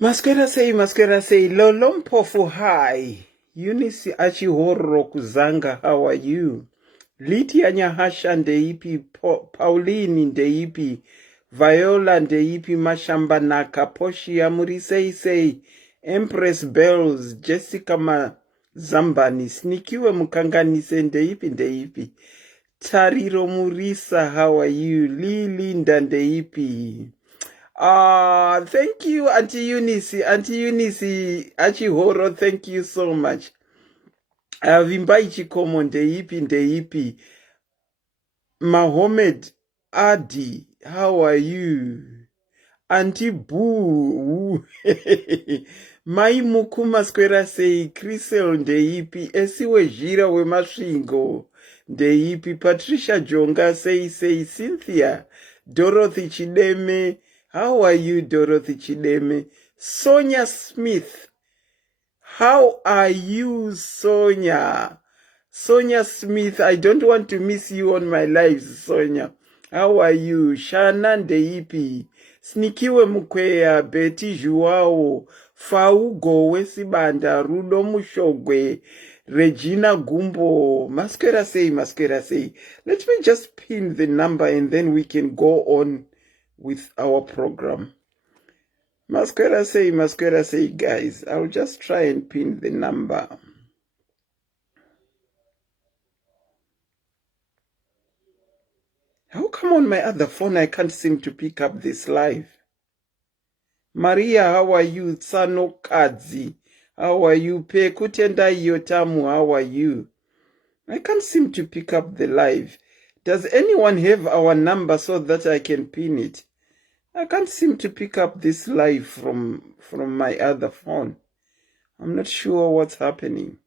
Masquera say, Lolompofu hi. Eunice Achihoro Kuzanga, how are you? Litia Nyahasha ndeipi, Pauline ndeipi, Viola ndeipi, Mashamba Naka, Poshia Murisei, Empress Bells, Jessica Mazambani, Snikiwe Mukanganise ndeipi. Tariro Murisa, how are you? Lilinda ndeipi. Thank you, Auntie Eunice. Auntie Eunice, Achihoro, thank you so much. Vimbai chikomo ndeipi. Mohammed Adi, how are you? Auntie Boo. Mai Mukuma Square say, Crisel ndeipi. Esiwe Jira we mashingo ndeipi. Patricia Jonga say, Cynthia. Dorothy Chideme. How are you, Dorothy Chideme? Sonia Smith. How are you, Sonia? Sonia Smith, I don't want to miss you on my live, Sonia. How are you? Shana Ndeipi. Snikiwe Mukweya, Betty Joao, Faugo Wesibanda, Rudo Mushogwe, Regina Gumbo. Masquera say. Let me just pin the number and then we can go on with our program. Masquera say, guys. I'll just try and pin the number. How come on my other phone I can't seem to pick up this live? Maria, how are you? Tsano Kadzi, how are you? Pekutenda Yotamu, how are you? I can't seem to pick up the live. Does anyone have our number so that I can pin it? I can't seem to pick up this live from my other phone. I'm not sure what's happening.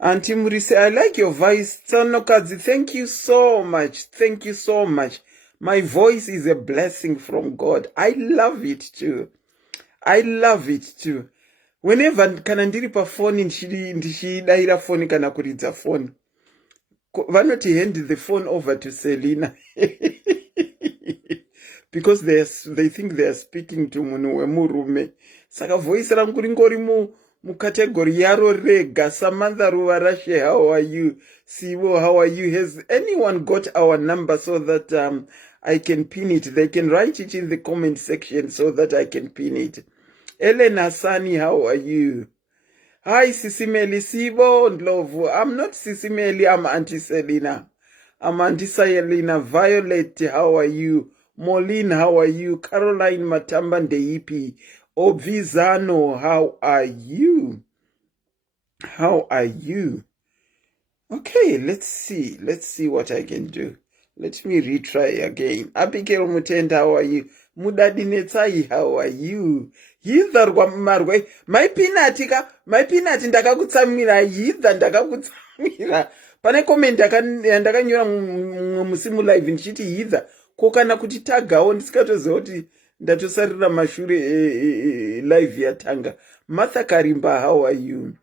Auntie Murise, I like your voice. Tanokazi, thank you so much. Thank you so much. My voice is a blessing from God. I love it too. I love it too. Whenever kana ndiri pa phone ndichidaira phone kana kuridza phone, vanoti hand the phone over to Selina because they think they are speaking to munhu wemurume. Saka voice rangu ringori mukategori yaro rega. Samantha Ruvarashe, how are you? Sivo, how are you? Has anyone got our number so that I can pin it? They can write it in the comment section so that I can pin it. Elena Sani, how are you? Hi, SIS MELLY, Sibo and love. I'm not SIS MELLY, I'm Auntie Selina. I'm Auntie Selina. Violet, how are you? Moline, how are you? Caroline Matamba Ndeipi. Obvizano, how are you? How are you? Okay, let's see what I can do. Let me retry again. Abigail Mutenda, how are you? Mudadi Netsai, how are you? Yidharwa marwe. My peanut ndakakutsamira. Yidha ndakakutsamira. Pane comment ndakanyora musimu live nchiti yidha. Kokana kuti tagawo ndisikatoziva kuti ndatosarira mashure live yatanga. Martha Karimba, how are you?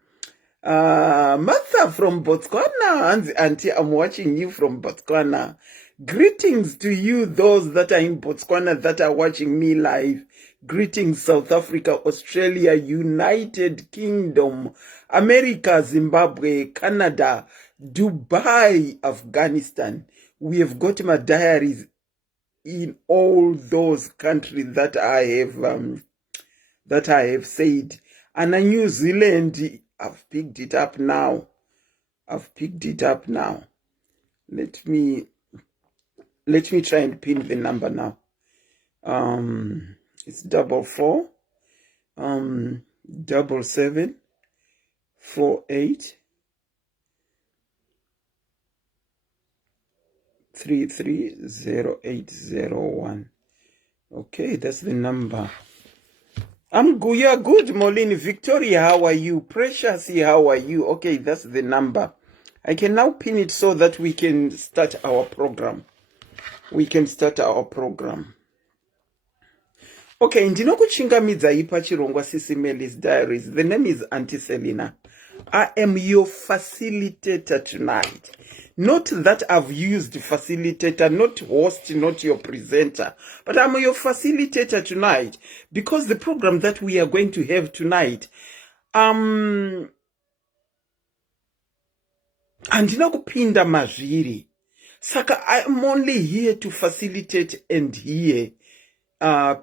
Martha from Botswana. Auntie, I'm watching you from Botswana. Greetings to you, those that are in Botswana that are watching me live. Greetings, South Africa, Australia, United Kingdom, America, Zimbabwe, Canada, Dubai, Afghanistan. We have got my diaries in all those countries that I have said. And New Zealand, I've picked it up now. Let me try and pin the number now. It's 44 77 48 330801. Okay, that's the number. I'm good. Yeah, good, Molini. Victoria, how are you? Precious, how are you? Okay, that's the number. I can now pin it so that we can start our program. Okay, ndinokuchingamidza ipa chirongwa SIS MELLY's Diaries. The name is Auntie Selina. I am your facilitator tonight. Not that I've used facilitator, not host, not your presenter, but I'm your facilitator tonight because the program that we are going to have tonight, andina kupinda mazviri. Saka I'm only here to facilitate and hear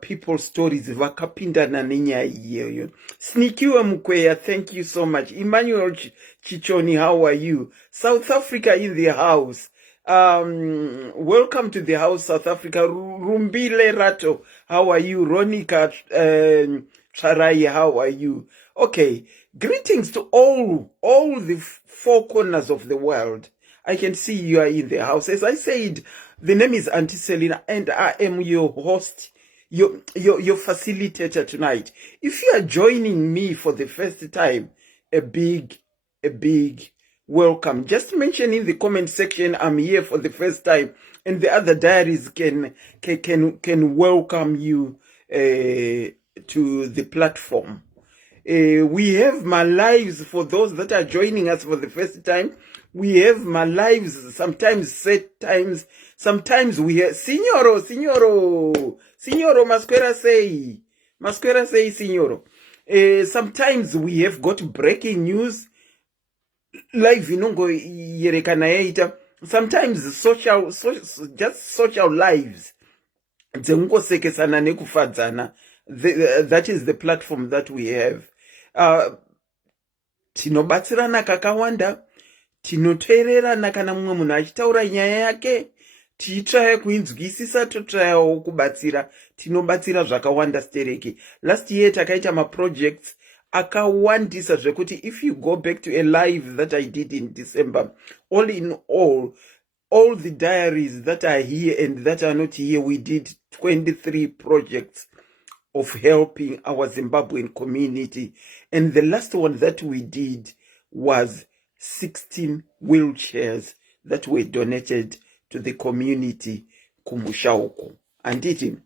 people's stories vakapindana nenyaya iyoyo. Snikiwe Mukweya, thank you so much. Emmanuel Chichoni, how are you? South Africa in the house. Welcome to the house, South Africa. Rumbile Rato, how are you? Ronika Charai, how are you? Okay, greetings to all the four corners of the world. I can see you are in the house. As I said, the name is Auntie Selina and I am your host, your facilitator tonight. If you are joining me for the first time, a big welcome. Just mention in the comment section, I'm here for the first time, and the other diaries can welcome you to the platform. We have my lives for those that are joining us for the first time. We have my lives, sometimes set times, sometimes we have, Signoro, Masquera say, Signoro. Sometimes we have got breaking news, live inongo yerekana yaita, sometimes just social lives. Dzengosekesana nekufadzana. That is the platform that we have. Tinobatsirana kakawanda, tinoteererana kana mumwe munhu achitaura nyaya yake, tichitsvaya kuinzwisisa, totsvayawo kubatsira, tinobatsira zvakawanda stereki. Last year takaita maprojects akawandisa zvekuti if you go back to a live that I did in December, all in all the diaries that are here and that are not here, we did 23 projects of helping our Zimbabwean community. And the last one that we did was 16 wheelchairs that were donated to the community Kumushauko. And it,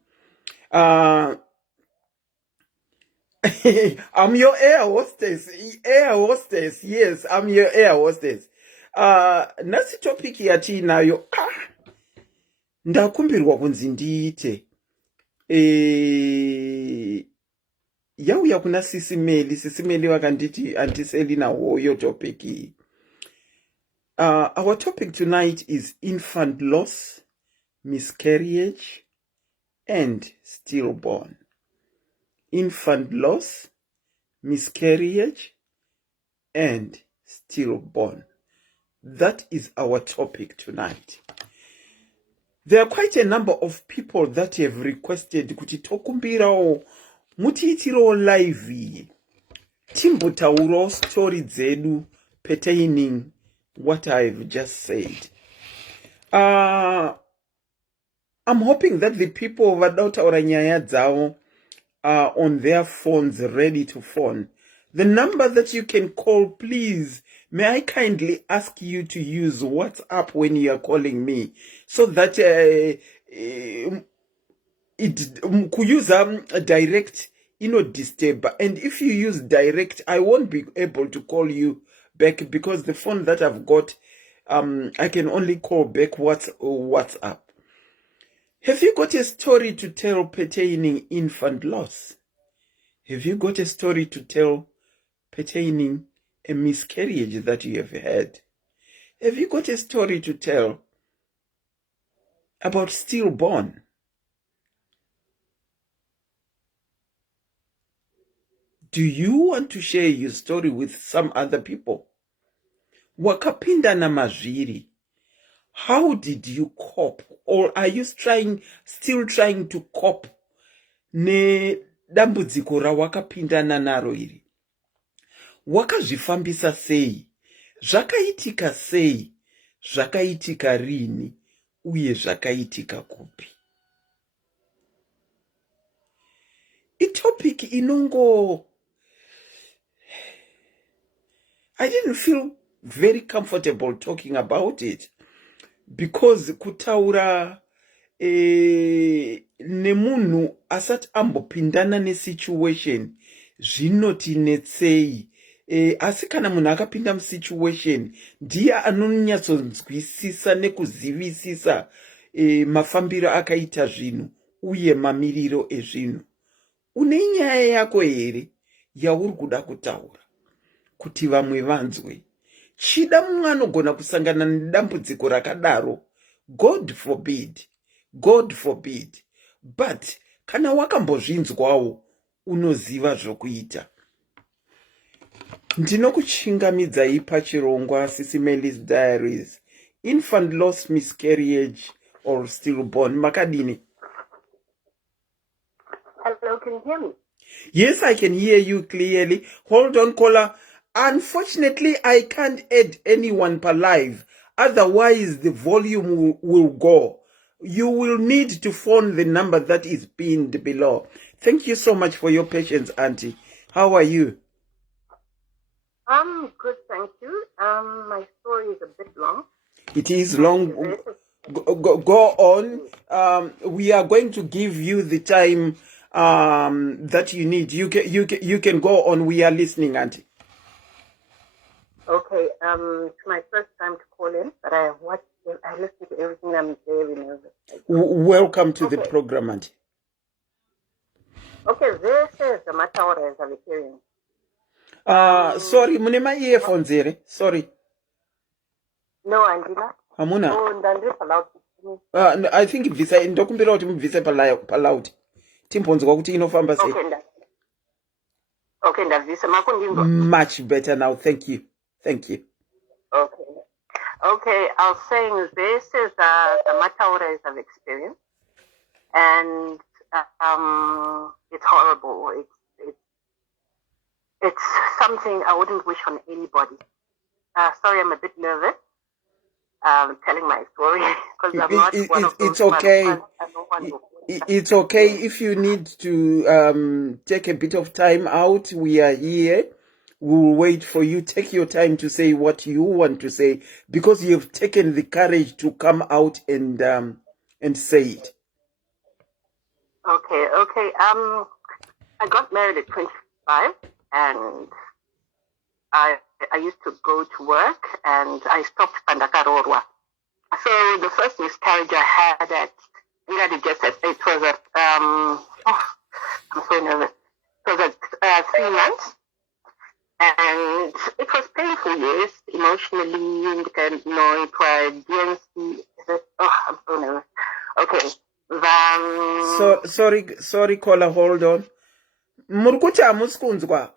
I'm your air hostess. Yes, I'm your air hostess. Nasi topic yatinayo, ndakumbirwa kunzi ndiite. Yauya kuna SIS MELLY wakanditi Auntie Selina hoyo topic. Our topic tonight is infant loss, miscarriage, and stillborn. Infant loss, miscarriage, and stillborn. That is our topic tonight. There are quite a number of people that have requested kuti tokumbirawo mutiitirawo live timbotaurawo story dzedu pertaining what I've just said. I'm hoping that the people vadautaura nyaya dzavo are on their phones ready to phone. The number that you can call, please, may I kindly ask you to use WhatsApp when you are calling me, so that kuyuza direct disturb. And if you use direct, I won't be able to call you back because the phone that I've got, I can only call back WhatsApp. Have you got a story to tell pertaining infant loss? Have you got a story to tell pertaining a miscarriage that you have had? Have you got a story to tell about stillborn? Do you want to share your story with some other people? Wakapinda na mazviri. How did you cope? Or are you still trying to cope ne dambudziko rawakapindana naro iri? Wakazvifambisa sei? Zvakaitika sei? Zvakaitika rini? Uye zvakaitika kupi? Topic inongo, I didn't feel very comfortable talking about it because kutaura nemunhu asati ambopindana nesituation zvinotinetsei asi kana munhu akapinda musituation ndiye anonyatsonzwisisa nekuzivisisa mafambiro akaita zvinhu uye mamiriro ezvinhu. Une nyaya yako here yauri kuda kutaura kuti vamwe vanzwe? Chida mumwe anogona kusangana nedambudziko rakadaro. God forbid, God forbid. But kana wakambozvinzwawo unoziva zvokuita. Ndinokuchingamidzai pachirongwa SIS MELLY's Diaries. Infant loss, miscarriage or stillborn. Makadini? Hello, can you hear me? Yes, I can hear you clearly. Hold on, caller. Unfortunately, I can't add anyone per live. Otherwise, the volume will go. You will need to phone the number that is pinned below. Thank you so much for your patience, Auntie. How are you? I'm good, thank you. My story is a bit long. It is long. Go on. We are going to give you the time that you need. You can go on. We are listening, Auntie. Okay. It's my first time to call in, but I listened to everything. I'm very nervous. Welcome to the program, Auntie. Okay, this is the matter as a vegetarian. Sorry, munema earphones here. Sorry. No, Angela. Hamuna. Oh, Ndandri allowed. I think visa ndokumbira kuti mubvise paloud. Timbonzwa kuti inofamba sei. Okay, ndavisa makundinzwa. Much better now. Thank you. Thank you. Okay, I was saying this is the matter of experience, and it's horrible. It's something I wouldn't wish on anybody. Sorry, I'm a bit nervous telling my story because I'm not one of those. It's okay. It's okay if you need to take a bit of time out. We are here. We'll wait for you. Take your time to say what you want to say because you've taken the courage to come out and say it. Okay. I got married at 25. And I used to go to work, and I stopped Pandakarorwa. So the first miscarriage I had it was at I'm so nervous. It was at 3 months, and it was painful, yes, emotionally, and it was DNC. I'm so nervous. Okay. Sorry, caller, hold on. Murkuti amuskunzwa.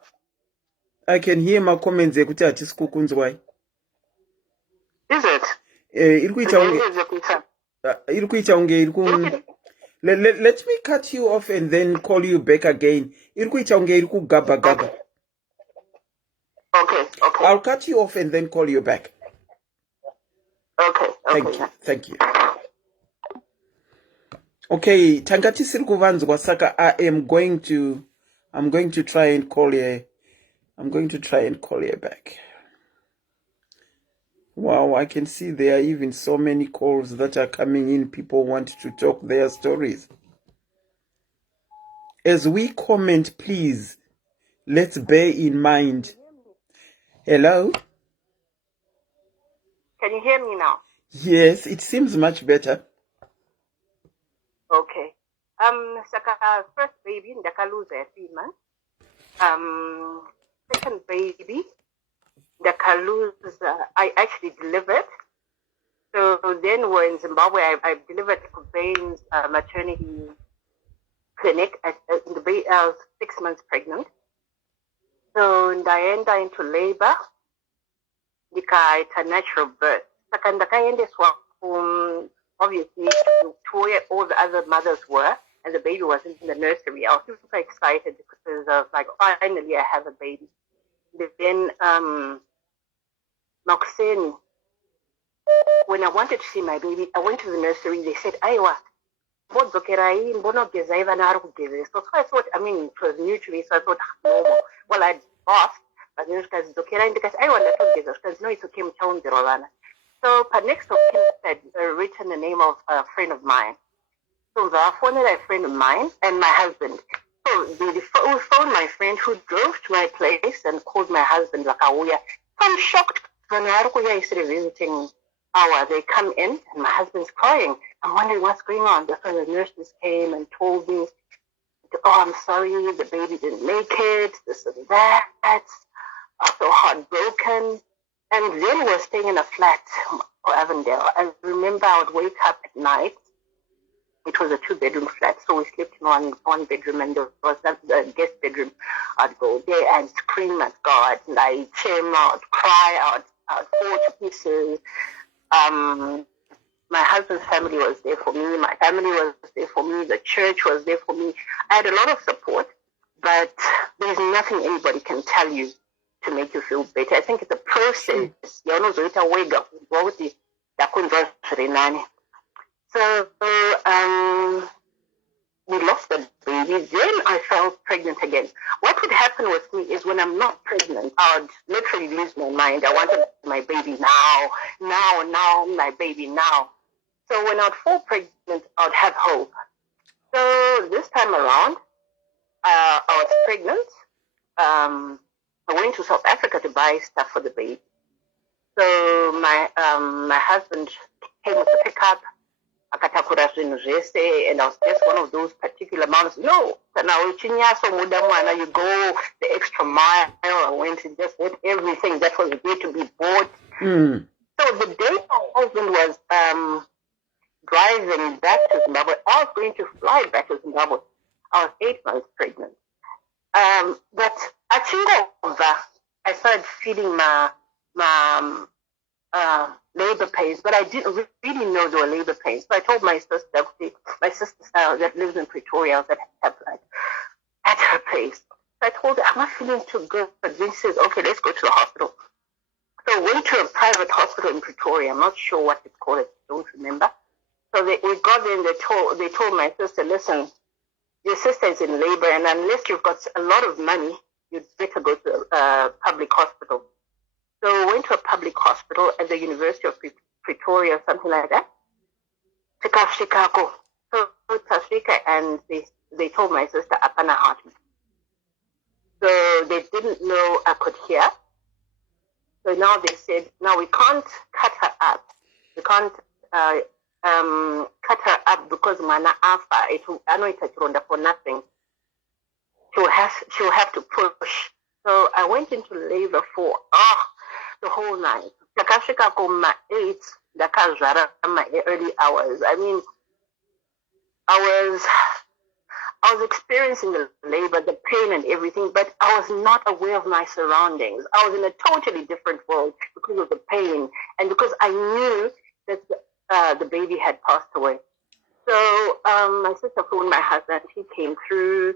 I can hear my comments ekuti hatisikukunzwai. Is it? Let me cut you off and then call you back again. Gaba. Okay. I'll cut you off and then call you back. Okay. Thank you. Okay, tangati siri kuvanzwa saka I'm going to try and call you. I'm going to try and call you back. Wow, I can see there are even so many calls that are coming in. People want to talk their stories. As we comment, please, let's bear in mind. Hello? Can you hear me now? Yes, it seems much better. Okay. Saka first baby, ndakaluza at 3 months. Second baby, I actually delivered. So then we're in Zimbabwe. I delivered at Cobain's maternity clinic. I was 6 months pregnant. So I entered into labor. It's a natural birth. Obviously, to where all the other mothers were, and the baby wasn't in the nursery. I was super excited because I was like, finally, I have a baby. Then, Makuseni, when I wanted to see my baby, I went to the nursery. They said, Aiwa, so I thought, it was new to me, so I thought, normal. Well, I asked, but then because I wanted to because no, it's okay. So, next of kin had written the name of a friend of mine. So, I phoned a friend of mine and my husband. So we phoned my friend who drove to my place and called my husband, Lakauya. So I'm shocked when I started visiting they come in and my husband's crying. I'm wondering what's going on. That's when the nurses came and told me, oh, I'm sorry, the baby didn't make it, this and that. I'm so heartbroken. And then we were staying in a flat for Avondale. I remember I would wake up at night. It was a 2-bedroom flat, so we slept in one bedroom, and there was the guest bedroom. I'd go there and scream at God, and I'd shame out, cry out, fall to pieces. My husband's family was there for me. My family was there for me. The church was there for me. I had a lot of support, but there's nothing anybody can tell you to make you feel better. I think it's a process. So we lost the baby. Then I felt pregnant again. What would happen with me is when I'm not pregnant, I would literally lose my mind. I wanted my baby now, my baby now. So when I'd fall pregnant, I'd have hope. So this time around, I was pregnant. I went to South Africa to buy stuff for the baby. So my husband came with a pickup. And I was just one of those particular moms. No, now you go the extra mile. I went and just bought everything that was there to be bought. Mm. So the day my husband was driving back to Zimbabwe, I was going to fly back to Zimbabwe. I was 8 months pregnant. But I started feeling my labor pains, but I didn't really know there were labor pains. So I told my sister that lives in Pretoria, that had at her place. So I told her, I'm not feeling too good. But then she says, okay, let's go to the hospital. So I went to a private hospital in Pretoria. I'm not sure what it's called. I don't remember. So we got there and they told my sister, listen, your sister is in labor, and unless you've got a lot of money, you'd better go to a public hospital. So we went to a public hospital at the University of Pretoria or something like that. Chicago. So Africa, and they told my sister, Apana heartbeat. So they didn't know I could hear. So now they said, no, we can't cut her up. We can't cut her up because mana afa. I know it's a for nothing. She'll have to push. So I went into labor for the whole night. My early hours. I mean, I was experiencing the labor, the pain and everything, but I was not aware of my surroundings. I was in a totally different world because of the pain and because I knew that the baby had passed away. So my sister phoned my husband. He came through.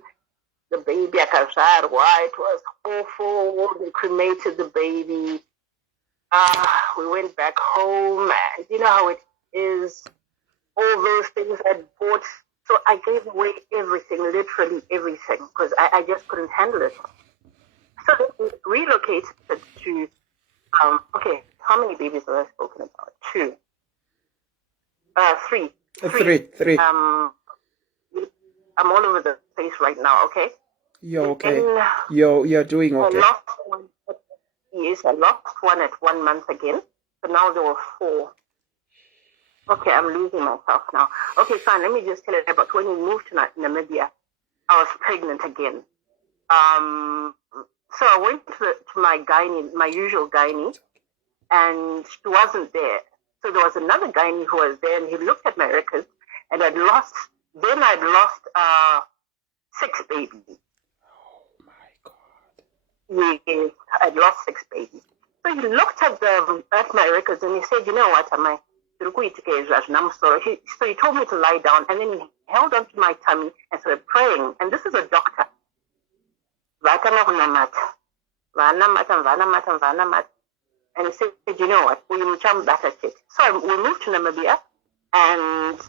The baby, it was awful. They cremated the baby. We went back home, and you know how it is. All those things I bought. So I gave away everything, literally everything, because I just couldn't handle it. So we relocated to, okay, how many babies have I spoken about? 2. 3. 3. I'm all over the place right now, okay? You're okay. You're doing okay. I lost one at 1 month again. So now there were 4. Okay, I'm losing myself now. Okay, fine. Let me just tell you about when we moved to Namibia. I was pregnant again. So I went to my gynae, my usual gynae, and she wasn't there. So there was another gynae who was there, and he looked at my records, and I'd lost 6 babies. Oh my God. Yes, I'd lost 6 babies. So he looked at my records, and he said, you know what, Amai? I'm sorry. So he told me to lie down, and then he held onto my tummy and started praying. And this is a doctor. And he said, you know what? So we moved to Namibia, and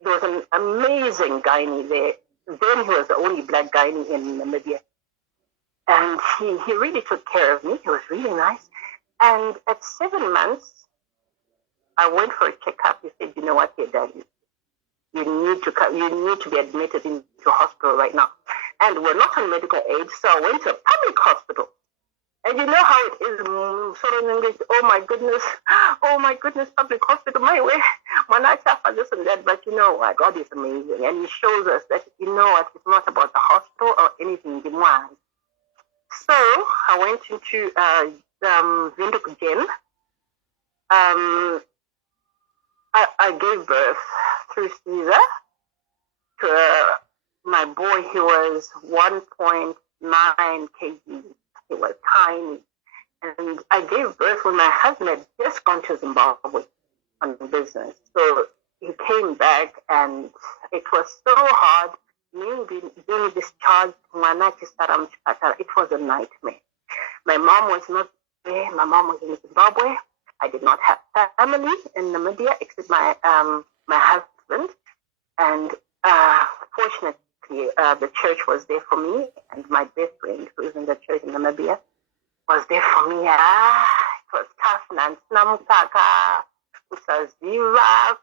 there was an amazing gynae there. Then he was the only black gynae in Namibia. And he really took care of me. He was really nice. And at 7 months, I went for a checkup. He said, you know what, you're done. you need to be admitted into hospital right now. And we're not on medical aid, so I went to a public hospital. And you know how it is, sort of English, oh my goodness, public hospital, my way, for this and that. But you know what, God is amazing. And He shows us that, you know what, it's not about the hospital or anything. So I went into Windhoek again. I gave birth through Caesar to my boy. He was 1.9 kg. He was tiny. And I gave birth when my husband had just gone to Zimbabwe on business. So he came back, and it was so hard. Being discharged, it was a nightmare. My mom was not there. My mom was in Zimbabwe. I did not have family in Namibia except my husband. And fortunately, the church was there for me, and my best friend, who is in the church in Namibia, was there for me. It was tough,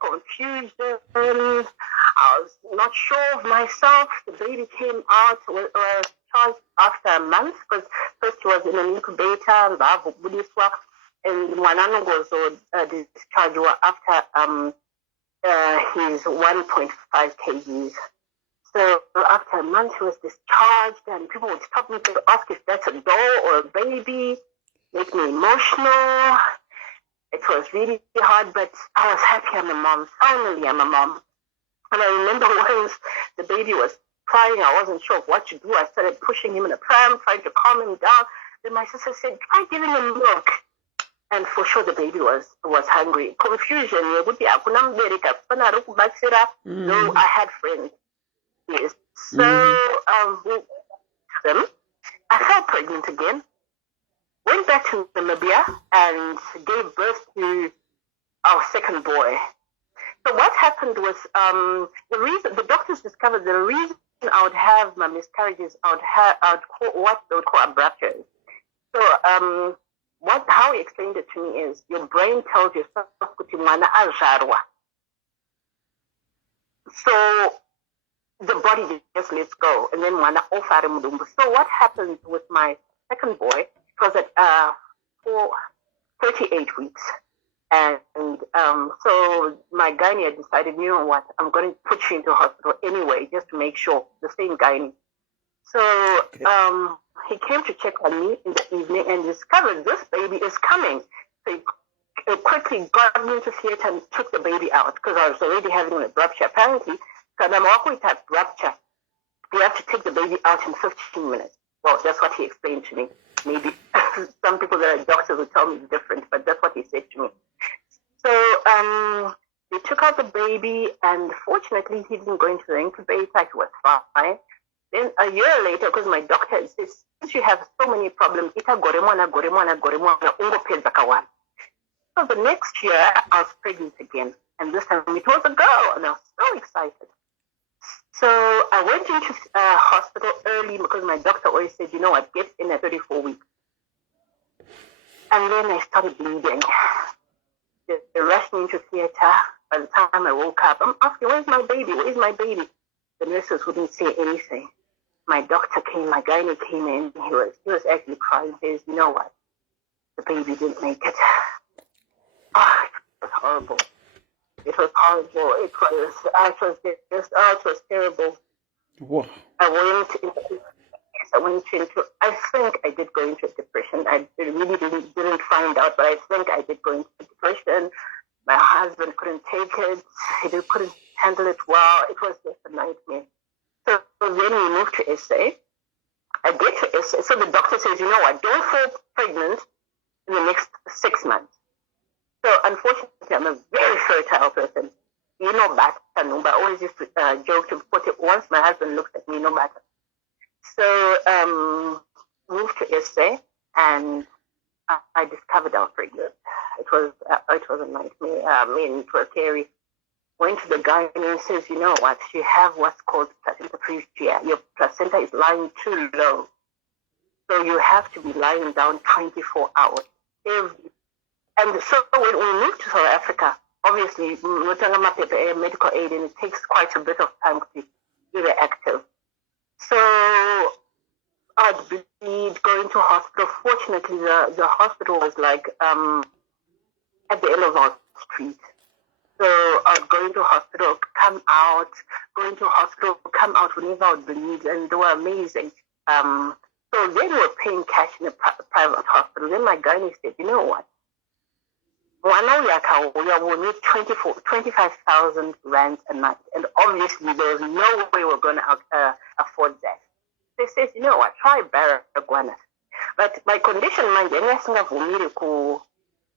confusion. I was not sure of myself. The baby came out, was charged after a month, because first he was in an incubator, and Mwanano was discharged after his 1.5 kgs. So after a month he was discharged, and people would stop me to ask if that's a doll or a baby, make me emotional. It was really hard, but I was happy I'm a mom. Finally I'm a mom. And I remember once the baby was crying, I wasn't sure what to do. I started pushing him in a pram, trying to calm him down. Then my sister said, try giving him milk. And for sure the baby was hungry. Confusion. No, I had friends. Yes. So I felt pregnant again. Went back to Namibia and gave birth to our second boy. So what happened was the doctors discovered the reason I would have my miscarriages, I would call what they would call abruptions. So how he explained it to me is your brain tells yourself kuti mwana azharwa. So the body just lets go, and then mwana ofare mudumbu. So what happened with my second boy? It was at 38 weeks. And so my gynae had decided, you know what, I'm going to put you into hospital anyway, just to make sure, the same gynae. So he came to check on me in the evening and discovered this baby is coming. So he quickly got me into theater and took the baby out, because I was already having an rupture. Apparently, with that rupture, you have to take the baby out in 15 minutes. Well, that's what he explained to me. Maybe some people that are doctors will tell me different, but that's what he said to me. So they took out the baby, and fortunately he didn't go into the incubator. It was fine. Then a year later, because my doctor said, since you have so many problems, so the next year I was pregnant again, and this time it was a girl, and I was so excited. So I went into hospital early because my doctor always said, you know what, get in at 34 weeks. And then I started bleeding. They rushed me into theater. By the time I woke up, I'm asking, where's my baby? Where's my baby? The nurses wouldn't say anything. My doctor came, my gynae came in. He was actually crying. He says, you know what? The baby didn't make it. Oh, it was horrible. It was horrible. It was terrible. Wow. I think I did go into a depression. I really didn't find out, but I think I did go into depression. My husband couldn't take it. He couldn't handle it well. It was just a nightmare. So then we moved to SA. I get to SA. So the doctor says, you know what, don't fall pregnant in the next 6 months. So unfortunately, I'm a very fertile person. You know better. But I always used to joke to put it, once my husband looks at me, no better. So moved to SA, and I discovered I was pregnant. It was a nightmare. It was scary. Went to the guy and he says, you know what, you have what's called placenta previa. Your placenta is lying too low. So you have to be lying down 24 hours. And so when we moved to South Africa, obviously, medical aid, and it takes quite a bit of time to be reactive. So I'd be going to hospital. Fortunately, the hospital was like at the end of our street. So I'd go into hospital, come out, whenever I would bleed, and they were amazing. So they were paying cash in a private hospital. Then my gynae said, you know what? We need 25,000 rand a night. And obviously there was no way we're going to afford that. They said, you know what, try Baragwana. But my condition, mind, to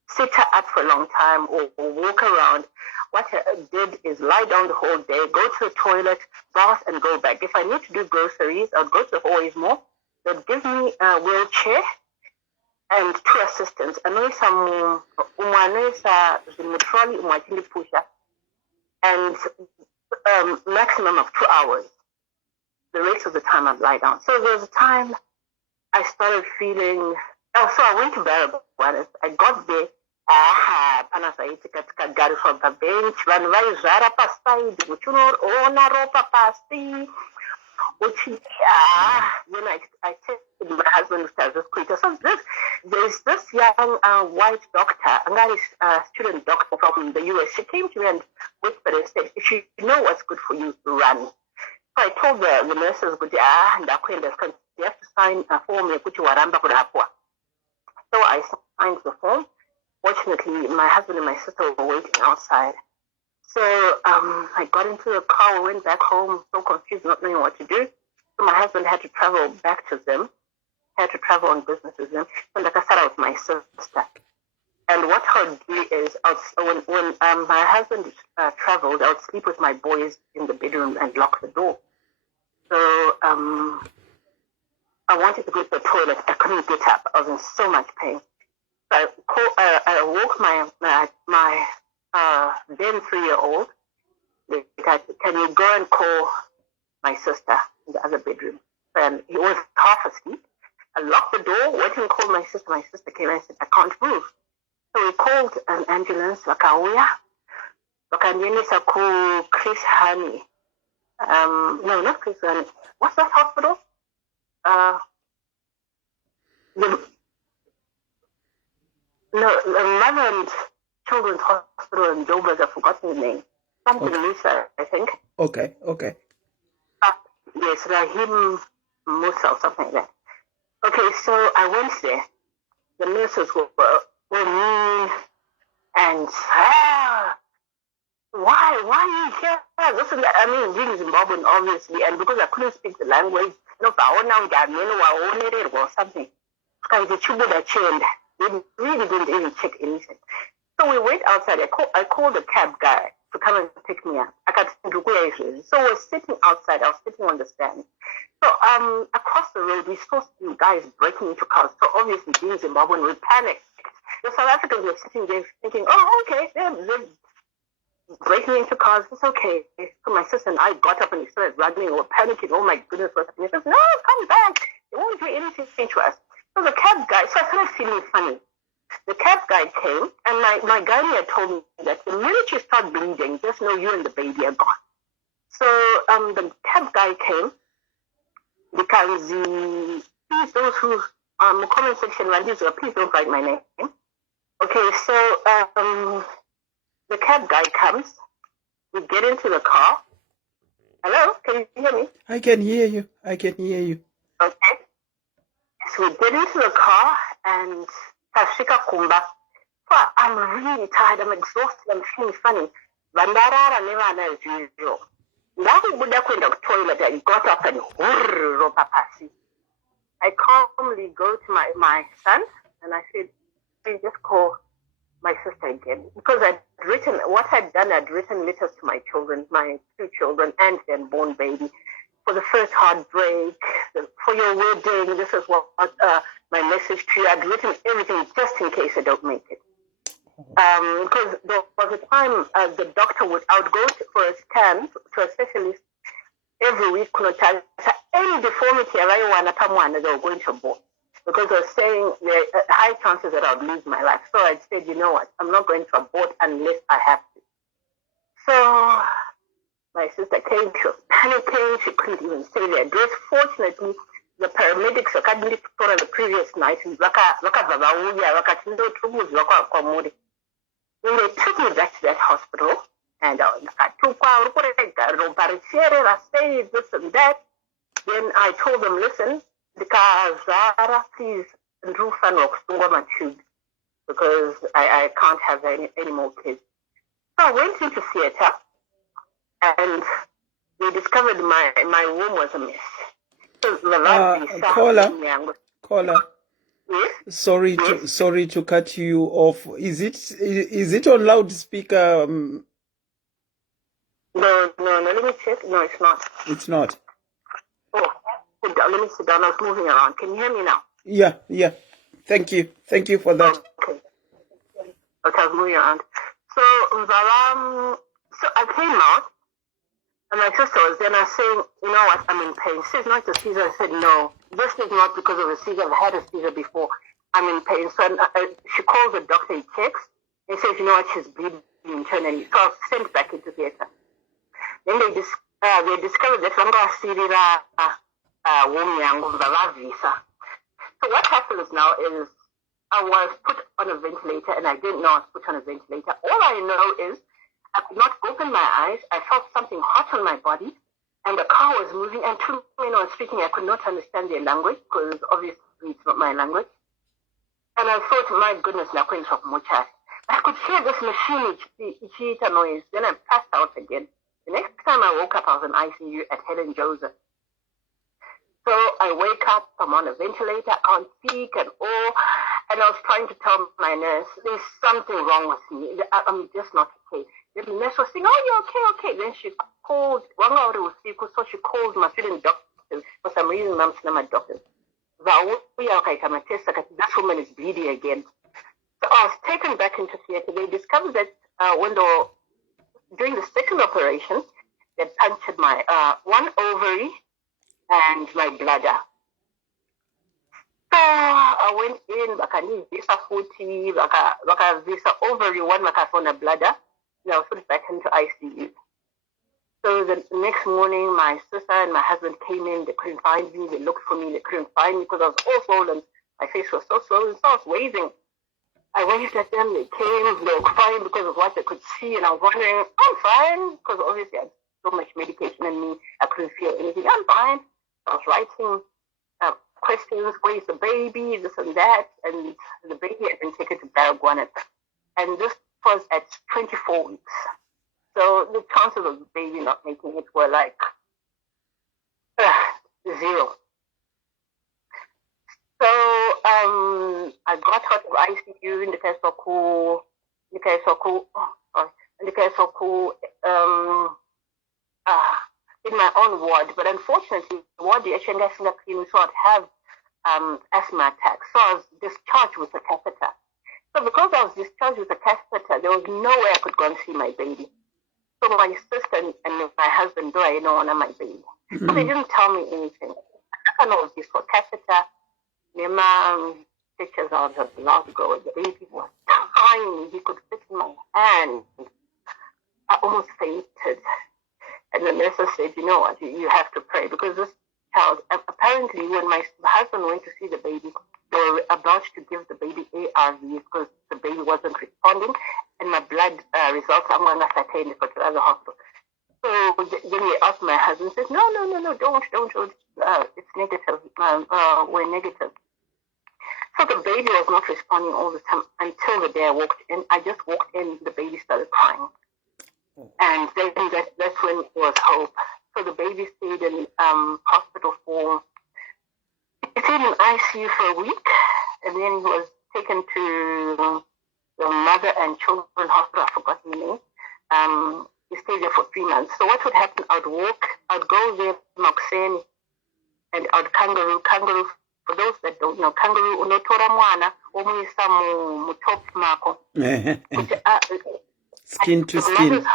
sit up for a long time or walk around. What I did is lie down the whole day, go to the toilet, bath, and go back. If I need to do groceries, I'd go to Always More. They'd give me a wheelchair and 2 assistants. And maximum of 2 hours. The rest of the time I'd lie down. So there was a time I started feeling, so I went to Baragwana. I got there. Gari from the bench, when I zara paside, which you know, ropa pasti, which then I texted my husband to this quicker. So there's this young white doctor, and that is a student doctor from the US. She came to me and whispered and said, if you know what's good for you, run. So I told the nurses, you have to sign a form. So I signed the form. Fortunately, my husband and my sister were waiting outside. So I got into the car, we went back home, so confused, not knowing what to do. So my husband had to travel back to them, had to travel on business with them. And like I said, I was my sister. And what I would do is, when my husband traveled, I would sleep with my boys in the bedroom and lock the door. So I wanted to go to the toilet. I couldn't get up. I was in so much pain. So I woke my then 3-year-old. Can you go and call my sister in the other bedroom? And he was half asleep. I locked the door, went and called my sister. My sister came and said, I can't move. So we called an ambulance, Wakauya. Wakandeni Chris Honey. No, not Chris Honey. What's that hospital? The Mother and Children's Hospital in Joburg, I've forgotten the name. Something Musa, I think. Okay. Yes, Rahim Musa or something like that. Okay, so I went there. The nurses were mean and why are you here? This is, I mean, being Zimbabwean, obviously, and because I couldn't speak the language, or something. They really didn't even check anything. So we wait outside. I called the cab guy to come and pick me up. So we're sitting outside. I was sitting on the stand. So across the road, we saw some guys breaking into cars. So obviously, being Zimbabwean, we panicked. The South Africans were sitting there thinking, oh, okay, they're breaking into cars. It's okay. So my sister and I got up and we started running. We were panicking. Oh my goodness, what's happening? He says, no, come back. They won't do anything to us. So the cab guy, so I started feeling funny. The cab guy came, and my gynae told me that the minute you start bleeding, just know you and the baby are gone. So the cab guy came, because please, those who comment section, please don't write my name. Okay, so the cab guy comes, we get into the car. Hello, can you hear me? I can hear you. Okay. So we get into the car and Tashika Kumba. I'm really tired, I'm exhausted, I'm feeling funny. Bandarara never as usual. Now we would have to toilet. I got up and I calmly go to my son and I said, please just call my sister again. Because I'd written letters to my children, my 2 children and their born baby. For the first heartbreak, for your wedding, this is what my message to you. I'd written everything just in case I don't make it. Because there was a time the doctor would go for a scan to a specialist every week. Any deformity they were going to abort. because I was saying there are high chances that I'd lose my life. So I said, you know what, I'm not going to abort unless I have to. So my sister came, she was panicking, she couldn't even say the address. Fortunately, the paramedics academy told the previous night, when they took me back to that hospital, and I took this and that. Then I told them, listen, please, my tube, because I can't have any more kids. So I went into theater, and they discovered my womb was a mess. So Caller. Yes? Sorry to cut you off. Is it on loudspeaker? No, let me check. No, it's not. It's not. Oh, sit down. Let me sit down. I was moving around. Can you hear me now? Yeah. Thank you for that. Okay, I was moving around. So I came out, and my sister was there, and I was saying, you know what, I'm in pain. She said, not the seizure. I said, no, this is not because of a seizure. I've had a seizure before. I'm in pain. So she calls the doctor, he checks, and says, you know what, she's bleeding internally. So I was sent back into theater. Then they discovered that visa. So what happens now is I was put on a ventilator, and I didn't know I was put on a ventilator. All I know is I could not open my eyes. I felt something hot on my body, and the car was moving. And two men were speaking. I could not understand their language because obviously it's not my language. And I thought, my goodness, I could hear this machine, it's a noise. Then I passed out again. The next time I woke up, I was in ICU at Helen Joseph. So I wake up, I'm on a ventilator, I can't speak at all. And I was trying to tell my nurse, there's something wrong with me. I'm just not okay. Then the nurse was saying, oh, you're okay. Then she called, so she called my student doctors. For some reason, I'm still my doctors. This woman is bleeding again. So I was taken back into theater. They discovered that during the second operation, they punctured my one ovary and my bladder. So I went in, visa footy, visa ovary, one bladder, and I was put back into ICU. So the next morning, my sister and my husband came in. They couldn't find me. They looked for me. They couldn't find me because I was all swollen. My face was so swollen, so I was waving. I waved at them. They came. They were crying because of what they could see, and I was wondering, I'm fine, because obviously I had so much medication in me. I couldn't feel anything. I'm fine. I was writing questions, where's the baby, this and that, and the baby had been taken to Baragwana. And this was at 24 weeks. So the chances of the baby not making it were like 0. So I got out of ICU in the case of in my own ward, but unfortunately, the ward the so I'd have asthma attacks. So I was discharged with a catheter. So because I was discharged with a catheter, there was no way I could go and see my baby. So my sister and my husband, do I know my baby? So they didn't tell me anything. I don't know if this was catheter. My mom pictures of the blood go. The baby was tiny. He could fit in my hand. I almost fainted. And the nurse said, you know what, you have to pray because this child, apparently when my husband went to see the baby, they were about to give the baby ARVs because the baby wasn't responding, and my blood results, I'm going to attend it to the hospital. So then they asked my husband, says, no, don't, it's negative, we're negative. So the baby was not responding all the time until the day I walked in. I just walked in, the baby started crying. And then that's when it was hope. So the baby stayed in hospital he stayed in ICU for a week, and then he was taken to the Mother and Children Hospital, I forgot the name. He stayed there for 3 months. So what would happen, I'd go there, Moxeni, and I'd kangaroo. For those that don't know, kangaroo, unotora mwana, omuyisa mu top mako. Skin to skin.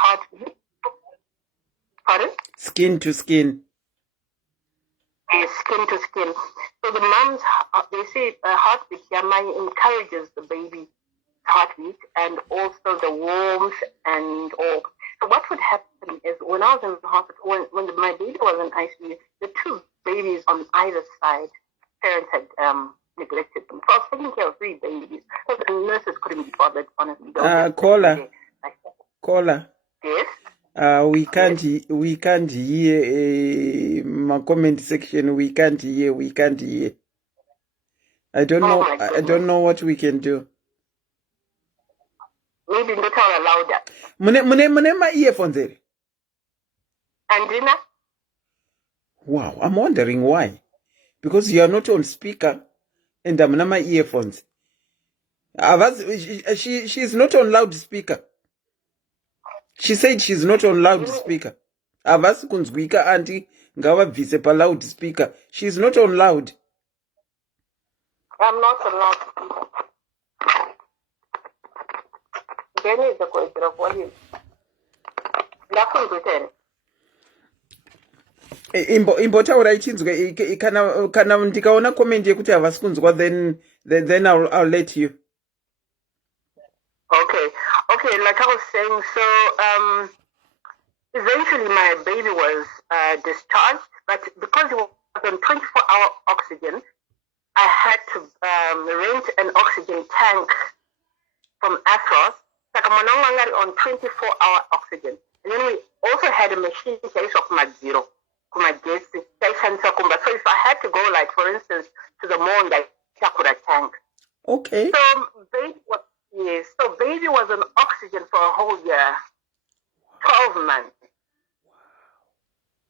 Pardon? Skin to skin. skin to skin. So the mom's, they say heartbeat, encourages the baby's heartbeat and also the warmth and all. So what would happen is when I was in the hospital, when my baby was in ICU, the two babies on either side, parents had neglected them. So I was taking care of three babies. So the nurses couldn't be bothered, honestly. Caller. Yes. We can't hear my comment section. We can't hear. I don't know. I don't know what we can do. Maybe not all louder. Mune my earphones there. Andrina? Wow, I'm wondering why. Because you are not on speaker and I'm on my earphones. She's not on loudspeaker. She said she's not on loudspeaker. Avasi kunzwika anti ngavabvise pa loudspeaker. She's not on loud. I'm not on loudspeaker. Then is the question of volume. Imbotaura ichinzwe kana ndikaona comment yekuti havasi kunzwa then I'll let you. Okay, like I was saying, so eventually my baby was discharged, but because it was on 24-hour oxygen, I had to rent an oxygen tank from Athros. Like I'm no longer on 24-hour oxygen. And then we also had a machine case of my zero. So if I had to go, like for instance, to the mall, like Sakura tank. Okay. So baby was on oxygen for a whole year, 12 months.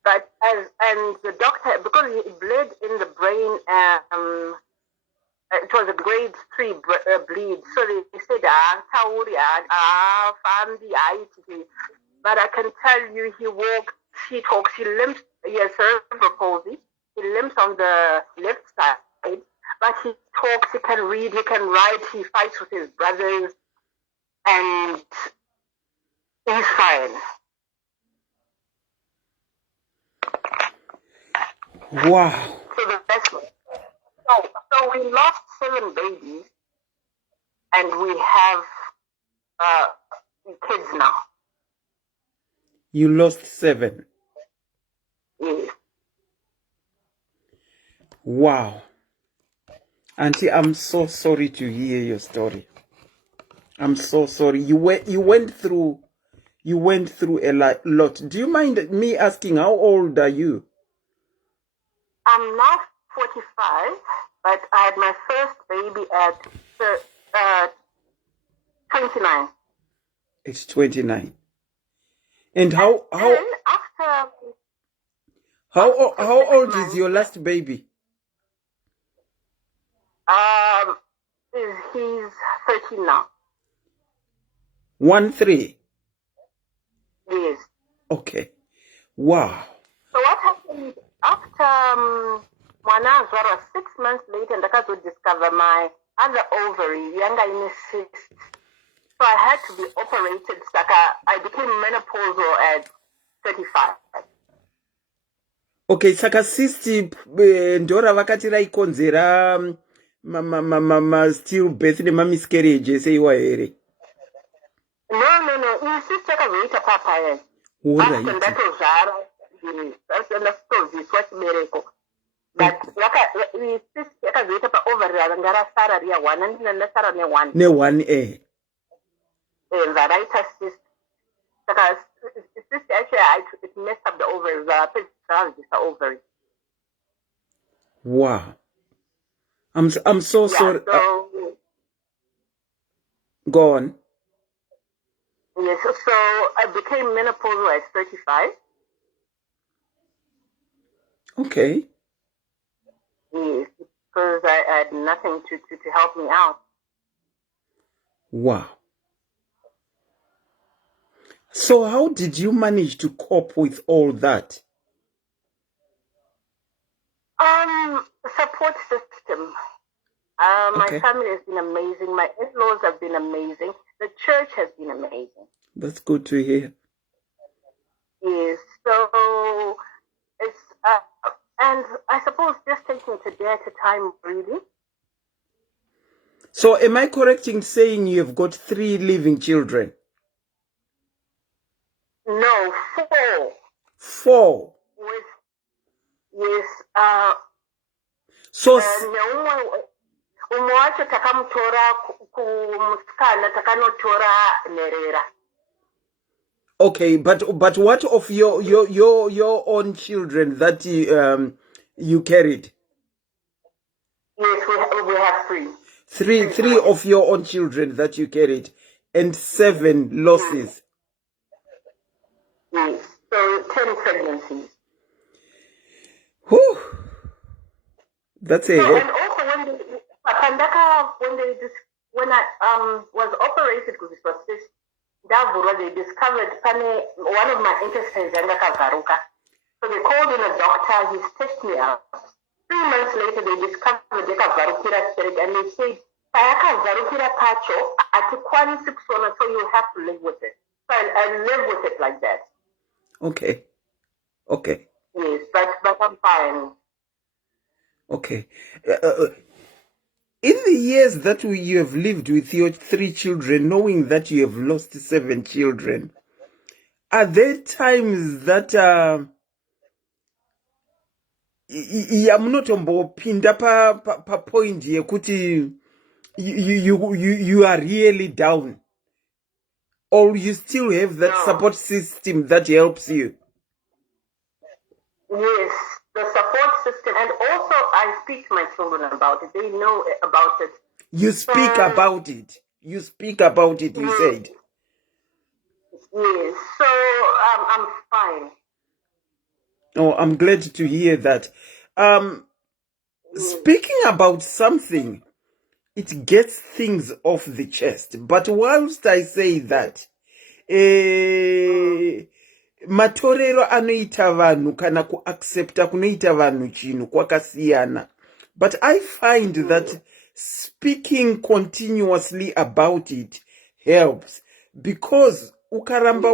But and the doctor, because he bled in the brain, it was a grade 3 bleed. So they said, but I can tell you, he walks, he talks, he limps. He has cerebral palsy. He limps on the left side, but he talks, he can read, he can write, he fights with his brothers, and he's fine. Wow. So we lost 7 babies, and we have kids now. You lost 7? Yes. Wow. Auntie, I'm so sorry to hear your story. I'm so sorry. You went through a lot. Do you mind me asking, how old are you? I'm now 45, but I had my first baby at 29. It's 29. And how old is your last baby? He's 13 now. 13? Yes. Okay. Wow. So what happened after Mwana was 6 months later, and I could discover my other ovary, younger in a cyst. So I had to be operated. I became menopausal at 35. Okay, saka cyst ndora vakati raikonzera still birth miscarriages iwa here. No. Cyst yakazoita papa. Alright. But cyst yakazoita pa ovary ranga rasara riya 1 and ndasara ne1. Ne1 Variety cyst. Cyst actually it messed up the ovaries. The ovary. Wow. I'm so sorry. So, go on. Yes, so I became menopausal at 35. Okay. Yes, because I had nothing to help me out. Wow. So how did you manage to cope with all that? Support system. My family has been amazing. My in-laws have been amazing. The church has been amazing. That's good to hear. Yes. So it's and I suppose just taking it a day at a time, really. So am I correct in saying you have got 3 living children? No, 4. 4. With, yes, So umwe wacho takamutora kumusikana takanotora nherera. okay, but what of your own children that you carried? Yes, we have 3. Three of your own children that you carried, and 7 losses. Yes, so 10 pregnancies. Whew. That's a so, and also when I was operated with this they discovered one of my intestines ndakavharuka. So they called in a doctor, he stitched me up. 3 months later they discovered ndakavharukira spirit, and they said payakavharukira pacho hatikwanisi kusona, so you have to live with it. So I live with it like that. Okay. Yes, but I'm fine. Okay. In the years that you have lived with your 3 children, knowing that you have lost 7 children, are there times that yamunotombopinda pa point yekuti you are really down, or you still have that support system that helps you? Yes, the support system, and also I speak to my children about it. They know about it. You speak about it. You speak about it, you said. Yes, so I'm fine. Oh, I'm glad to hear that. Speaking about something, it gets things off the chest. But whilst I say that, matorero anoita vanhu kana kuaccepta kunoita vanhu chinhu kwakasiyana. But I find that speaking continuously about it helps, because ukaramba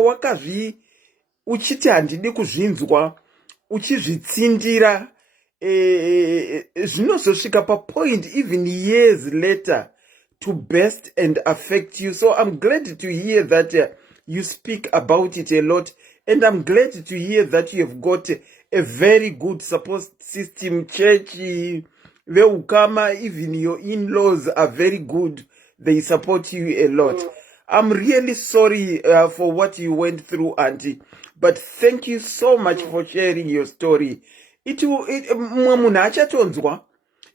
uchiti handidi kuzvinzwa, uchizvitsindira, zvinozosvika papoint even years later to burst and affect you. So I'm glad to hear that you speak about it a lot, and I'm glad to hear that you have got a very good support system. Church, Veukama, even your in-laws are very good. They support you a lot. I'm really sorry for what you went through, Auntie, but thank you so much for sharing your story. Munhu achatonzwa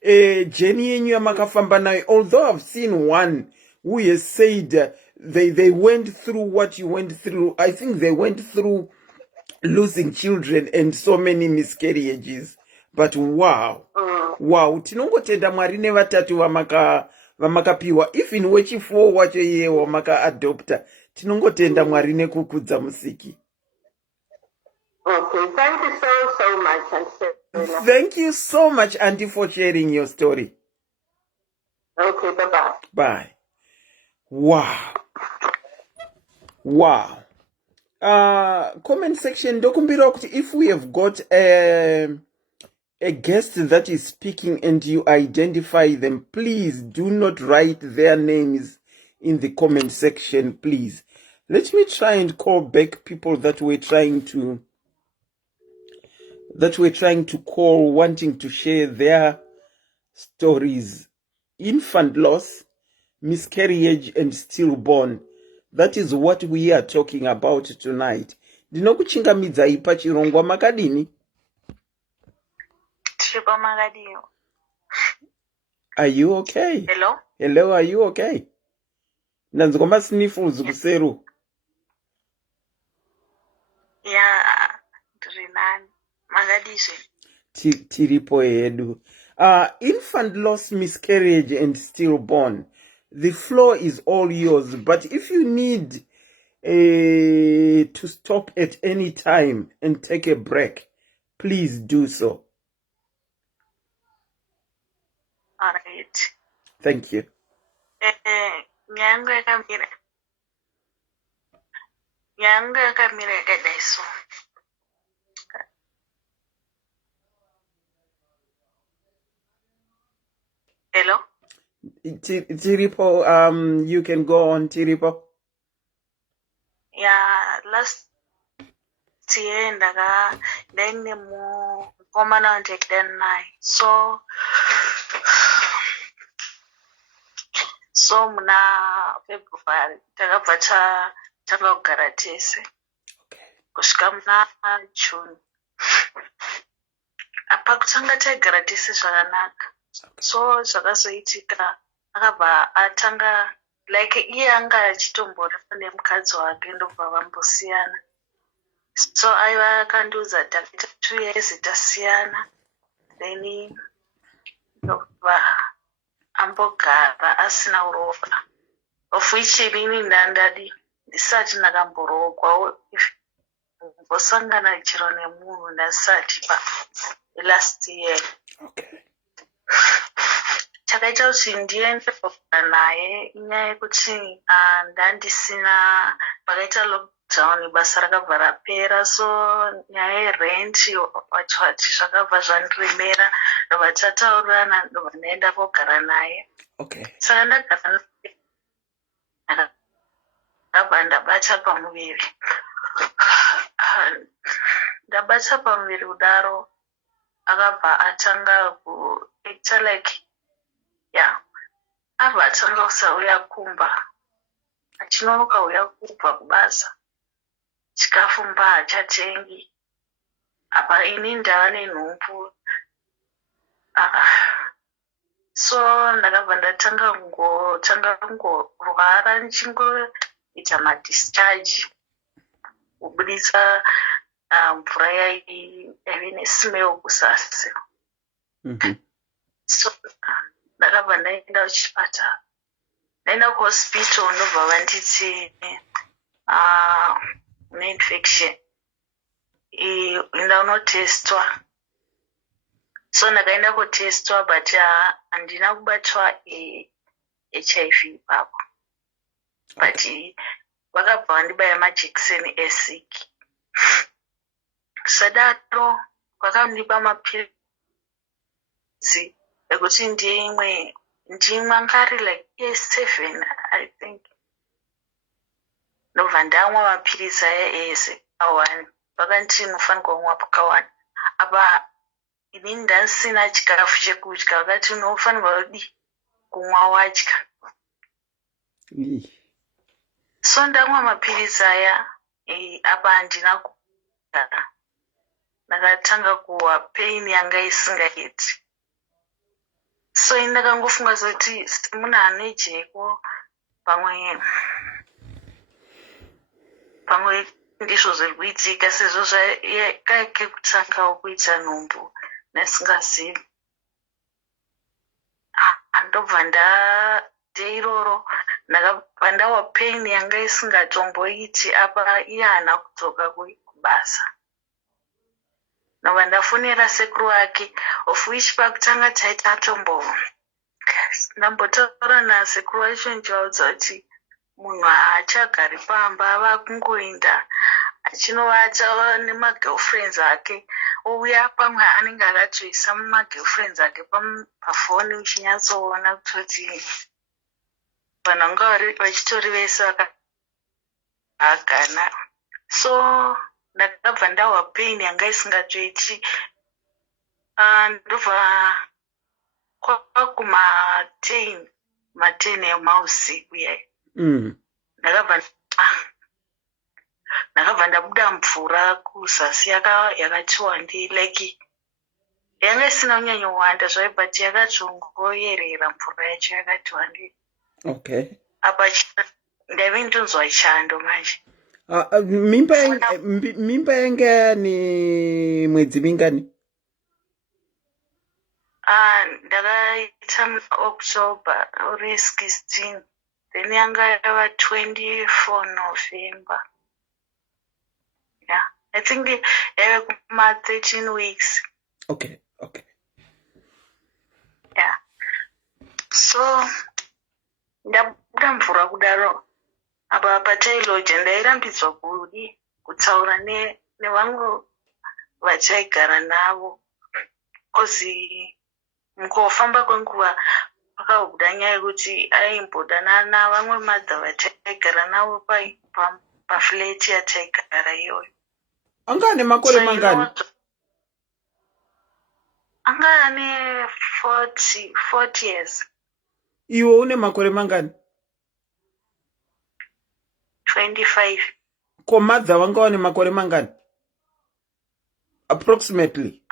Jenny yenyu yamakafamba nayo, although I've seen one who has said they went through what you went through. I think they went through losing children and so many miscarriages. But wow, tinongotenda Mwari nevatatu vamakapiwa, even wechi4 wacho iye wamakaadopta. Tinongotenda Mwari nekukudza Musiki. Okay, thank you so much, Auntie. Thank you so much, Auntie, for sharing your story. Okay, bye-bye. Bye. Wow. Comment section, dokumbira kuti if we have got a guest that is speaking and you identify them, please do not write their names in the comment section, please. Let me try and call back people that we're trying to call, wanting to share their stories. Infant loss, miscarriage, and stillborn. That is what we are talking about tonight. Ndinokuchingamidzai pachirongwa makadini? Are you okay? Hello, are you okay? Ndanzwa masniffles kuseru. Yeah, Drinan. Magadishe. Tiripo hedu. Infant loss, miscarriage, and stillborn. The floor is all yours, but if you need to stop at any time and take a break, please do so. All right. Thank you. Nyanga kamira kadaiso. Tiripo, you can go on, Tiripo. Yeah, last year ndaine mukomana wandikida naye. So muna February takabva tanga kugara tese kusvika muna June. Apa kutanga taigara tese zvakanaka. So zvakazoitika akabva atanga like iye anga achitomboramba nemukadzi wake ndobva vambosiyana. So aiva akandiudza takaita 2 years tasiyana, then ndobva ambogara asina uropa, of which inini ndandadi ndisati ndakamborogwa mbosangana chiro nemunhu ndasati last year. Chakaita kuti ndiende kugara naye inyaya yekuti ndandisina pakaita lockdown basa rakabva rapera, so nyaya yerent vachati zvakabva zvandiremera ndobva tataurirana ndobva ndaenda kogara naye. Saka ndagara naye ndabva ndabata pamuviri. Ndabata pamuviri kudaro akabva atanga kuita like abva atanga kusauya kumba, achinonoka uya kubva kubasa, chikafu hachatengi. Apa ini ndava nenhumbu, so ndakabva ndatanga kungorwara ndichingoita madischarge kubudisa mvura yaive nesmell kusasi. So ndakabva ndaenda kuchipatara, ndaenda kuhospital ndobva vanditi neinfection enda unotestwa. So ndakaenda kutestwa but handina kubatwa HIV ipapo, but vakabva vandibaya majekiseni esiki. Sadaro vakandipa mapirizi ekuti ndimwe ngari like 7 I think. Ndobva ndamwa mapirizi aya ese awani, vakanditi unofanirwa kumwa pakawanda. Apa inini ndasina chikafu chekudya, vakati unofanirwa kumwa wadya. So ndamwa mapirizi aya apa handina kugara, ndakatanga kuwa pain yanga isingaiti. So ndakangofunga kuti munhu ane jeko pamwe ndizvo zviri kuitika, sezvo kaike kutangawo kuita nhumbu nesingazivi. Ndobva ndeiroro ndakabva ndawa pain yanga isingatomboiti. Apa iye haana kudzoka kubasa. Ndobva ndafonera sekuru wake, of which pakutanga taita ndambotaura nasekuru wacho ndichivaudza kuti munhu haachagari pamba, ava kungoenda achinovata nemagirlfriends ake, ouya pamwe anenge akatoisa mumagirlfriends ake pafoni, uchinyatsoona kutoti vanhu vanga vachitori vese vakagana. So ndakabva ndawa pain yanga isingatoiti. Ndobva kwakuma10 emausiku yai ndakabva ndabuda mvura kuzasi yakati wandei, like yanga isina kunyanya wanda zvai, but yakatongoyerera mvura yacho yakati wandei. Apa ndaive ndonzwa chando manje. Mimba yanga ni mwedzi mingani? Ndakaita October uri 16, then yanga yava 24 November. I think yave kuma 13 weeks. Okay. So ndabuda mvura kudaro, apa patailoje ndairambidzwa kutaura nevamwe vachaigara navo, kozi mukufamba kwenguva pakabuda nyaya yekuti aimbodana navamwe madha vataigara navo pafleti yataigara iyoyo. Anga ane makore mangani? Anga ane 40 years. Iwe une makore mangani? 25. Ko madha vanga wane makore mangani? Approximately.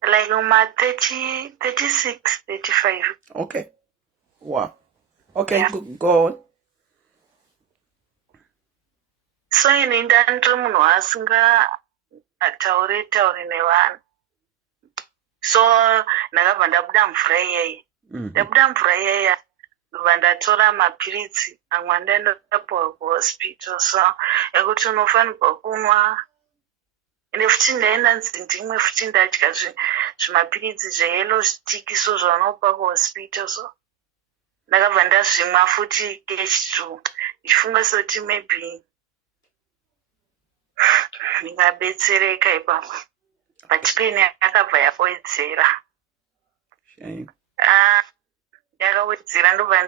Like 30, 36, 35. Okay. Wow. Okay, Yeah. go on. So ini ndandiri munhu asinga tauri nevanhu. So ndakabva ndabuda mvura iyeyi. Ndabuda mvura iyeyi ndobva ndatora mapiritsi amwe andaendapuwa kuhospital. So ekuti unofanirwa kunwa. Ende futi ndaenda nzi ndimwe futi ndadya zvimapiritsi zveyellow stick so zvavanopa kuhospital. So ndakabva ndazvimwa futi H2 ndichifunga sekuti maybe ndingabetsereka ipapo. But pain yakabva yawedzera. Yakawedzera ndobva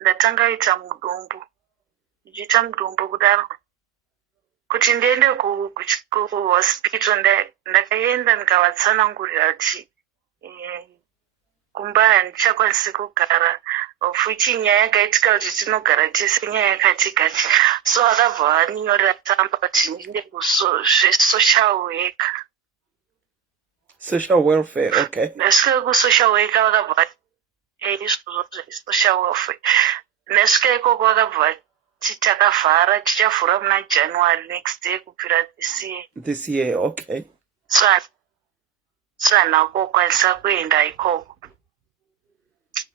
ndatanga kuita mudumbu. Ndichiita mudumbu kudaro. Kuti ndiende kuhospital ndakaenda ndikavatsanangurira kuti kumba handichakwanisi kugara. Futi nyaya yakaitika kuti tinogara tese nyaya yakati kati. So vakabva vaninyorera tsamba kuti ndiende kusocial worker. Social welfare, okay. Ndasvika kusocial worker vakabva izvozvo zvesocial welfare. Ndasvika ikoko vakabva vati takavhara tichavhura muna January next year kubvira this year, okay. So handina kukwanisa kuenda ikoko.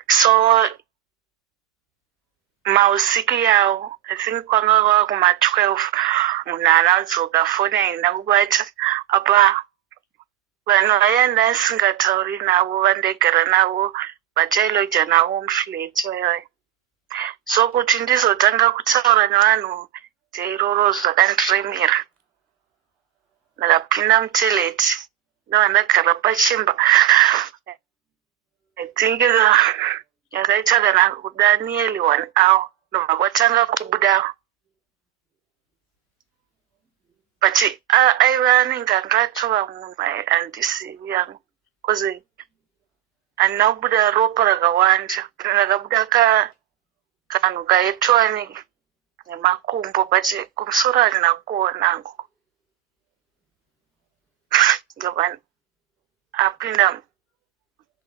So mausiku yawo I think kwanga kwava kuma-12 munhu anadzoka foni haina kubata. Apa vanhu vaya ndasingatauri navo vandaigara navo vatailoja navo mufleti vayaya. So kuti ndizotanga kutaura nevanhu teiroro zvakandiremera. Ndakapinda muteleti ndobva ndagara pachimba. I think yakaita kana kuda nearly 1 hour ndobva kwatanga kubuda. But aiva anenge angatova munhu handisivi yangu because handina kubuda ropa rakawanda. Ndakabuda kanhu kaitwa nemakumbo but kumusoro handina kuonangu. Ndobva apinda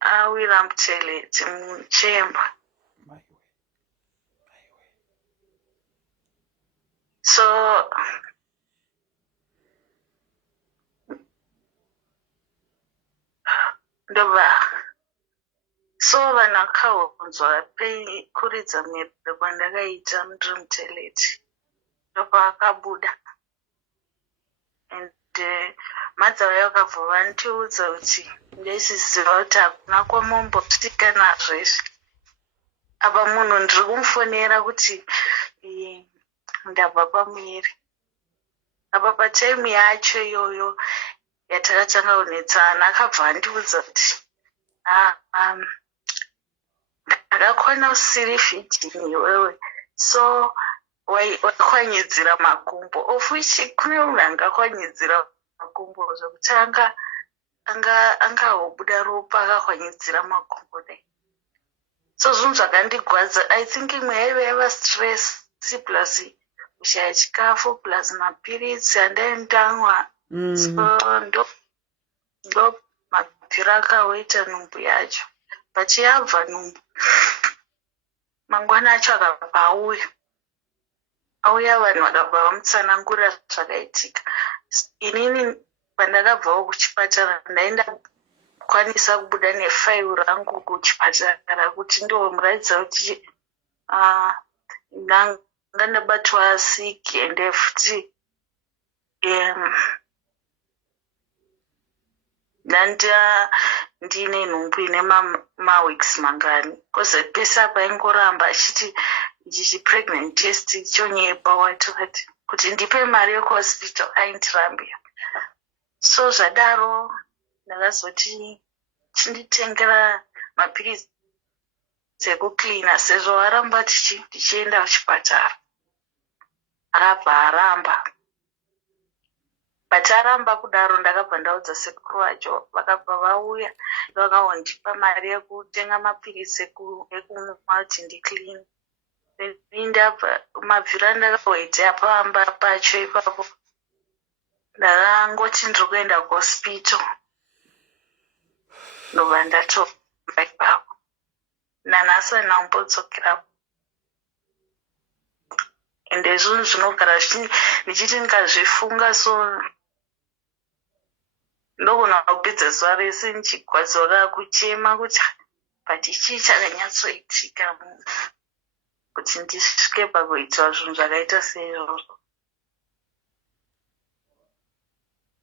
awira muteleti muchemba. So ndobva vanhu vakaonzwa kuridza mhere kwandakaita ndiri muteleti. Ndobva vakabuda. And madza vaya vakabva vandiudza kuti ndaisiziva kuti hakuna kwamambosvika nazvo izvi. Apa munhu ndiri kumufonera kuti ndabva pamuviri. Apa pataimu yacho iyoyo yatakatanga kunetsana akabva andiudza kuti ndakakwana usiri fitini iwewe. So waikwanyidzira makumbo. Of which kune munhu angakwanyidzira makumbo zvokuti angahobuda ropa akakwanyidzira makumbo dai. So zvinhu zvakandigwadza. I think imwe yaiva stress plus kushaya chikafu plus mapiritsi andaendanwa. So ndo mabhiro akawaita nhumbu yacho. But yabva nhumbu mangwana acho akabva auya vanhu vakabva vamutsanangurira zvakaitika. Inini pandakabvawo kuchipatara ndaenda kwanisa kubuda nefaili rangu kuchipatara kuti ndomuratidza kuti ndanga ndabatwa sick ende futi ndine nhumbu ine maweeks mangani. Because pese apa aingoramba achiti ichi pregnant test chonyepa watoti kuti ndipe mari yekuhospital aindirambira. So zvadaro ndakazoti chinditengera mapirizi ekucleana sezvo aramba tichienda kuchipatara. Akabva aramba. But aramba kudaro ndakabva ndaudza sekuru vacho, vakabva vauya vakawondipa mari yekutenga mapirizi ekumwa kuti ndiclean. Ndabva mabviro andakaita pamba pacho ipapo ndakangoti ndiri kuenda kuhospital ndobva ndatoba ipapo. Nanhasi ndambodzokerapo. Ende zvinhu zvinogara ndichiti ndikazvifunga so ndogona kupedza zuva rese ndichigwadzoka kuchema kuti but chii chakanyatsoitika kuti ndisvike pakuitwa zvinhu zvakaita seizvozvo.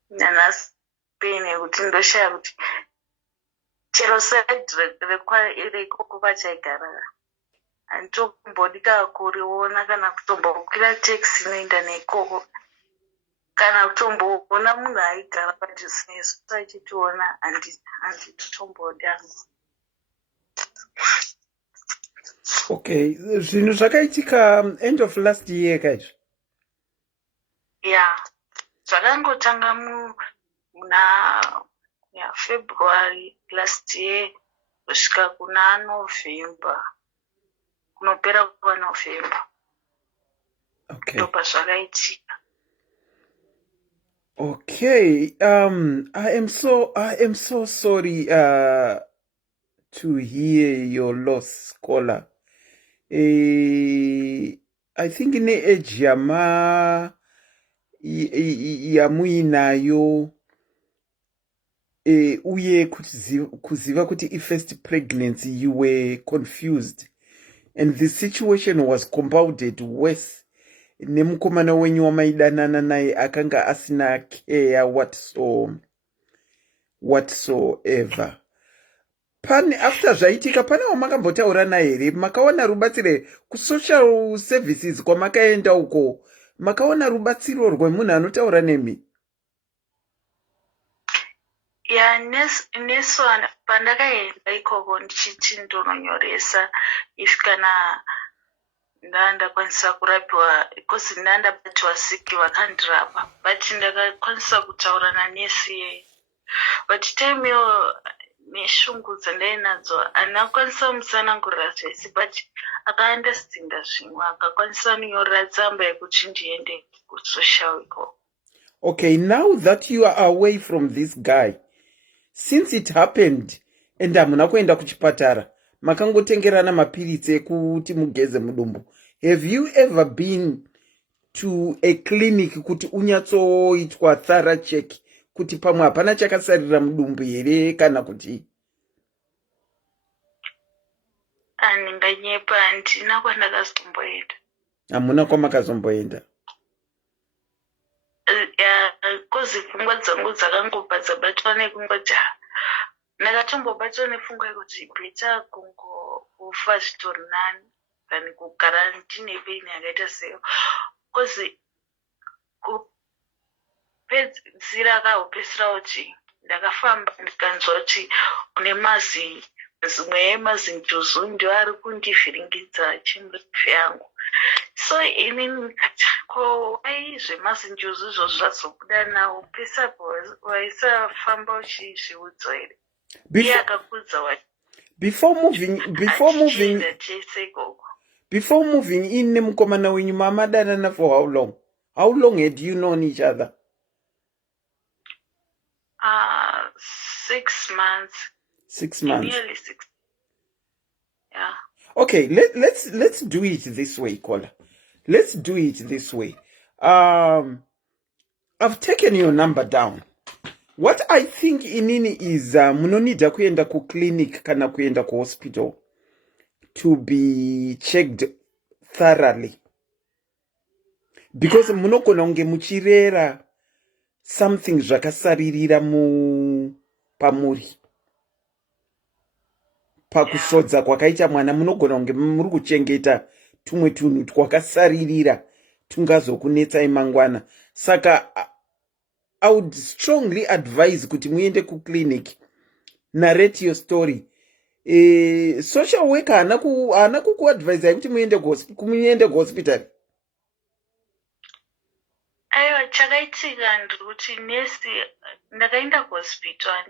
Nanhasi pene kuti ndoshaya kuti chero saidi rekoko pachaigara handitombodika kuriona kana kutombokwira taxi inoenda neikoko kana kutomboona munhu aigara padhuze nesu achitiona handitotombodango. Okay, zvinhu zvakaitika end of last year kaizvo? Yeah, zvakangotanga muna February last year kusvika kuna November, kunopera kwa November. Okay. Ndopa zvakaitika. Okay, I am so sorry to hear your loss, Kola. I think in age yamuinayo uye kuziva kuti first pregnancy you were confused and the situation was compounded worse nemukomana wenyu wamaidanana naye akanga asina care whatsoever. Pane after zvaitika pane wamakambotaura naye here? Makaona rubatsiro kusocial services kwamakaenda uko? Makaona rubatsiro rwemunhu anotaura nemi? Ya nesu pandakaenda ikoko ndichiti ndononyoresa if kana ndakwanisa kurapiwa because ndandabatiwa siki vakandirapa but ndakakwanisa kutaura nanesi yeye but time yo neshungu dzandainadzo andakwanisa musanangurira zvese but akaandestinda zvimwe akakwanisa kunyorera tsamba yekuti ndiende kusocial ikoko. Okay, now that you are away from this guy, since it happened and hamuna kuenda kuchipatara makangotengerana mapirizi ekuti mugeze mudumbu, have you ever been to a clinic kuti unyatsoitwa thorough check kuti pamwe hapana chakasarira mudumbu here kana kuti? Ndinganyepa handina kwandakazomboenda. Hamuna kwamakazomboenda? Kozi pfungwa dzangu dzakangobva dzabatwa nekungoti ndakatombobatwa nepfungwa yekuti beta kungofa zvitori nani than kugara ndine pain yakaita seyo. Kozi kupedzisira kahopesera kuti ndakafamba ndikanzwa kuti une zimwe yemazinjuzu ndio ari kundivhiringidza chimrefu yangu. So inini ndikati ko zvemazinjuzu izvo zvazobuda nawo pesa waisafamba uchizviudzwa here? Iye akakudza wati before moving in nemukomana wenyu mamadanana for how long? How long had you known each other? 6 months. 6 months. Nearly 6. Yeah. Okay, let's do it this way, Kola. Let's do it this way. I've taken your number down. What I think inini is munonida kuenda ku clinic kana kuenda ku hospital to be checked thoroughly. Because munogona kunge muchirera something zvakasaririra pamuri. Pakusodza kwakaita mwana munogona kunge muri kuchengeta tumwe tunhu twakasaririra tungazokunetsai mangwana. Saka I would strongly advise kuti muende ku clinic, narrate your story. social worker haana kukuadvisai kuti muende kuhospital? Aiwa, chakaitika ndikuti nesi ndakaenda kuhospital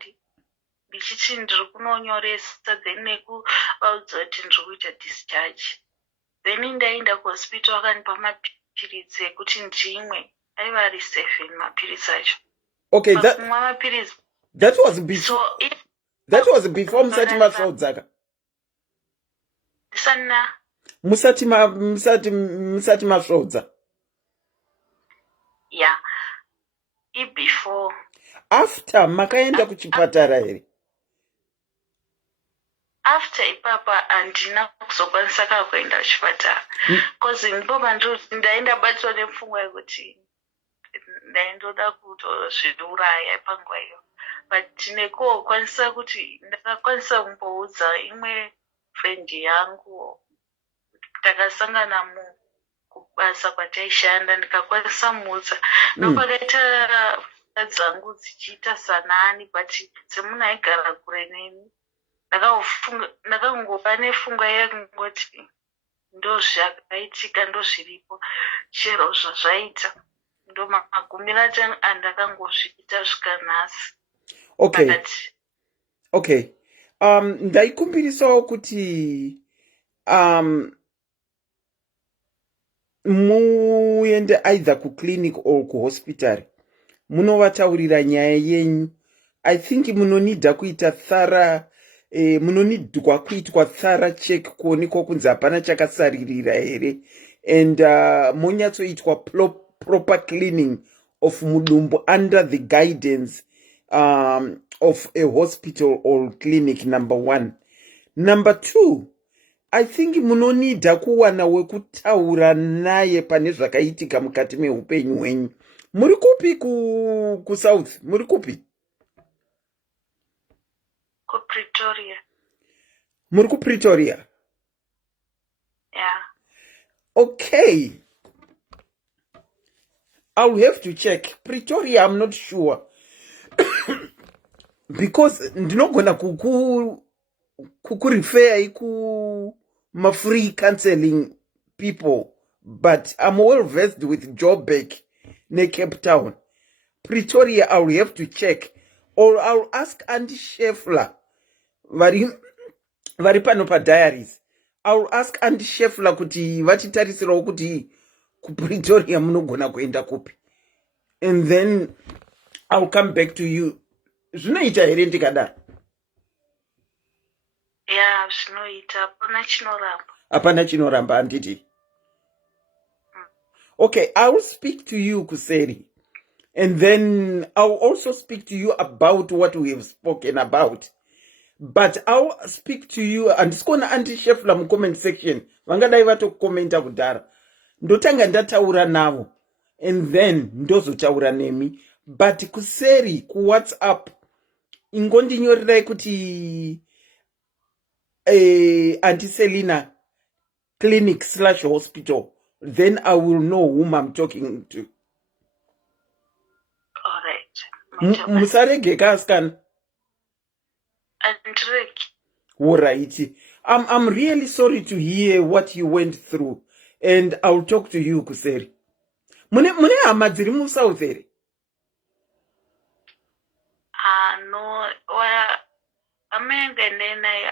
ndichiti ndiri kunonyoresa, then nekuvaudza kuti ndiri kuita discharge. Then ndaenda kuhospital vakanipa mapiritsi ekuti ndimwe. Aiva ari 7 mapiritsi acho. Okay, Pakumwa mapiritsi. that was before musati masvaudzaka. musati masvaudza. Yeah, before. After makaenda kuchipatara here? After ipapa handina kuzokwanisa kuenda kuchipatara. Because ndibva ndaenda batwa nepfungwa yekuti ndaindoda kutozviuraya panguva iyo. But nekokwanisa kuti ndakakwanisa kumboudza imwe friend yangu takasangana kubasa kwataishanda, ndikakwanisa muudza nopakaita dzangu dzichiita sanani, but semunhu aigara kure neni ndakangopa nepfungwa yakungoti ndozvakaitika, ndozviripo, chero zvazvaita ndomagumira andakangozviita zvikanhasi. Okay. Ndaikumbirisawo kuti muende either kuclinic or kuhospital munovataurira nyaya yenyu. I think munonidha kuita munonidhwa kuitwa thara check kuonekwa kunzi hapana chakasaririra here, and monyatsoitwa proper cleaning of mudumbu under the guidance of a hospital or clinic, number 1. Number 2, I think munonidha kuwana wekutaura naye pane zvakaitika mukati meupenyu hwenyu. Muri kupi kusouth? Muri kupi? Pretoria. Muri kuPretoria? Yeah. Okay. I'll have to check. Pretoria, I'm not sure. Because ndinogona kukurefer free counseling people, but I'm well versed with Joburg ne Cape Town. Pretoria, I'll have to check, or I'll ask Auntie Scheffler vari pano padiaries. I'll ask Auntie Scheffler kuti vatitarisirawo kuti kuPretoria munogona kuenda kupi, and then I'll come back to you. Zvinoita here ndikadaro? Yeah, zvinoita, hapana chinoramba. Hapana chinoramba, handiti? Okay, I will speak to you, Kuseri, and then I'll also speak to you about what we have spoken about. But I'll speak to you, and it's going to Auntie Scheffler mu comment section. Vangadai vatokomenta kudhara. Ndotanga ndataura navo, and then ndozotaura nemi. But Kuseri ku WhatsApp ingondinyorerai kuti Auntie Selina clinic/hospital. Then I will know whom I'm talking to. All right. Musaregeka askana. All right. I'm really sorry to hear what you went through, and I'll talk to you, Kuseri. Mune hama dziri mu South here? No, amenge naye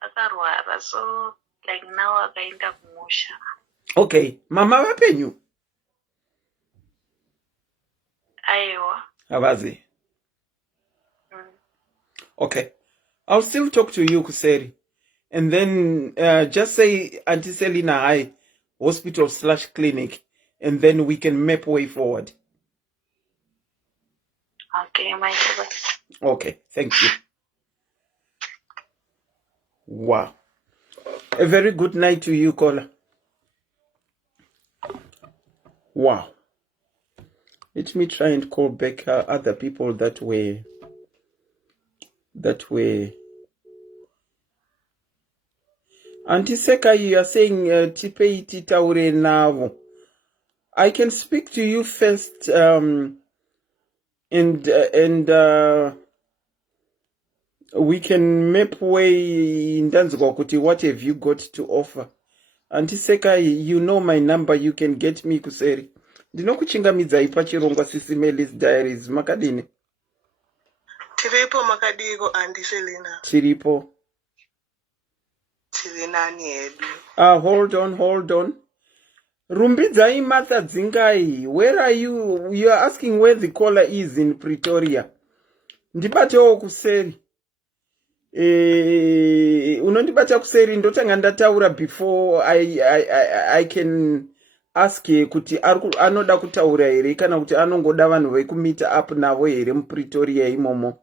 akarwara, so like now akaenda kumusha. Okay, mama vapenyu? Aiwa. Havazi? Okay, I'll still talk to you, Kuseri, and then just say Auntie Selina hi, hospital/clinic, and then we can map way forward. Okay, my dear. Okay, thank you. Wow. A very good night to you, caller. Wow. Let me try and call back other people that way. Auntie Seka, you are saying tipei titaure navo. I can speak to you first, and we can map way ndanzwa kuti what have you got to offer. Auntie Sekai, you know my number, you can get me kuseri. Ndinokuchingamidzai pachirongwa SIS MELLY's diaries. Makadini? Tiripo makadiko Auntie Selina. Tiripo. Tirinani hedu. Hold on. Rumbidzai Martha Dzingai, where are you? You are asking where the caller is in Pretoria. Ndibatewo kuseri. Unondibata kuseri ndotanga ndataura before I can ask kuti anoda kutaura here kana kuti anongoda vanhu vekumita up navo here muPretoria imomo.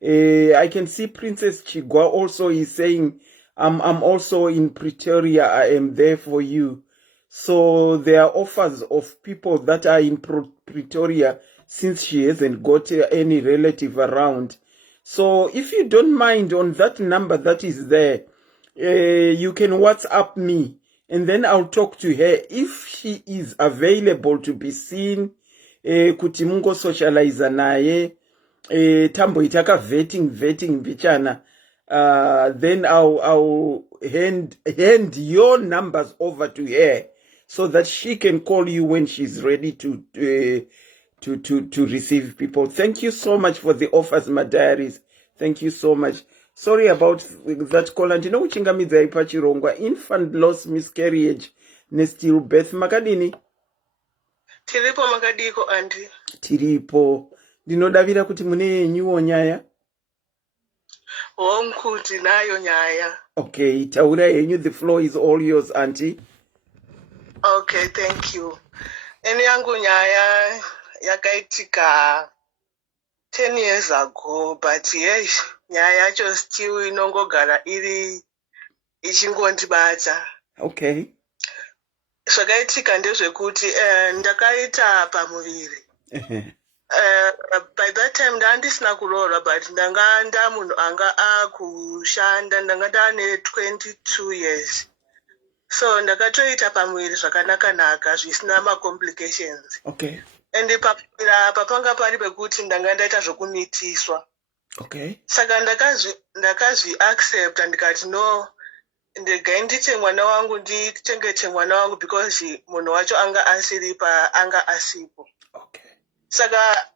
I can see Princess Chigwa also is saying I'm also in Pretoria, I am there for you. So there are offers of people that are in Pretoria since she hasn't got any relative around. So if you don't mind, on that number that is there, you can WhatsApp me and then I'll talk to her. If she is available to be seen, kuti mungo socialize naye, tambo itaka vetting bichana, then I'll hand your numbers over to her so that she can call you when she's ready to receive people. Thank you so much for the offers, my diaries. Thank you so much. Sorry about that call. And you know, uchingamidzai pachirongwa, infant loss, miscarriage, stillbirth. Makadini? Tiripo makadiko Auntie. Tiripo. Ndinodavira kuti mune yenyuwo nyaya? Kuti nayo nyaya. Okay, taura yenyu, the floor is all yours, Auntie. Okay, thank you. Eni yangu nyaya yakaitika 10 years ago, but yes, nyaya yacho still inongogara iri ichingondibata. Okay. Zvakaitika ndezvekuti ndakaita pamuviri. By that time ndandisina kuroorwa, but ndanga ndamunhu anga akushanda, ndanga ndane 22 years. So ndakatoita pamuviri zvakanaka zvisina complications. Okay. And pamuviri apa panga pari pekuti ndanga ndaita zvokumitiswa. Okay. Saka ndakazvi accept ndikati no, ndigai ndite mwana wangu, ndichengete mwana wangu because munhu wacho anga asiripa, anga asipo. Okay. Saka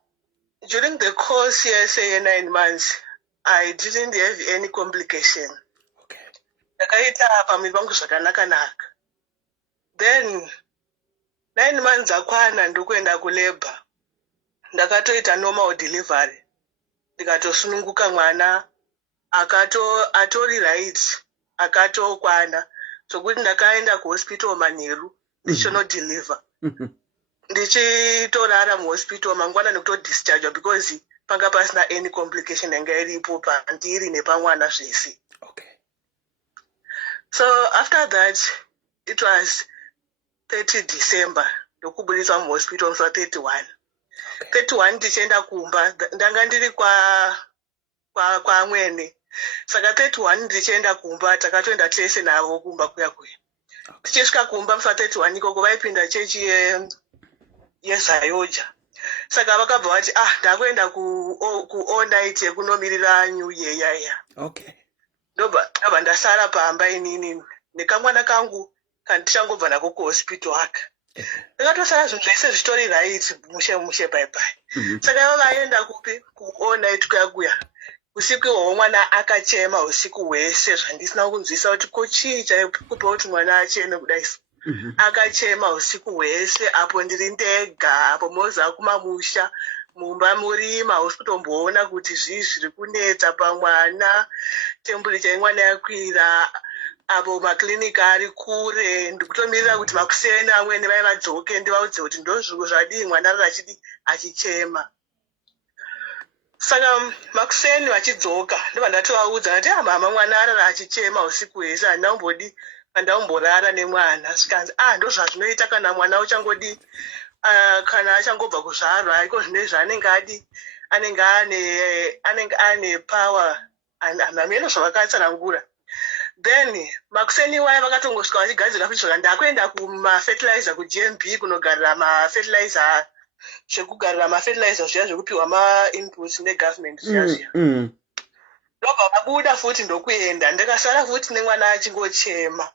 during the course yese 9 months, I didn't have any complication. Okay. Ndakaita pamuviri pangu zvakanaka. Then 9 months akwana ndokuenda kulabor. Ndakatoita normal delivery. Ndikatosununguka mwana, atori right, akatokwana. Sokuti ndakaenda kuhospital manheru, ndichono deliver. Ndichitorara muhospital mangwana nekuto-discharge because panga pasina any complication yanga iripo pandiri nepamwana zvese. Okay. So after that, it was 30 December, ndokubudiswa muhospital musi wa 31. 31 ndichienda kumba, ndanga ndiri kwa Mwene. Saka 31 ndichienda kumba, takatoenda tese navo kumba kuya. Tichisvika kumba musi wa 31 ikoko vaipinda chechi yeZayoja. Saka vakabva vati ndakuenda ku night yekunomirira New Year yaya. Okay. Ndobva ndasara pamba inini nekamwana kangu kandichangobva nako kuhospital aka. Ndakatosara zvinhu zvese zvitori right mushe bye. Saka ivo vaenda kupi ku night kuya. Usiku ihwohwo mwana akachema usiku hwese zvandisina kunzwisa kuti kochii chaikupa kuti mwana acheme kudaiso. Akachema usiku hwese, apo ndiri ndega, apo moza kumamusha, mumba murima, usikutomboona kuti zvii zviri kunetsa pamwana, temperature yemwana yakwira, apo makliniki ari kure, ndikutomirira kuti makuseni amweni vai vadzoke ndivaudze kuti ndozviro zvadii mwana ari achichema. Saka makuseni vachidzoka ndobva ndatovaudza ndati mama mwana ari achichema usiku hwese, handambodi andamborara nemwana. Sikanzi ndozvazvinoita kana mwana uchangodi kana achangobva kuzvarwa, aiko zvine zvaanenge adi, anenge ane power ameno zvavakatsanangura. Then makuseni waya vakatongosvika vachigadzira kuti zvaka ndakuenda kumafertilizer kuGMB kunogarira mafertilizer, zvekugarira mafertilizer zviya zvekupiwa mainputs negovernment zviya. ndobva vabuda futi ndokuenda ndakasara futi nemwana achingochema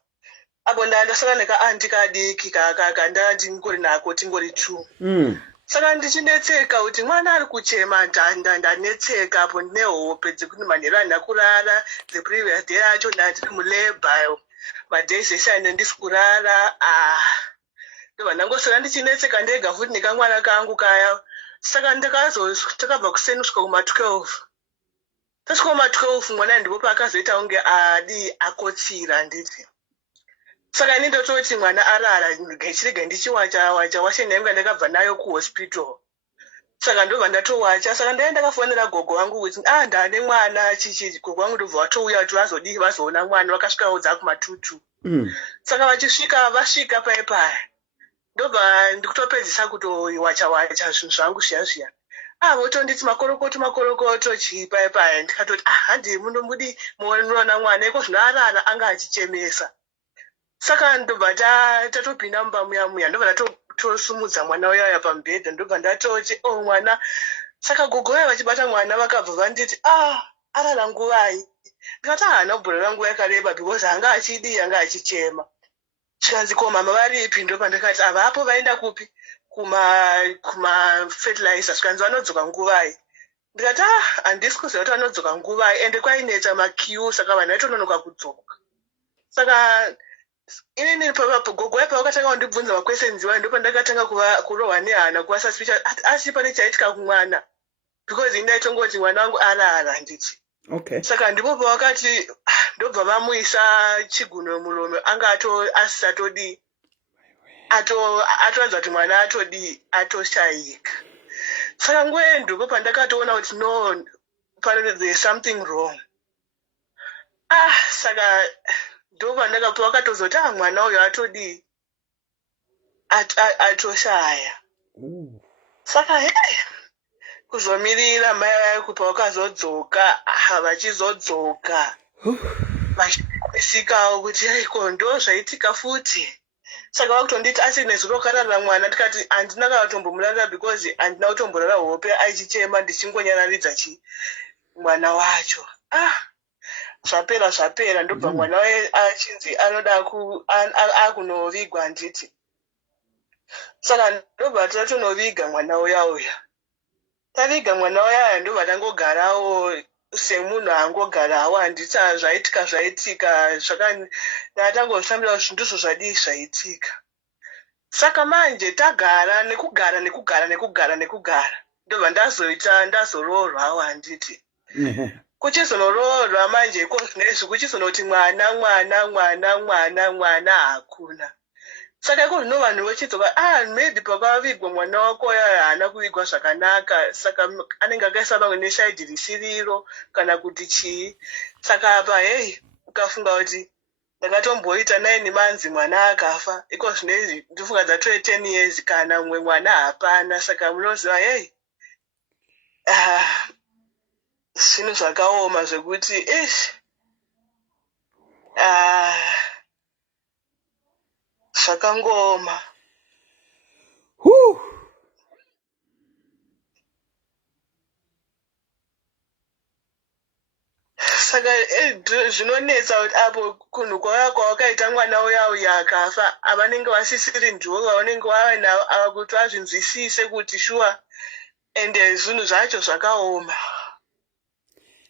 apo ndandasara nekaanti kadiki kaka ndingori nako tingori 2 saka ndichinetseka kuti mwana ari kuchema ndanetseka apo ndine hope dzekuti manheru handina kurara the previous day acho ndatiri mulabha madays ese ane ndisi kurara ndobva ndangosara ndichinetseka ndega futi nekamwana kangu kaya saka takabva kuseni kusvika kuma12 tasvika kuma12 mwana ndipo paakazoita kunge akotsira nditi saka ini ndototi mwana arara chirege ndichiwacha washe nhenga ndakabva nayo kuhospital saka ndobva ndatowacha saka ndaenda ndakafonera gogo wangu kuti ndane mwana chichi gogo wangu ndobva watouya kuti vazoona mwana vakasvika udza kuma22 saka vasvika paipaya ndobva ndikutopedzisa kutowacha zvinhu zvangu zviya votonditi makorokoto chii paipaya ndikatoti handi munombudi munoona mwana iko zvino arara anga achichemesa saka ndobva tatopinda mumba muya ndobva ndatosumudza mwana uyaya pamubhedha ndobva ndatoti mwana saka gogo vaya vachibata mwana vakabva vanditi arara nguvai ndikati haana kubhorera nguva yakareba because anga achichema chikanzi ko mama varipi ndobva ndakati avapo vaenda kupi kuma-fertilizer zvikanzi vanodzoka nguvai ndikati handisi kuziva kuti vanodzoka nguvai ende kwainetsa makiu saka vanhu vaitononoka kudzoka saka inini gogo yapa vakatanga kundibvunza maquestions iwayo ndopa ndakatanga kurohwa nehana kuvasuspicious asi pane chaitika kumwana because ini ndaitongoti mwana wangu arara nditi saka ndipo pavakati ndobva vamuisa chiguno muromo anga asisatodi atoradza kuti mwana atoshayika saka nguva ndipo pandakatoona kuti no there's something wrong saka ndobva vakatozoti mwana uyo atoshaya saka kuzomirira mai vayo kupa vakazodzoka vachizodzoka vachikwisikawo kuti aiko ndo zvaitika futi saka vakutonditi asine zuro kararira mwana ndikati handina kavatombomularira because handina kutomborara hope aichichema ndichingonyararidza mwana wacho zvapera ndobva mwana waye achinzi anoda akunovigwa nditi saka ndobva tatonoviga mwana uya taviga mwana uyaya ndobva tangogarawo semunhu angogarawo handiti zvaitika ndatangozvitambira kuti ndizvo zvadii zvaitika saka manje tagara nekugara ndobva ndazoroorwawo handiti kuchizonoroorwa manje iko zvinezvi kuchizonoti mwana hakuna saka iko zvino vanhu vachidzoka maybe pakavigwa mwana wako yaya haana kuvigwa zvakanaka saka anenge akaisa vamwe neshaidhi risiriro kana kuti chii saka apa ukafunga kuti ndakatomboita 9 manzi mwana akafa iko zvinezvi ndofunga dzatove 10 years kana mumwe mwana hapana saka munoziva zvinhu zvakaoma zvekuti zvakangoma saka zvinonetsa kuti apo kunhu kwauya kwawakaita mwana uya akafa avanenge vasisiri ndiwo vaunenge wavanavo ava kuti vazvinzwisise kuti shuwa ende zvinhu zvacho zvakaoma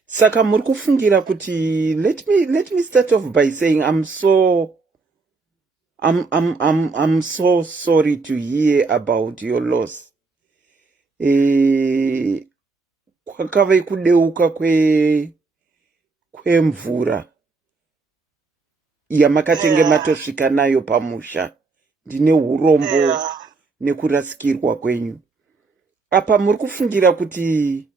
saka muri kufungira kuti let me start off by saying I'm so sorry to hear about your loss. Kwakave kudeuka kwemvura yamakatenge matosvika nayo pamusha ndine urombo nekurasikirwa kwenyu. Apa muri kufungira kuti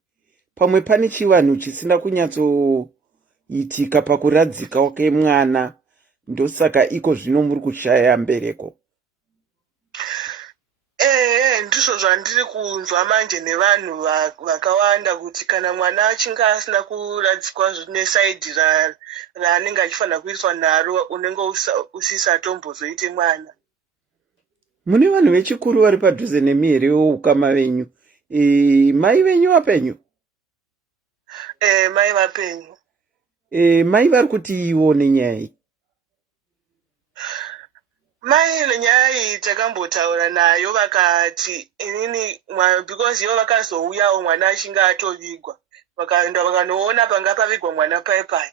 pamwe pane chivanhu chisina kunyatsoitika pakuradzika kwemwana ndosaka iko zvino muri kushaya mbereko? Ndizvo zvandiri kunzwa manje nevanhu vakawanda kuti kana mwana achinge asina kuradzikwa nesaidhi raanenge achifanira kuiswa naro unenge usisatombozvoite mwana. Mune vanhu vechikuru vari padhuze nemi here ukama venyu? Mai venyu vapenyu? Mai vapenyu. mai vari kuti iwo nenyaya iyi? mai nenyaya iyi takambotaura nayo vakati inini because ivo vakazouyawo mwana achinge atovigwa vakaenda vakanoona panga pavigwa mwana paipai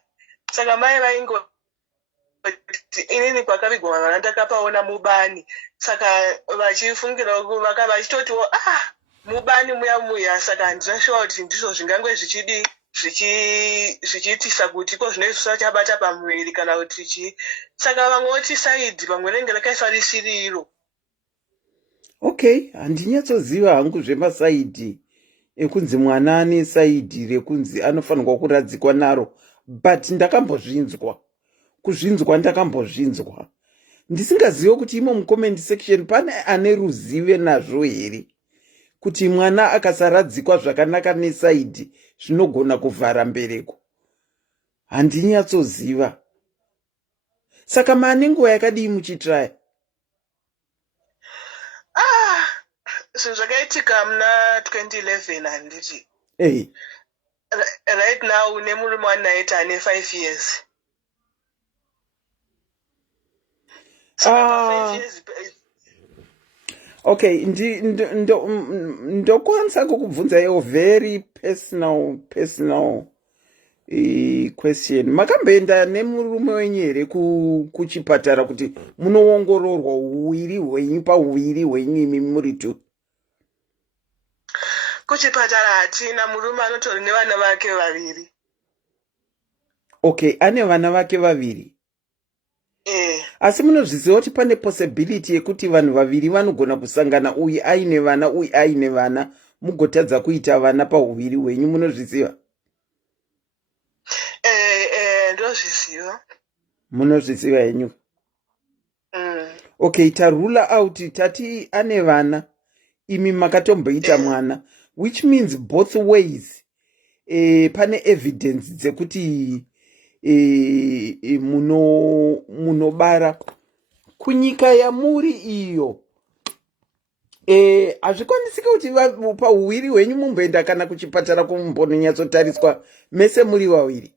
saka mai vaingoti inini pakavigwa mwana ndakapaona mubani saka vachifungira vachitotiwo mubani muya saka handinashuwa kuti ndizvo zvingange zvichiitisa kuti ko zvino isu chabata pamuviri kana kuti chii saka vamwe voti saidhi vamwe ringe rakaisa risiri iro. Okay, handinyatsoziva hangu zvemasaidhi ekunzi mwana ane saidhi rekunzi anofanirwa kuradzikwa naro, but ndakambozvinzwa kuzvinzwa ndakambozvinzwa. Ndisingazive kuti imo mucomment section pane ane ruzive nazvo here kuti mwana akasaradzikwa zvakanaka nesaidhi zvinogona kuvhara mbereko. Handinyatsoziva. Saka mane nguva yakadii muchitraya? Zvinhu zvakaitika muna 2011 handiti. Right now nemurume wandinaita ane 5 years. Okay, ndokwanisa kukubvunza yo very personal question. Makamboenda nemurume wenyu here kuchipatara kuti munoongororwa uwiri hwenyu pauwiri hwenyu imi muri tu? Kuchipatara hatina, murume anotori nevana vake vaviri. Okay, ane vana vake vaviri. Asi munozviziva kuti pane possibility yekuti vanhu vaviri vanogona kusangana, uyu aine vana uyu aine vana, mugotadza kuita vana pauviri hwenyu, munozviziva? Ndozviziva. Munozviziva henyu? Okay, tarula out tati ane vana, imi makatomboita mwana, which means both ways pane evidence dzekuti munobara kunyika yamuri iyo. Hazvikwanisiki kuti pauwiri hwenyu mumboenda kana kuchipatara kumbononyatsotariswa mese muri vaviri?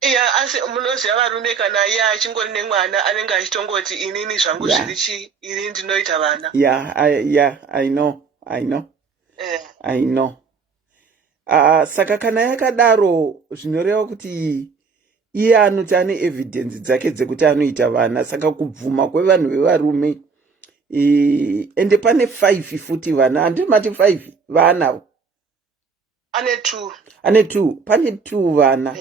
Iya, asi munoziva varume kana iye achingori nemwana anenge achitongoti inini zvangu zviri ini ndinoita vana. I know. Saka kana yakadaro zvinoreva kuti iye anoti ane evidence dzake dzekuti anoita vana, saka kubvuma kwevanhu vevarume ende pane 5 futi vana, handiti mati 5 vaanavo? Ane 2, pane 2 vana.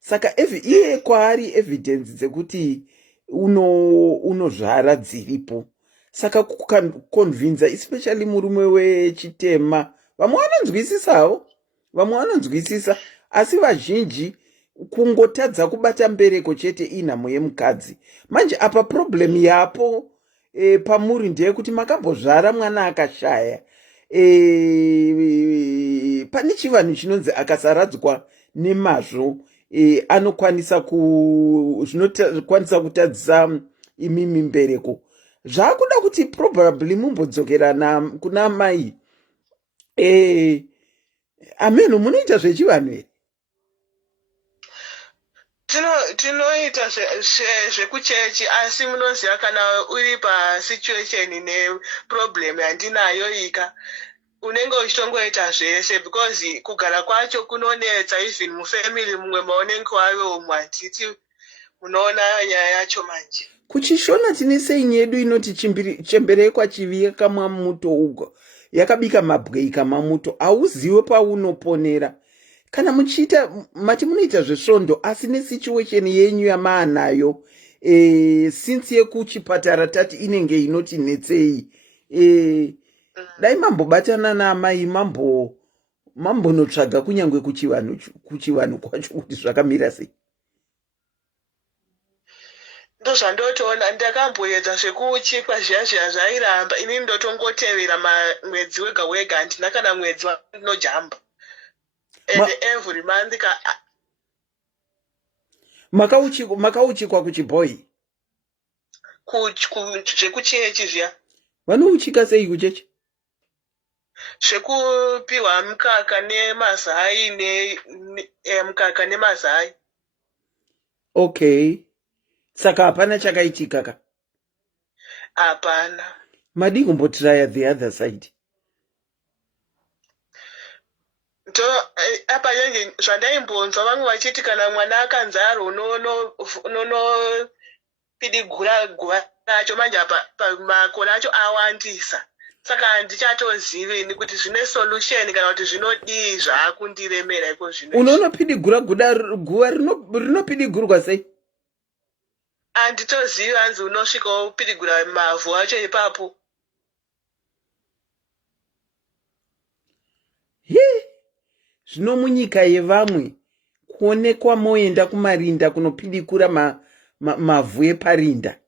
Saka iye kwaari evidence dzekuti unozvara dziripo. Saka kukonvinza especially murume wechitema, vamwe vanonzwisisa, asi vazhinji kungotadza kubata mbereko chete inhamo yemukadzi. Manje apa problem yapo pamuri ndeyekuti makambozvara mwana akashaya. Pane chivanhu chinonzi akasaradzwa nemazvo anokwanisa zvinokwanisa kutadzisa imimi mbereko. Zvakuda kuti probably mumbodzokera kuna mai. Ameno, munoita zvechivanhu here? Tinoita zvekuchechi, asi munoziva kana uri pasituation neproblem yandinayo ika unenge uchitongoita zvese, because kugara kwacho kunonetsa even mufamily mumwe maunenge waveumwe handiti unoona nyaya yacho manje. Kuchishona tine sei yedu inoti chemberekwa chivi yakamwa muto ugo, yakabika mabwe ikama muto, hauziwe paunoponera. Kana mati munoita zvesvondo, asi nesituation yenyu yamaanayo since yekuchipatara tati inenge inoti netsei, dai mambobatana naamai mambonotsvaga kunyange kuchivanhu kwacho kuti zvakamira sei. Ndozvandotoona, ndakamboedza zvekuchikwa zviya zvairamba, inini ndotongotevera mwedzi wega wega, handina kana mwedzi wandinojamba. And every month makauchikwa kuchibhoyi? Zvekuchechi zviya. Vanouchika sei kuchechi? zvekupiwa mukaka nemazai mukaka nemazai. Okay. Saka hapana chakaitika ka? Hapana. Madi kumbotraya the other side. Apa yange zvandaimbonzwa vamwe vachiti kana mwana akanzaro unopidigura guva racho, manje apa makore acho awandisa. Saka handichatozivi kuti zvine solution kana kuti zvinodii zvaakundiremera iko zvino. Unonopidigura guva rinopidigurwa sei? Handitozivi, hanzi unosvika upidigura mavhu acho ipapo. Zvino munyika yevamwe kuonekwa moenda kumarinda kunopidikura mavhu eparinda.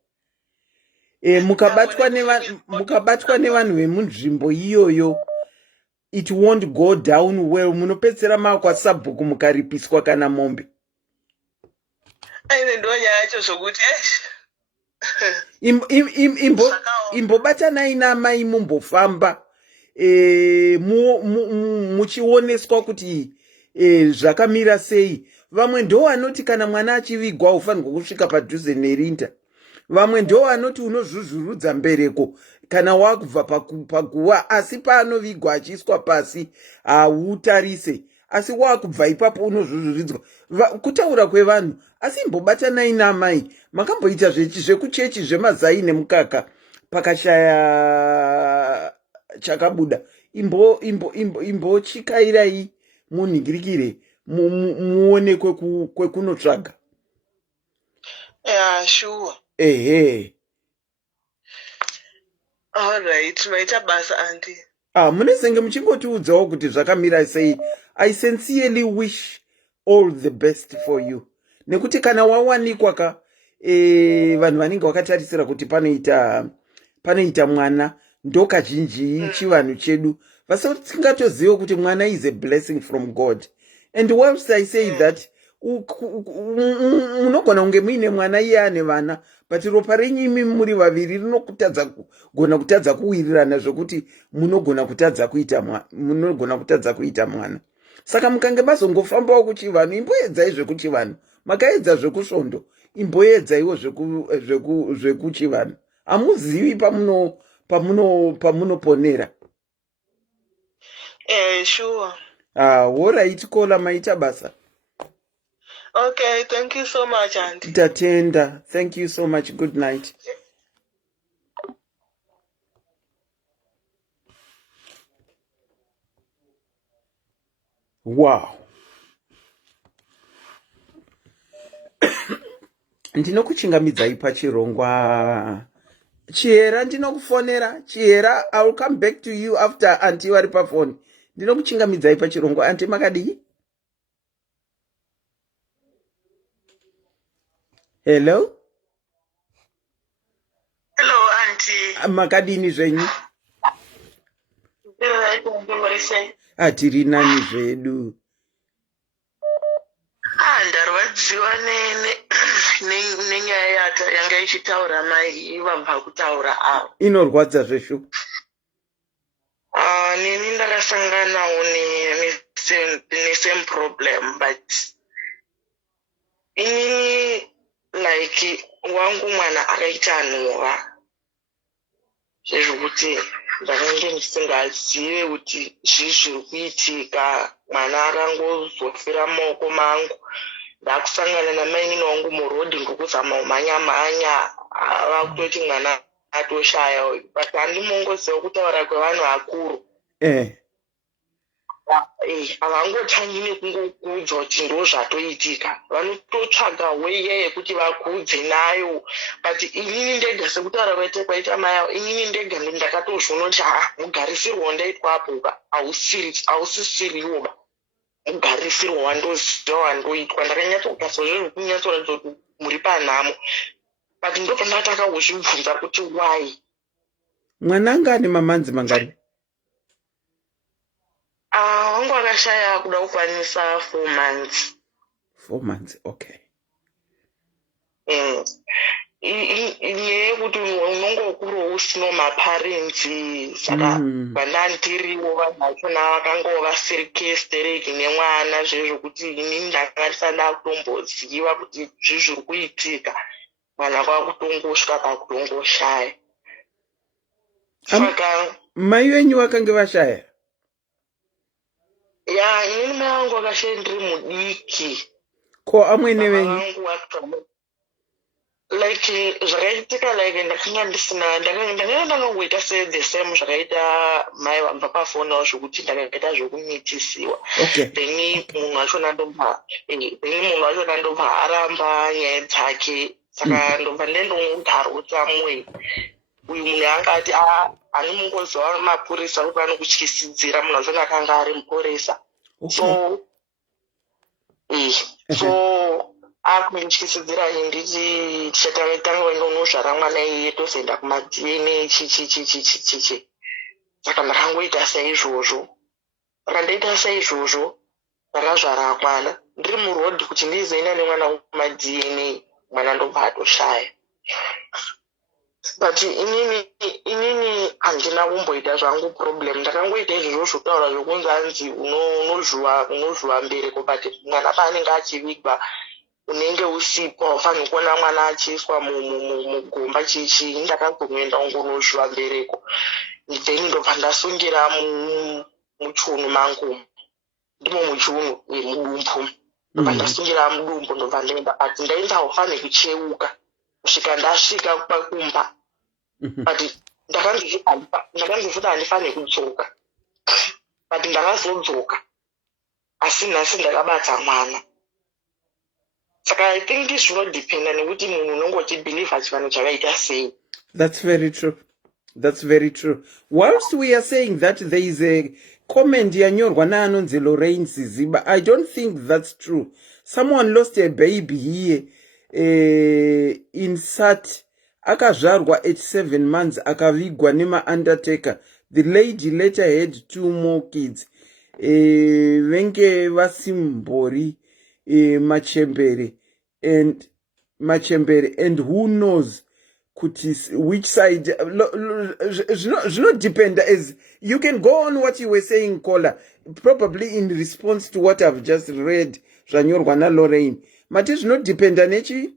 Mukabatwa nevanhu vemunzvimbo iyoyo, it won't go down well. Munopedzera makwasabhuku mukaripiswa kana mombe. Aine ndo nyaya yacho zvokuti imbobatanai namai mumbofamba muchioneswa kuti zvakamira sei. Vamwe ndo vanoti kana mwana achivigwa ufanirwa kusvika padhuze nerinda. Vamwe ndo vanoti unozvuzvurudza mbereko kana wakubva paguva, asi paanovigwa achiiswa pasi hautarise, asi wakubva ipapo unozvuzvuridzwa. Kutaura kwevanhu. Asi imbobatanai namai. Makamboita zvekuchechi zvemazai nemukaka pakashaya chakabuda. Imbochikairai munhingirikire muone kwekunotsvaga. Yeah, sure. Ehe. All right, maita basa auntie. Munezenge muchingotiudzawo kuti zvakamira sei. I sincerely wish all the best for you. Nekuti kana wawanikwa ka vanhu vanenge vakatarisira kuti panoita mwana ndokazhinji chivanhu chedu vasingatozive kuti mwana is a blessing from God. And whilst I say that, munogona kunge muine mwana iye ane vana, but ropa renyu imi muri vaviri rinogona kutadza kuwirirana zvokuti munogona kutadza kuita mwana. Saka mukange mazongofambawo kuchivanhu, imboedzai zvekuchivanhu. Makaedza zvekusvondo, imboedzaiwo zvekuchivanhu. Hamuzivi pamunoponera. Sure. All right, kola maita basa. Okay, thank you so much, auntie. Tatenda. Thank you so much. Good night. Wow. Ndinokuchingamidzai pachirongwa. Chihera ndinokufonera. Chihera, I will come back to you after auntie vari pafoni. Ndinokuchingamidzai pachirongwa. Auntie makadii? Hello? Hello, auntie. Makadini zvenyu? Hatiri nani zvedu. Ndarwadziwa nenyaya yanga ichitaura mai vabva kutaura avo. Inorwadza zveshu? Nini ndakasanganawo ne-same problem, but inini like wangu mwana akaita nhova zvezvokuti ndakange ndisingazive kuti zviri kuitika. Mwana akangozofira mumaoko mangu. Ndakusangana namainini wangu murodhi ndokuzama umhanya-mhanya, ava kutoti mwana atoshaya, but handimongoziva kutaura kwevanhu vakuru. Havangotangi nekungokuudza kuti ndo zvatoitika. Vanototsvaga hweye yekuti vakuudze nayo. But inini ndega sekutaura kwaita mai avo, inini ndega ndakatozviona kuti mugarisirwo ndaitwa apo hausisiriwo. Mugarisirwo wandoziva wandoitwa. Ndakanyatsogaswa zvezvokunyatsoratidza kuti muri panhamo. But ndopandakataka kuzvibvunza kuti why. Mwana anga ane mamanzi mangani? Wangu akashaya kuda kukwanisa 4 months. 4 months, okay. yekuti unongokurawo usino maparenzi saka vandandiriwo vanhu vachona vakanga vasiri kestereki nemwana zvezvokuti inini ndanga ndisada kutomboziva kuti zvizviri kuitika mwana kwakutongosvika pakutongoshaya saka mai venyu vakange vashaya ya inini mai vangu vakashaya ndiri mudiki ko amwene venyu like zvakaitika like ndakanga ndisina ndakangoita the same zvakaita mai vabva pafonawo zvokuti ndakaita zvokumitisiwa then munhu wachona ndobva aramba nyaya dzake saka ndobva ndendomugaro mwe uyu munhu anga ati ani mungoziva mapurisa kuti vanokutyisidzira munhu wachona akanga ari mupurisa so akutyisidzira nditi tichatanga kuenda unozvara mwana iye tozoenda kumadna chichi saka ndakangoita saizvozvo ndakazvara mwana ndiri murodhi kuti ndizoenda nemwana kumadna mwana ndobva atoshaya but inini handina kumboita zvangu problem ndakangoita izvozvo zvotaura zvokunzi hanzi unozvuwa mbereko but mwana paanenge achivigwa unenge usipo haufaniri kuona mwana achiiswa mugomba chichi ndakazongoenda ungonozvuwa mbereko then ndobva ndasungira muchiunu mangu ndimo muchiunu mudumbu ndobva ndasungira mudumbu ndobva ndaenda but ndainzi haufaniri kucheuka kusvika ndasvika pakumba but ndakanzozvoti handifaniri kudzoka but ndakazodzoka asi nhasi ndakabata mwana saka I think zvinodependa nekuti munhu unonge uchibhilivha chivanhu chakaita sei. That's very true. That's very true. Whilst we are saying that there is a comment yanyorwa naanonzi Lorraine Siziba, I don't think that's true. Someone lost a baby here in Sat. Akazvarwa at 7 months akavigwa nema undertaker. The lady later had 2 more kids. Venge vasimbori Machembere and who knows which side not depend, as you can go on what you were saying, Kola, probably in response to what I've just read zvanyorwa naLorraine. But it's not depend on echi.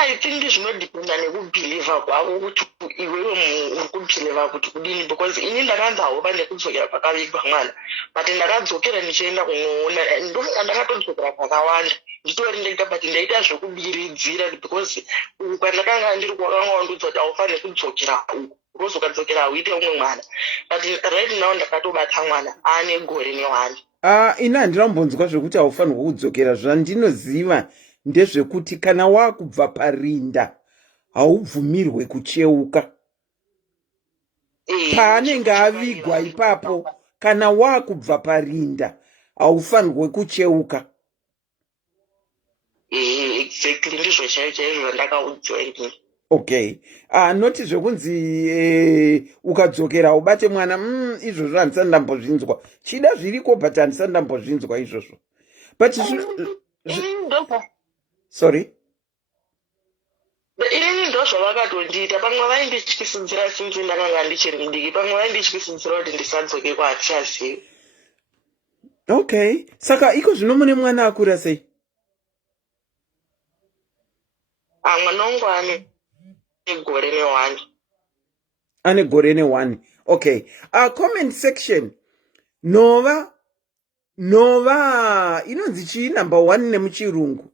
I think zvinodependa nekubhilivha kwako kuti iwewe uri kubhilivha kuti kudini, because ini ndakanzi hauva nekudzokera pakavigwa mwana but ndakadzokera ndichienda kunoona ndofunga ndakatodzokera pakawanda nditori ndega but ndaita zvekubiridzira because uku kwandakanga ndiri kwakanga wandudza kuti haufaniri kudzokera uku urozokadzokera uite umwe mwana but right now ndakatobata mwana aane gore ne1. Ina handinambonzwa zvekuti haufanirwa kudzokera. Zvandinoziva ndezvekuti kana wakubva parinda haubvumirwe kucheuka. Paanenge avigwa ipapo, kana wakubva parinda haufanirwe kucheuka. Exactly, ndizvo chaizvo zvandakaudzwa ini. Okay. Noti zvekunzi ukadzokera ubate mwana, izvozvo handisati ndambozvinzwa. Chida zviriko but handisati ndambozvinzwa izvozvo. But sorry? Inini ndo zvavakatondiita, pamwe vaindityisidzira sinzi ndakanga ndichiri mudiki, pamwe vaindityisidzira kuti ndisadzoke kwatichazivi. Okay. Saka iko zvino mune mwana akura sei? Mwana wangu ane gore ne1. Ane gore ne1. Okay. Comment section. Nova inonzi chii number 1 nemuchirungu?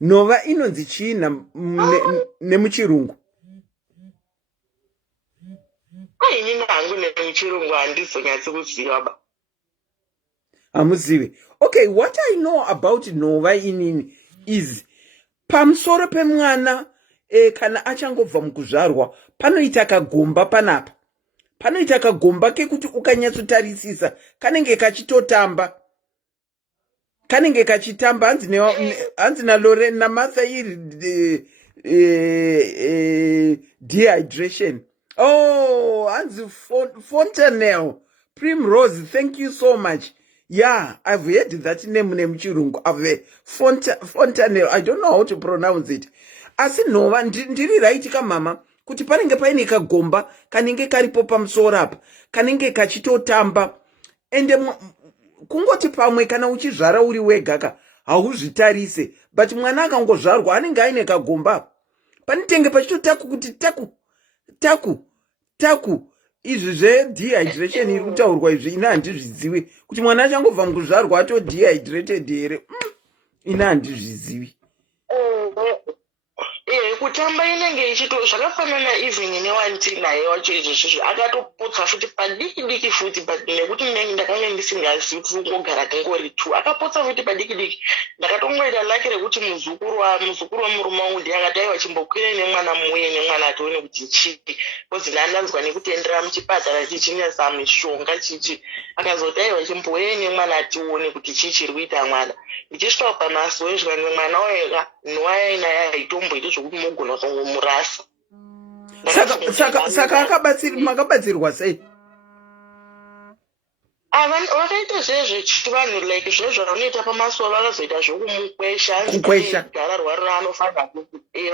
Nova inonzi chii nemuchirungu? Inini hangu nemuchirungu handizonyatsi kuziva ba. Hamuzivi. Okay, what I know about Nova inini is pamusoro pemwana kana achangobva mukuzvarwa panoita kagomba panapa. Panoita kagomba kekuti ukanyatsotarisisa kanenge kachitotamba. Kanenge kachitamba hanzi naLorraine naMartha iri dehydration. Oh, hanzi Fontanelle. Primrose, thank you so much. Yeah, I've heard that name chirungu. Ave fontanel. I don't know how to pronounce it. Asi nhova ndiri right kamama kuti panenge paine kagomba kanenge karipo pamusoro apa kanenge kachitotamba ende kungoti pamwe kana uchizvara uri wega ka hauzvitarise but mwana akangozvarwa anenge aine kagomba panitenge pachitotaku kuti taku izvi zvedehydration iri kutaurwa izvi ina handizvizivi kuti mwana achangobva mukuzvarwa ato dehydrated here ina handizvizivi. Kutamba inenge ichito zvakafanana even newandinaye wacho izvozvo akatoputsa futi padiki futi but nekuti ndakanga ndisingazivi kungogara kangori 2 akaputsa futi padiki ndakatongoita lake rekuti muzukuru wemurume wangu ndiye akati aiwa chimbokwire nemwana muye nemwana atione kuti chii kozi ndandanzwa nekutendera muchipatara chichinesa mishonga chichi akazoti aiwa chimboye nemwana atione kuti chii chiri kuita mwana ndichisvika pamazuva ezvikani mwana wega nowaina yaitomboita zvokuti mogona kungomurasa. Saka makabatsirwa sei? Vakaita zvezvechivanhu like zvezvavanoita pamasuva vakazoita zvokumukwesha gararwa rino anofanira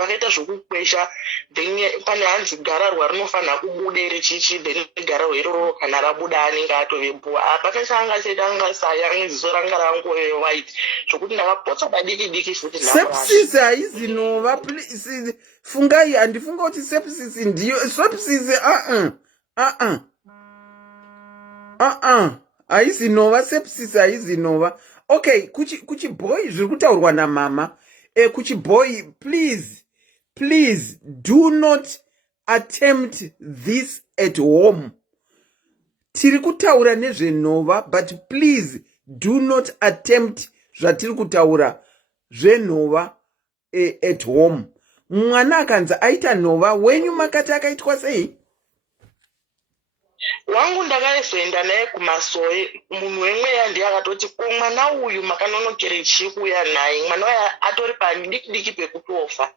vakaita zvokukwesha then pane hanzi gararwa rinofanira kubuda richichi then gararwa iroro kana rabuda anenge atovebhuwa pakachanga chete angasaya neziso ranga rangove white zvokuti ndakapotsa padiki futi sepsis haizi nova fungai handifunga kuti sepsis ndiyo sepsis haizi nova sepsis haizi nova. Okay, kuchiboy zviri kutaurwa namama kuchiboy please do not attempt this at home. Tiri kutaura nezvenhova but please do not attempt zvatiri kutaura zvenhova at home. Mwana akanzi aita nhova wenyu makati akaitwa sei? Wangu ndakazoenda naye kumasoe munhu wemweya ndiye akatoti mwana uyu makanonokere chikuuya naye mwana waya atori padiki pekutofa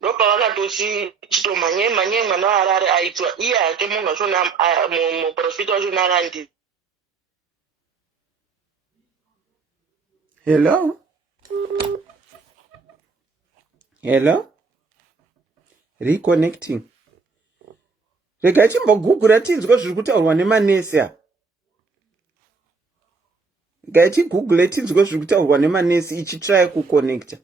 ndopavakatoti chitomhanye mwana waarari aitwa iye ake munhu wachona muprofita wachona akandi. Hello reconnecting. Rega chimbogugura tinzwe zviri kutaurwa nemanesi a. Rega chigugule tinzwe zviri kutaurwa nemanesi ichitry kuconnecta.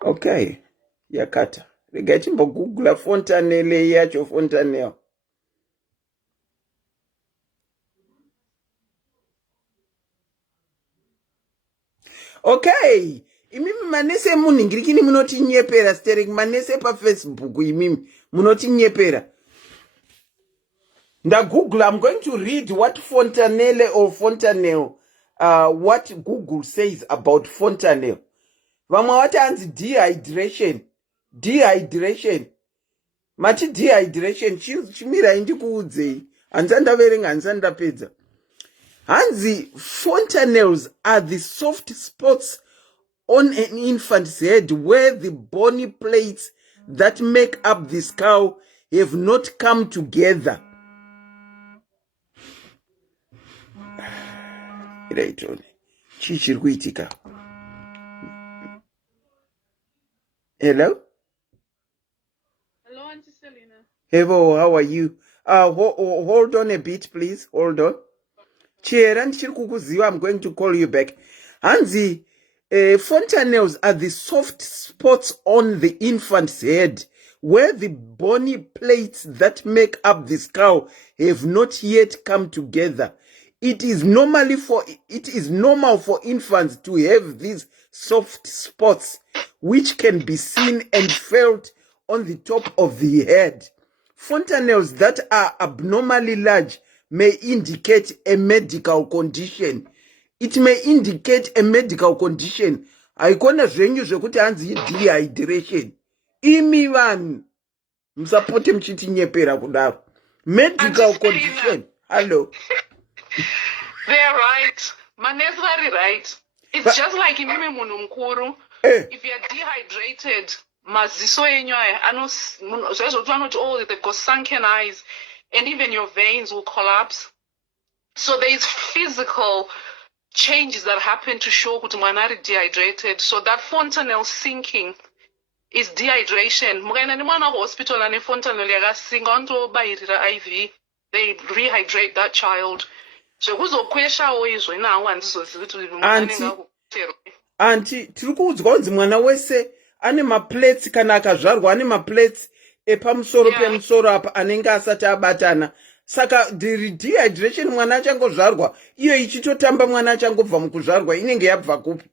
Okay, yakata. Rega chimbogugula fontanelle yacho fontanelle. Okay, imimi manese munhingirikini munoti nyepera sterek manese paFacebook imimi munoti nyepera. Google, I'm going to read what fontanelle or fontanelle what Google says about fontanelle. Vamwe vati hanzi dehydration. Mati dehydration chimira indikuudzei. Hanzandaverenga hanzandapedza. Hanzi fontanelles are the soft spots on an infant's head where the bony plates that make up the skull have not come together. Hello? Hello, Auntie Selena. Hello, how are you? Hold on a bit, please. Hold on. Chera ndichiri kukuziva, I'm going to call you back. Hanzi, fontanelles are the soft spots on the infant's head where the bony plates that make up the skull have not yet come together. It is normal for infants to have these soft spots which can be seen and felt on the top of the head. Fontanelles that are abnormally large may indicate a medical condition. It may indicate a medical condition. Haikona zvenyu zvekuti hanzi dehydration. Imi vanhu musapote mchiti nyepera kudaro. Medical condition. Hello. They're right. Manesi vari right. It's just like imimi munhu mukuru. If you're dehydrated, maziso enyu aya zvaizvo vanoti oh they've got sunken eyes and even your veins will collapse. So there is physical changes that happen to show kuti mwana ari dehydrated. So that fontanelle sinking is dehydration. Mukaenda nemwana kuhospital ane fontanelle yakasinga vanotobairira IV, they rehydrate that child. Zvekuzokweshawo izvo ina hangu handizozivi kuti mwana anenge akuterwa. Anti tiri kuudzwa kunzi mwana wese ane maplates kana akazvarwa ane maplates epamusoro pemusoro apa anenge asati abatana. Saka dehydration mwana achangozvarwa iyo ichitotamba mwana achangobva mukuzvarwa inenge yabva kupi?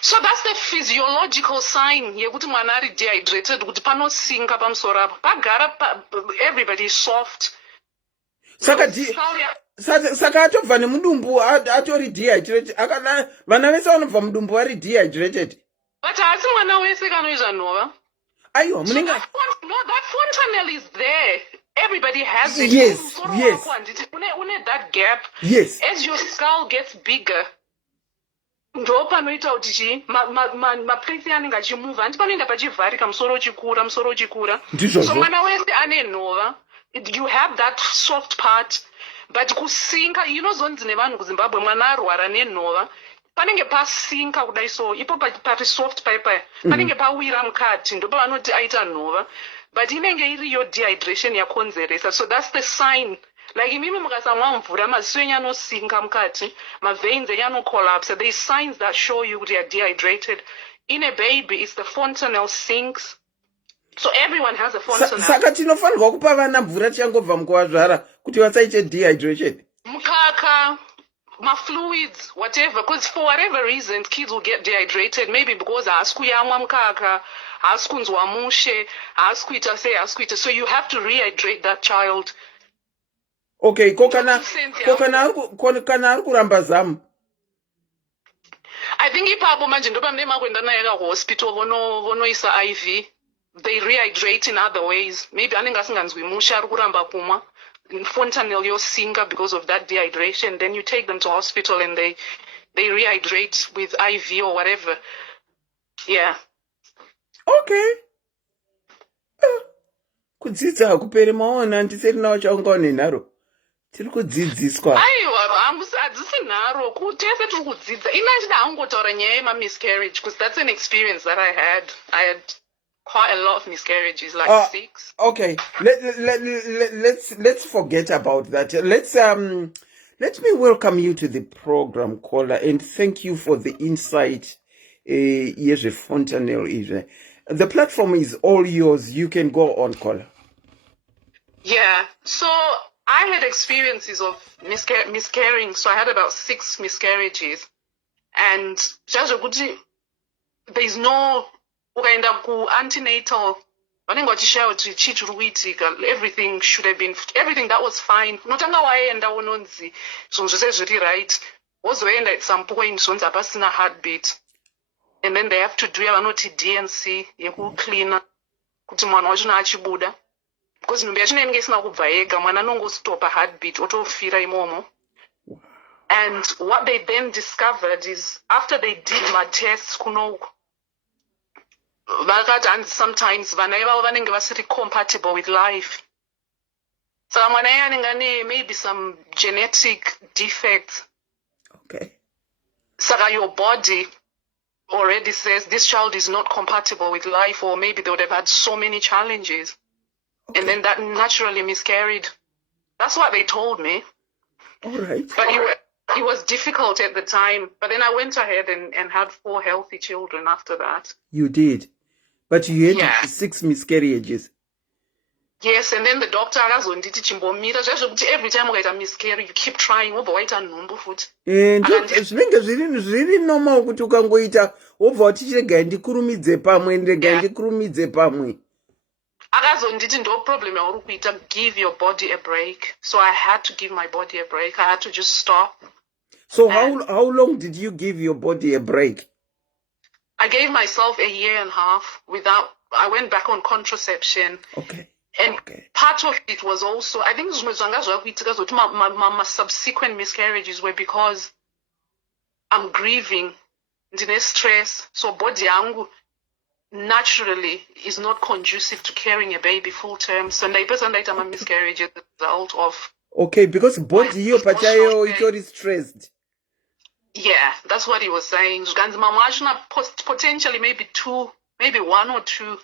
So that's the physiological sign yekuti mwana ari dehydrated kuti panosinga pamusoro apa. Pagara everybody is soft. Saka atobva nemudumbu atori dehydrated. Vana vese vanobva mudumbu vari dehydrated. But hasi mwana wese kanoizva nhova. Aiwa, so that fontanelle is there. Everybody has it. Yes. Une that gap. Yes. As your skull gets bigger, ndo panoita kuti chi maplates anenge achimuvha handi panoenda pachivharika musoro uchikura. So mwana wese ane nhova. You have that soft part, but kusinka, zonzi nevanhu kuZimbabwe mwana arwara nenhova panenge pasinka kudai so ipo pari soft paipa panenge pawira mukati ndo pavanoti aita nhova, but inenge iriyo dehydration yakonzeresa. So that's the sign. Like imimi mukasamwa mvura maziso enyu anosinka mukati, maveins enyu anocollapse. There is signs that show you they are dehydrated. In a baby, it's the fontanelle sinks. So everyone has a fontanelle. Saka tinofanirwa kupa vana mvura tichangobva mukuvazvara kuti vasaite dehydration. Mukaka, fluids, whatever, because for whatever reason kids will get dehydrated, maybe because haskuyamwa mukaka, haskunzwa mushe, haskuita. So you have to rehydrate that child. Okay, kana ari kuramba zamu. I think ipapo manje ndo pamene makwenda naye hospital vonoisa IV. They rehydrate in other ways. Maybe anenge asinganzwi musha ari kuramba kumwa. Fontanelle yosinga because of that dehydration. Then you take them to hospital and they rehydrate with IV or whatever. Yeah. Okay. Kudzidza hakuperi maona handiseri nawo chaungaone nharo. Tiri kudzidziswa. Aiwa, hadzisi nharo. Tese tiri kudzidza. Ina ndida hangotaura nyaya yema-miscarriage because that's an experience that I had. I had quite a lot of miscarriages, like 6. Okay, let's forget about that. Let me welcome you to the program, caller, and thank you for the insight. Yes, fontanelle. The platform is all yours. You can go on, caller. Yeah. So I had experiences of miscarrying. So I had about 6 miscarriages, and just there's no. Ukaenda ku antenatal vanenge vachishaya kuti chii chiri kuitika, everything that was fine. Unotanga waenda unonzi zvinhu zvese zviri right, wozoenda at some point zvonzi hapasina heartbeat, and then they have to do yavanoti DNC yekucleana kuti mwana wacho achibuda, because nhumbi yacho inenge isina kubva yega, mwana anongostopa heartbeat otofira imomo. And what they then discovered is after they did my tests kunoko, and sometimes vana ivavo vanenge vasiri compatible with life. So mwana anenge maybe some genetic defects. Okay. So your body already says this child is not compatible with life, or maybe they would have had so many challenges. Okay. And then that naturally miscarried. That's what they told me. All right. But it was difficult at the time. But then I went ahead and had 4 healthy children after that. You did? But you had 6 miscarriages. Yes, and then the doctor akazonditi chimbomira zvazvokuti every time ukaita miscarriage you keep trying wobva waita nhumbu futi. Zvinenge zviri normal kuti ukangoita wobva wati regai ndikurumidze pamwe. Akazonditi ndo problem yauri kuita, give your body a break. So I had to give my body a break. I had to just stop. So how long did you give your body a break? I gave myself 1.5 years I went back on contraception. Okay. And part of it was also, I think my subsequent miscarriages were because I'm grieving, ndine stress, so body yangu naturally is not conducive to carrying a baby full term. So ndaita miscarriage as a result of. Okay, because body hiyo pachayo itori stressed. Yeah, that's what he was saying. Potentially maybe one or two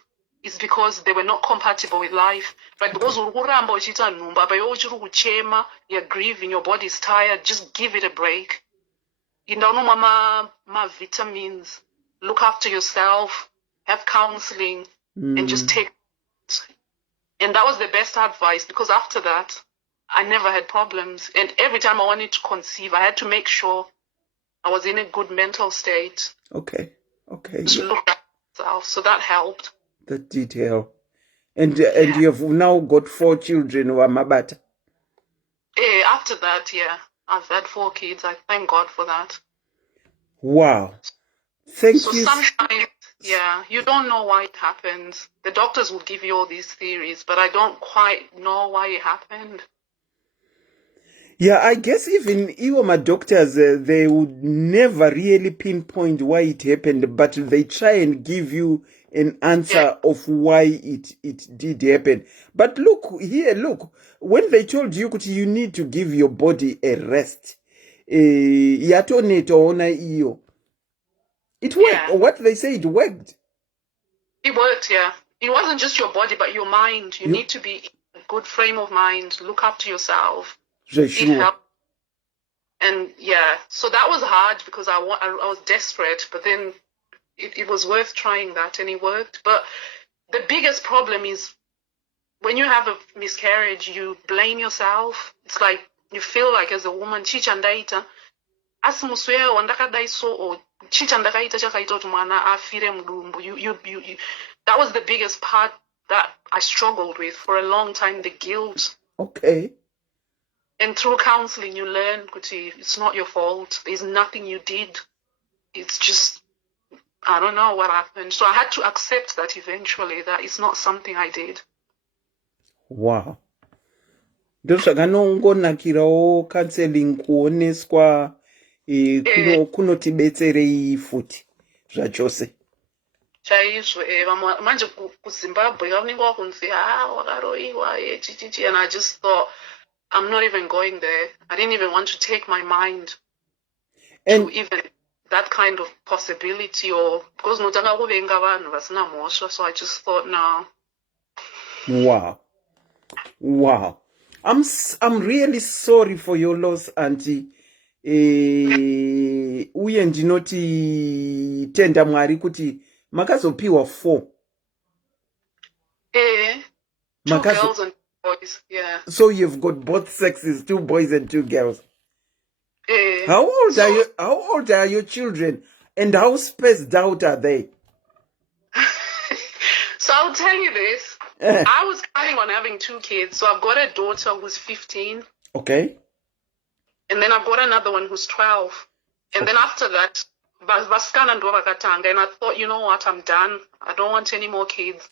is because they were not compatible with life. But because you're grieving, your body's tired, just give it a break. You know, mama, vitamins, look after yourself, have counseling, and just take it. And that was the best advice, because after that, I never had problems. And every time I wanted to conceive, I had to make sure I was in a good mental state. Okay. Just look at myself. So that helped. The detail. And you have now got 4 children, Wamabata. After that, yeah. I've had 4 kids. I thank God for that. Wow. Thank you. So sometimes, you don't know why it happens. The doctors will give you all these theories, but I don't quite know why it happened. Yeah, I guess even my doctors, they would never really pinpoint why it happened, but they try and give you an answer of why it did happen. But look, when they told you you need to give your body a rest, it worked. Yeah. What they say, it worked. It worked, yeah. It wasn't just your body, but your mind. You need to be in a good frame of mind, look after yourself. Sure. It helped. And so that was hard because I was desperate, but then it was worth trying that, and it worked. But the biggest problem is when you have a miscarriage, you blame yourself. It's like you feel like as a woman, chichandaita, asimuswea wandakadai so or chichandakaita chakaita kuti mwana afire mudumbu. You that was the biggest part that I struggled with for a long time, the guilt. Okay. And through counseling, you learn, Kuti, it's not your fault. There's nothing you did. It's just, I don't know what happened. So I had to accept that eventually, that it's not something I did. Wow. Ndozvakanongonakirawo counseling kuoneswa kunotibetserei futi zvachose. Chaizvo manje kuZimbabwe vanenge vakunzi wakaroiwa chichichi, and I just thought I'm not even going there. I didn't even want to take my mind to even that kind of possibility, or because notanga kuvenga vanhu vasina mhosva, so I just thought no. Wow. I'm really sorry for your loss, auntie. Uye ndinoti tenda Mwari kuti makazopiwa 4. 2 girls and boys, yeah. So you've got both sexes, 2 boys and 2 girls. How old are your children, and how spaced out are they? So I'll tell you this. I was planning on having 2 kids. So I've got a daughter who's 15. Okay. And then I've got another one who's 12. And then after that, vasikana ndo vakatanga. And I thought, you know what, I'm done. I don't want any more kids.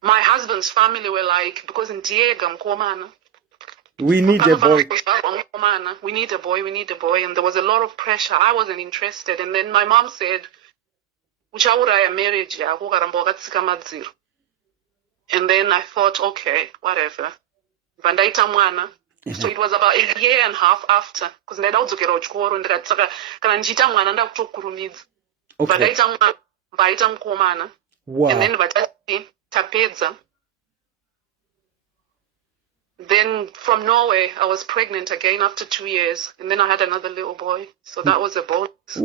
My husband's family were like, because in Diego, we need a boy. We need a boy. And there was a lot of pressure. I wasn't interested. And then my mom said, uchauraya marriage yako ukaramba wakatsika madziro. And then I thought, okay, whatever. Vandaita mwana. So it was about a year and a half after, because ndaida kudzokera kuchikoro ndikati saka kana ndichiita mwana ndakutokurumidza. Vandaita mwana, vaita mukomana. And then vatati tapedza. Then from Norway, I was pregnant again after 2 years, and then I had another little boy. So that was a bonus.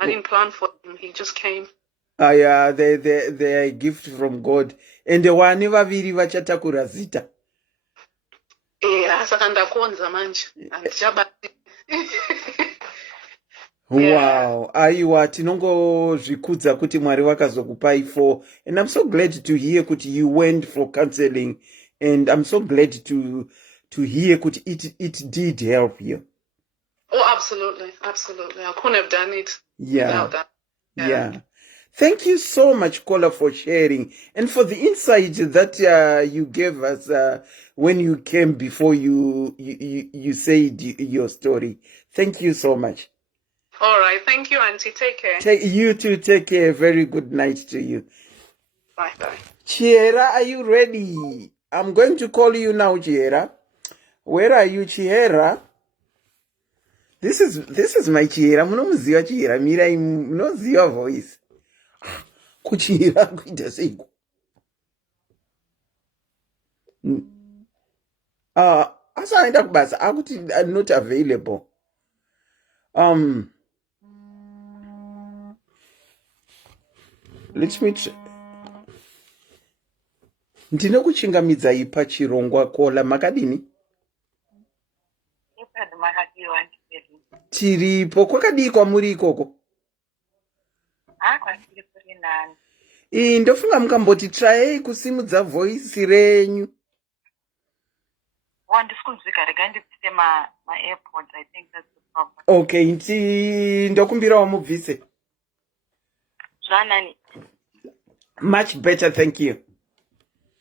I didn't plan for him. He just came. Yeah, they're a gift from God. And the one never viri vachatakura zita. Saka ndakonza manje. Wow. Aiwa tinongozvikudza kuti Mwari vakazokupai 4. And I'm so glad to hear kuti you went for counseling. And I'm so glad to hear kuti it did help you. Oh, absolutely. Absolutely. I couldn't have done it without that. Yeah. Thank you so much, Kola, for sharing and for the insight that you gave us when you came before you said your story. Thank you so much. All right. Thank you, Auntie. Take care. You too, take care. Very good night to you. Bye bye. Chiera, are you ready? I'm going to call you now, Chiera. Where are you, Chiera? This is my Chiera. Munomuziva Chiera. Mira, munoziva voice. Kuchiera kuita seiku. Asanaenda kubasa. Akuti not available. Let me try. Ndinokuchingamidzai pachirongwa kola makadini? Tiripo kwakadii kwamuri ikoko? Ndofunga mukamboti tryai kusimudza voice renyu. Okay, ndokumbirawo mubvise. Much better, thank you.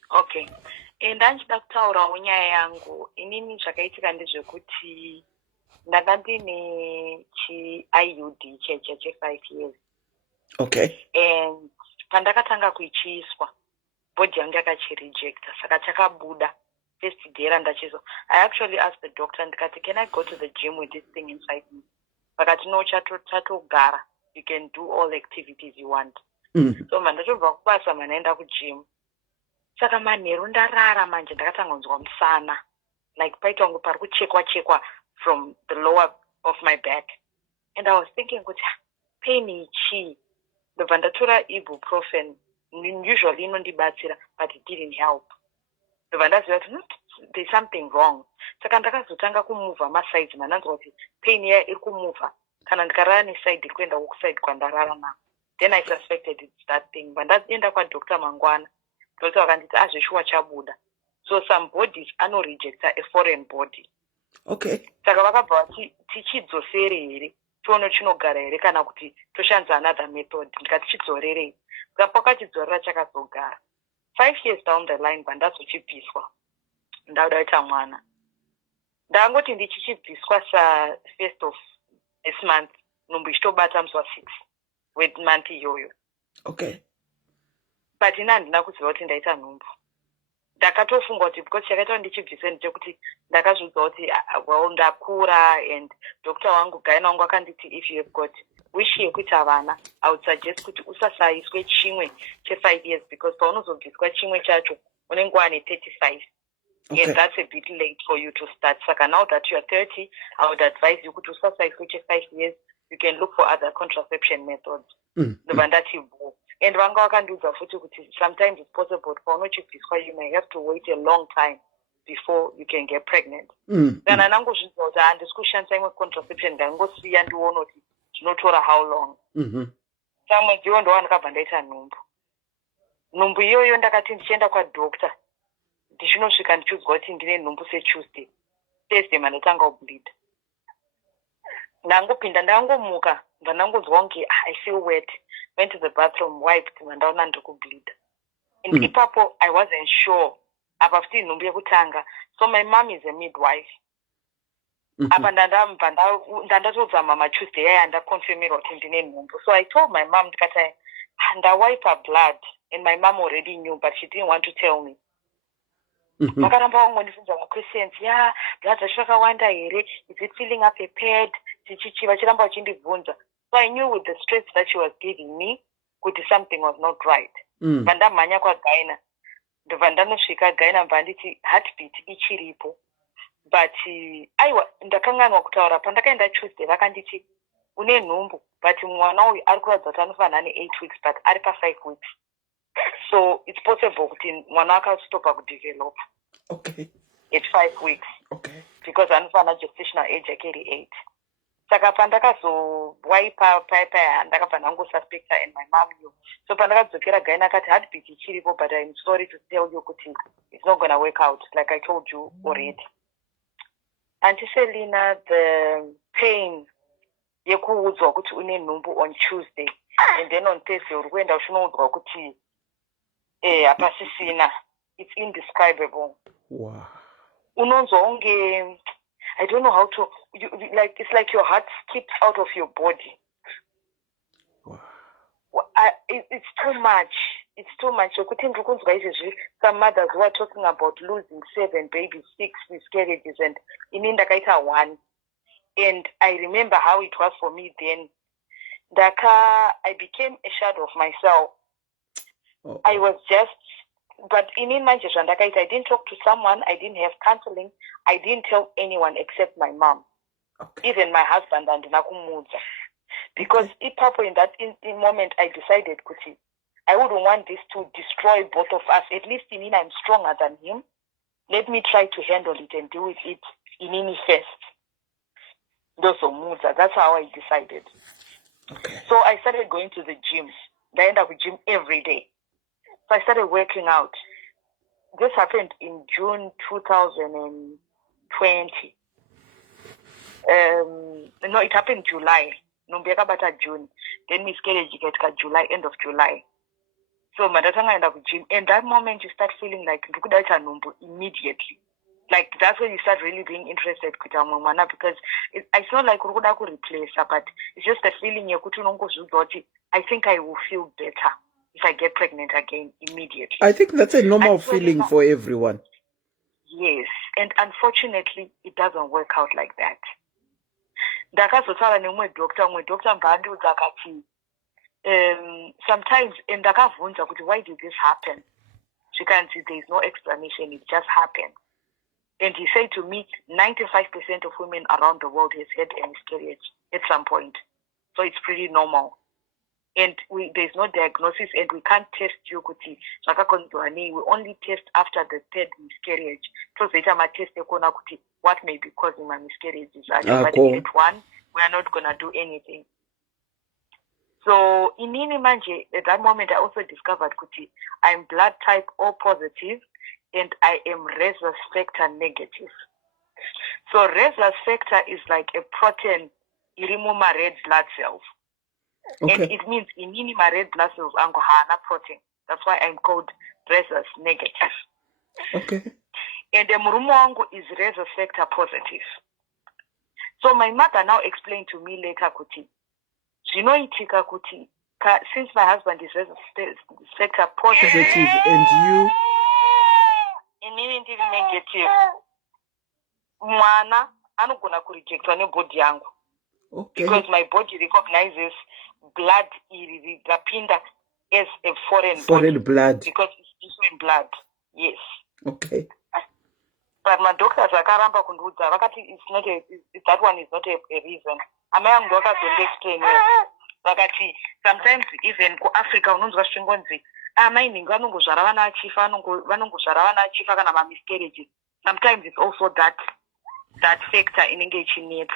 Okay. Ndanchida kutaurawo nyaya yangu. Inini zvakaitika ndezvekuti ndanga ndine chi-IUD che 5 years. Okay. And pandakatanga kuchiiswa, body yangu yakachirejecta, saka chakabuda. First day ndachizwa. I actually asked the doctor ndikati, can I go to the gym with this thing inside me? Vakati no, chatogara. You can do all activities you want. So mandachobva kubasa manaenda kugym. Saka manheru ndarara manje ndakatanga kunzwa musana. Like paita wangu pari kuchekwa from the lower of my back. And I was thinking kuti pain ichi. Ndobva ndatora ibuprofen. Usually inondibatsira, but it didn't help. Ndobva ndaziva kuti there's something wrong. Saka ndakazotanga kumuvha masides mananzwa kuti pain iya iri kumuvha. Kana ndikarara neside kuenda kuside kwandarara nako. Then I suspected it's that thing. But ndaenda kwa Dr. Mangwana. Doctor wakanditi azvishuwa chabuda. So some bodies reject a foreign body. Okay. Saka vakabva tichidzosere here. Tione chinogara here kana kuti toshandisa another method. Ndikati chidzorerei. Pakatidzorera chakazogara. 5 years down the line bandazochibviswa. Ndauda kuita mwana. Ndangoti ndichichibviswa sa 1st of this month. Nhumbu ichitobata musi wa6 with month iyoyo. Okay. But ina handina kuziva kuti ndaita nhumbu. Ndakatofunga kuti because chakaita ndichibvise ndechekuti ndakazviudza kuti well ndakura, and doctor wangu gaina wangu akanditi if you have got wish yekuita vana, I would suggest kuti usasaiswe chimwe che5 years because paunozobviswa chimwe chacho unenge wane 35. Okay. And that's a bit late for you to start. Saka now that you are 30, I would advise you kuti usasaiswe che5 years. You can look for other contraception methods. And vanga vakandiudza futi kuti sometimes it's possible paunochibviswa you may have to wait a long time before you can get pregnant. Kana nangozviziva kuti handisi kushandisa imwe contraception ndangosiya ndiona kuti zvinotora how long. Samwedzi iwo ndo wandakabva ndaita nhumbu. Nhumbu iyoyo ndakati ndichienda kwadoctor ndichinosvika ndichiudzwa kuti ndine nhumbu seTuesday. Thursday mandatanga kubleed. Ndangopinda ndangomuka ndangonzwa kunge I feel wet. Went to the bathroom, wiped, mandaona ndikubleed. And ipapo I wasn't sure apa futi nhumbu yekutanga. So my mom is a midwife. Apa ndandatodza mama Tuesday yaya ndakonfirmira kuti ndine nhumbu. So I told my mom ndikati ndawipe her blood, and my mom already knew but she didn't want to tell me. Vakaramba vangondibvunza questions, blood zvacho zvakawanda here, is it filling up a pad, chichichi vachiramba vachindibvunza. So I knew with the stress that she was giving me kuti something was not right. Vandamhanya kwagaina. Ndobva ndanosvika gaina mbva nditi heartbeat ichiripo. But aiwa ndakanganwa kutaura pandakaenda Tuesday vakanditi une nhumbu but mwana uyu ari kuratidza kuti anofanira ne8 weeks but ari pa5 weeks. So it's possible kuti mwana akastopa kudevelop. Okay. At 5 weeks. Okay. Because anofanira gestational age yake iri 8. Saka pandakazowipa paya ndakabva ndangosuspecta and my mom knew. So pandakadzokera gaina akati heartbeat ichiripo but I'm sorry to tell you kuti it's not going to work out like I told you already. Auntie Selina, the pain yekuudzwa kuti une nhumbu on Tuesday and then on Thursday uri kuenda uchinoudzwa kuti hapasisina, it's indescribable. Wow. Unonzwa unge I don't know how to, like, it's like your heart skips out of your body. Wow. It's too much. It's too much. Some mothers were talking about losing 7 babies, 6 miscarriages, and in Indakaita 1. And I remember how it was for me then. I became a shadow of myself. Oh. I was just, but in Manchester, I didn't talk to someone. I didn't have counseling. I didn't tell anyone except my mom, even my husband and Nakumuza. Because in that moment, I decided, Kuti, I wouldn't want this to destroy both of us. At least in I'm stronger than him. Let me try to handle it and deal with it in first. That's how I decided. Okay. So I started going to the gym. I ended up with gym every day. So I started working out. This happened in June 2020. No, it happened July. June. Then miscarriage get July, end of July. So my daughter ended up with gym. And that moment you start feeling like immediately. Like that's when you start really being interested because it's not like Rukuda could replace her, but it's just a feeling I think I will feel better if I get pregnant again immediately. I think that's a normal feeling for everyone. Yes, and unfortunately it doesn't work out like that. Sometimes why did this happen? She can't see there is no explanation, it just happened. And he said to me, 95% of women around the world has had a miscarriage at some point. So it's pretty normal. And there's no diagnosis and we can't test you. We only test after the 3rd miscarriage. So what may be causing my miscarriages. But at 1, we are not going to do anything. So in Manje, at that moment, I also discovered I'm blood type O positive. And I am rhesus factor negative. So rhesus factor is like a protein in my red blood cells. Okay. And it means in my red blood cells are protein. That's why I'm called rhesus negative. Okay. And the murumo is rhesus factor positive. So my mother now explained to me later, since my husband is rhesus factor positive and you negative, mwana anogona kurejectwa nebody yangu. Okay. Because my body recognizes blood irapinda as a foreign blood. Because it's different blood. Yes. Okay. But my doctors akaramba kunduudza vakati that one is not a reason. Amai angu vakazonde explain vakati sometimes even kuAfrica unonzwa zvingonzi amai vanongozvara vana achifa kana miscarriages. Sometimes it's also that factor inenge ichinetsa.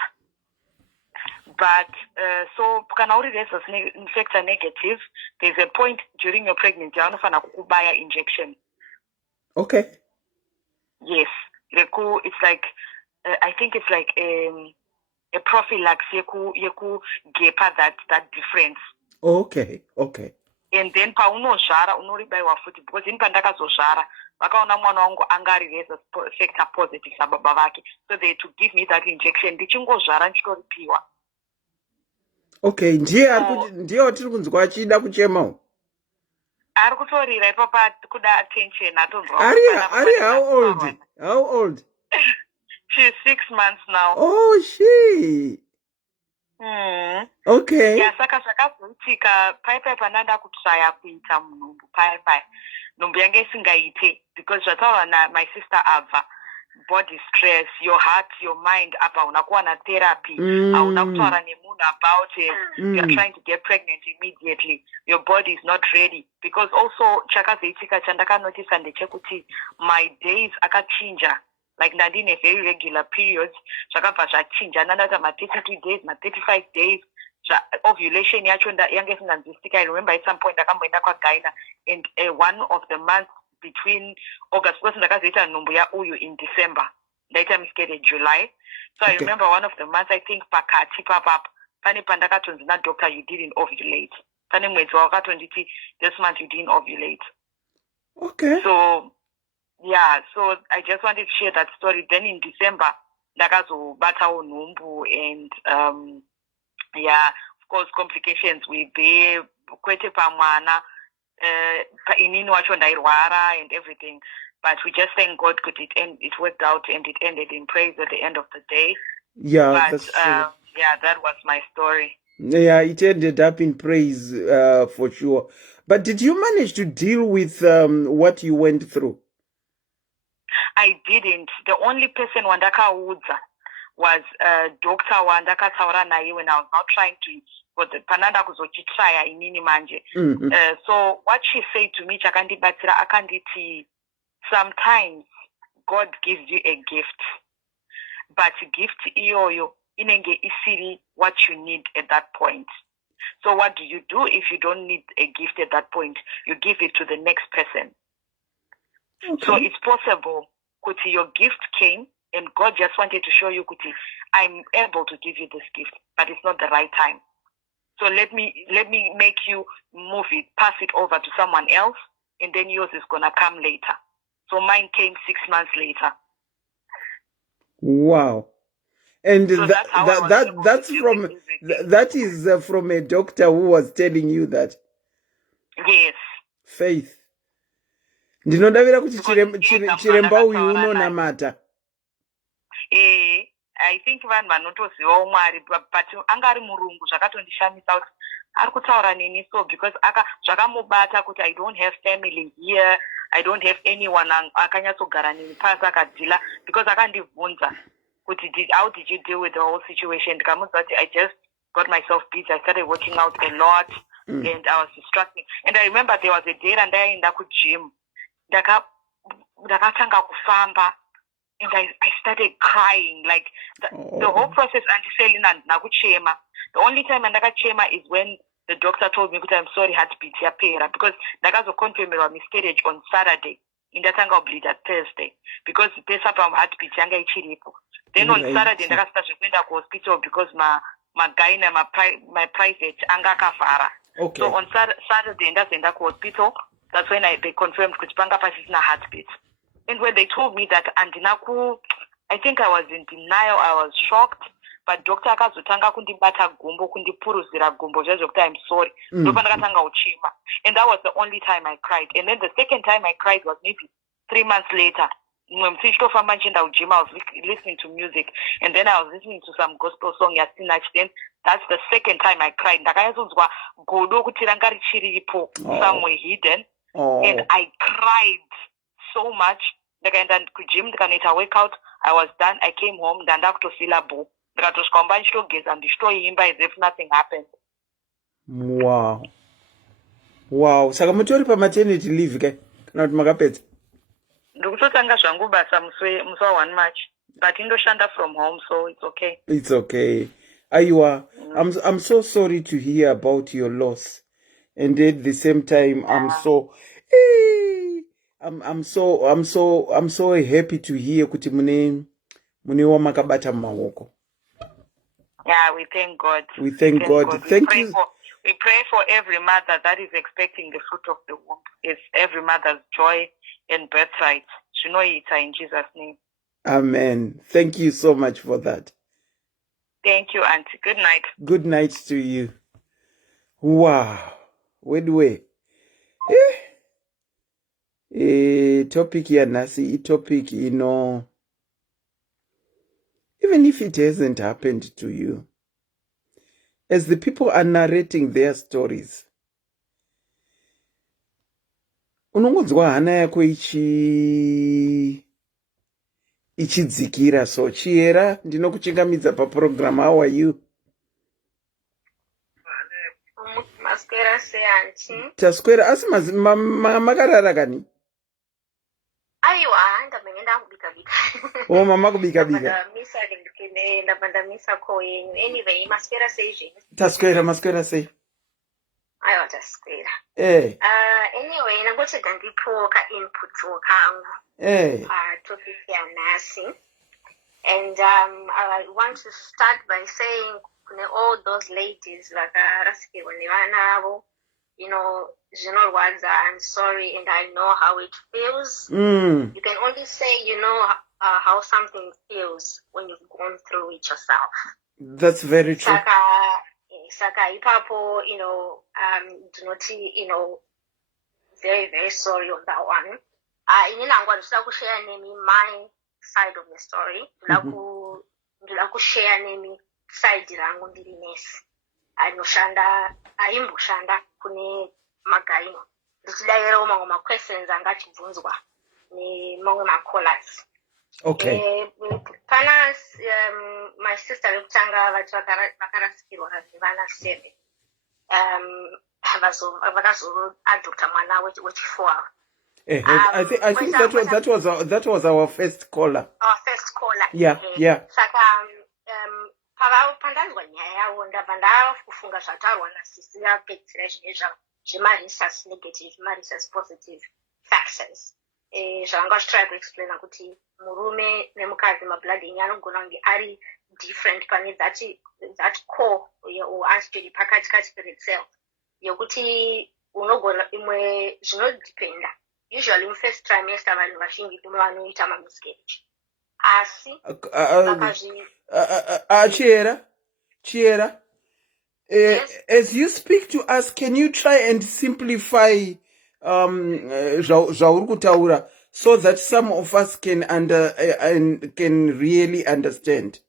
But so kana uri rhesus factor negative, there's a point during your pregnancy vanofana kukubaya injection. Okay. Yes, it's like I think it's like a prophylaxis yeku gepa that difference. Okay. And then paunozvara unoribayiwa futi because ini pandakazozvara vakaona mwana wangu angari rhesus factor positive sababa vake, so they had to give me that injection ndichingozvara ndichoripiwa. Okay, ndiye watiri kunzwa achida kuchema. Ari kutorira ipapa kuda attention atonzwa. Ari how old? She's 6 months now. Oh, she. Okay. Yeah, saka zvakazoitika pai pandanda kutsvaya kuita munhumbu pai nhumbu yange isingaite because zvataura my sister abva body stress, your heart, your mind apa hauna kuwana therapy, hauna kutaura nemunhu about it. You're trying to get pregnant immediately, your body is not ready. Because also chakazoitika chandakanotisa ndechekuti my days akachinja. Like ndandine very regular periods, zvakabva zvachinja ndandata 32 days, 35 days. Ovulation yacho yange singanzwistika. I remember at some point ndakamboenda kwaGaina and one of the months between August, because ndakazoita nhumbu yauyu in December, ndaita miscarriage July. So I remember one of the months, I think pakati papapa pane pandakatonzi doctor, you didn't ovulate. Pane mwedzi wakatonditi this month you didn't ovulate. Okay. So yeah, so I just wanted to share that story. Then in December, ndakazobatawo nhumbu, and yeah, of course complications were there, kwete pamwana, inini wacho ndairwara and everything, but we just thank God it worked out and it ended in praise at the end of the day. Yeah, But yeah, that was my story. Yeah, it ended up in praise for sure. But did you manage to deal with what you went through? I didn't. The only person wandakaudza was doctor wandakataura naye when I was not trying to, but pananda kuzochitraya inini manje. So what she said to me, chakandibatsira akanditi, sometimes God gives you a gift, but gift iyoyo inenge isiri what you need at that point. So what do you do if you don't need a gift at that point? You give it to the next person. Okay. So it's possible kuti your gift came and God just wanted to show you kuti, I'm able to give you this gift, but it's not the right time. So let me make you move it, pass it over to someone else, and then yours is gonna come later. So mine came 6 months later. Wow. And so that is from a doctor who was telling you that. Yes. Faith. Ndinodavira kuti chiremba uyu unonamata. I think vanhu vanotozivawo Mwari, but angari murungu zvakatondishamisa kuti ari kutaura neni so, because zvakamubata kuti I don't have family here, I don't have anyone akanyatsogara neni pasi akadzila, because akandibvunza kuti how did you deal with the whole situation. Ndikamudza kuti I just got myself busy, I started working out a lot, and I was distracted. And I remember there was a day randaenda kugym, ndakatanga kufamba, and I started crying, like the whole process. The only time andakachema is when the doctor told me, I'm sorry, heartbeat yapera, because ndakazoconfirmerwa miscarriage on Saturday, indatanga bleed at Thursday, because pesa pam heartbeat yanga ichiripo. Then on Saturday ndakasita zvekuenda kuhospital because my gyna, my private anga kafara. Okay. So on Saturday ndazoenda kuhospital. That's when they confirmed kuti panga pasisina heartbeat. And when they told me that, I think I was in denial, I was shocked. But Dr. akazotanga kundibata gumbo, kundipuruzira gumbo, zvekuti I'm sorry. And that was the only time I cried. And then the second time I cried was maybe 3 months later. I was listening to music, and then I was listening to some gospel song. Then that's the second time I cried. Somewhere hidden. And I cried so much. Like I gym, I workout. I was done. I came home. Then to syllable. And as if nothing happened. Wow. Saka mutori pa maternity leave ke? Kana kuti makapedza? Ndikutotanga zvangu basa musi 1 March. But indoshanda from home, so it's okay. It's okay. Aiwa, I'm so sorry to hear about your loss. And at the same time, I'm so happy to hear kuti mune wamakabata mumawoko. Yeah, we thank God. We thank God. Thank you. We pray for every mother that is expecting the fruit of the womb. It's every mother's joy and birthright. You know it in Jesus' name. Amen. Thank you so much for that. Thank you, Auntie. Good night. Good night to you. Wow. Wedwe. Topic ya nasi, topic, even if it hasn't happened to you, as the people are narrating their stories, unongonzwa hana yako ichidzikira. So Chiera, ndinokuchingamidza paprogram. How are you? Masquera say auntie. Tasquera asi makarara kani? Aiwa, ndamenyenda kubika. Oh, mama kubika. Ndapandamisa koyenyu. Anyway, Masquera say zvinhu. Tasquera say. Aiwa, Tasquera. Anyway, nangoti ndandipo input kangu. Topic yanasi. And I want to start by saying all those ladies vakarasikirwa nevana avo, zvinorwadza, I'm sorry, and I know how it feels. You can only say, how something feels when you've gone through it yourself. That's very true. Saka ipapo, dinoti, very, very sorry on that one. Inini angwa ndinoda kushare nemi my side of the story. Ndoda kushare nemi side rangu ndiri nesi. Aimboshanda kune magaino. Ndichidairawo mamwe ma-questions anga achibvunzwa nemamwe ma-callers. Okay. Pana my sister yokutanga vati vakarasikirwa nevana 7. Vakazoadopta mwana wechi4. I think that was our first caller. Our first caller. Yeah. Saka pandanzwa nyaya yavo ndabva ndakufunga zvataurwa nasisi yapedzisira zvema-resus negative, ma-resus positive factors. Zvanga zvichitry kuexplaina kuti murume nemukadzi mablood enyu anogona kunge ari different pane that core antigen pakati perecell yokuti unogona imwe zvinodependa. Usually first trimester vanhu vazhinji ndimo vanoita ma-miscarriage. Asi Chiera, yes? As you speak to us, can you try and simplify zvauri kutaura so that some of us can can really understand,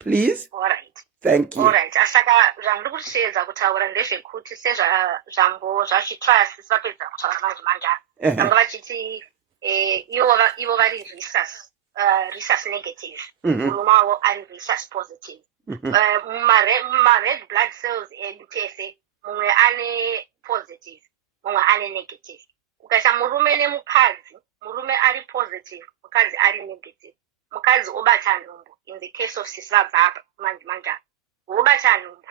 please? All right. Thank you. All right. Saka zvandiri kuteedza kutaura ndezvekuti zvachitry sisi vapedza kutaura manje vanga vachiti ivo vari resus negative, murume wavo ari resus positive. Red blood cells edu tese mumwe ane positive mumwe ane negative. Ukaisa murume nemukadzi, murume ari positive mukadzi ari negative, mukadzi obata nhumbu. In the case of sisi vabva manje obata nhumbu.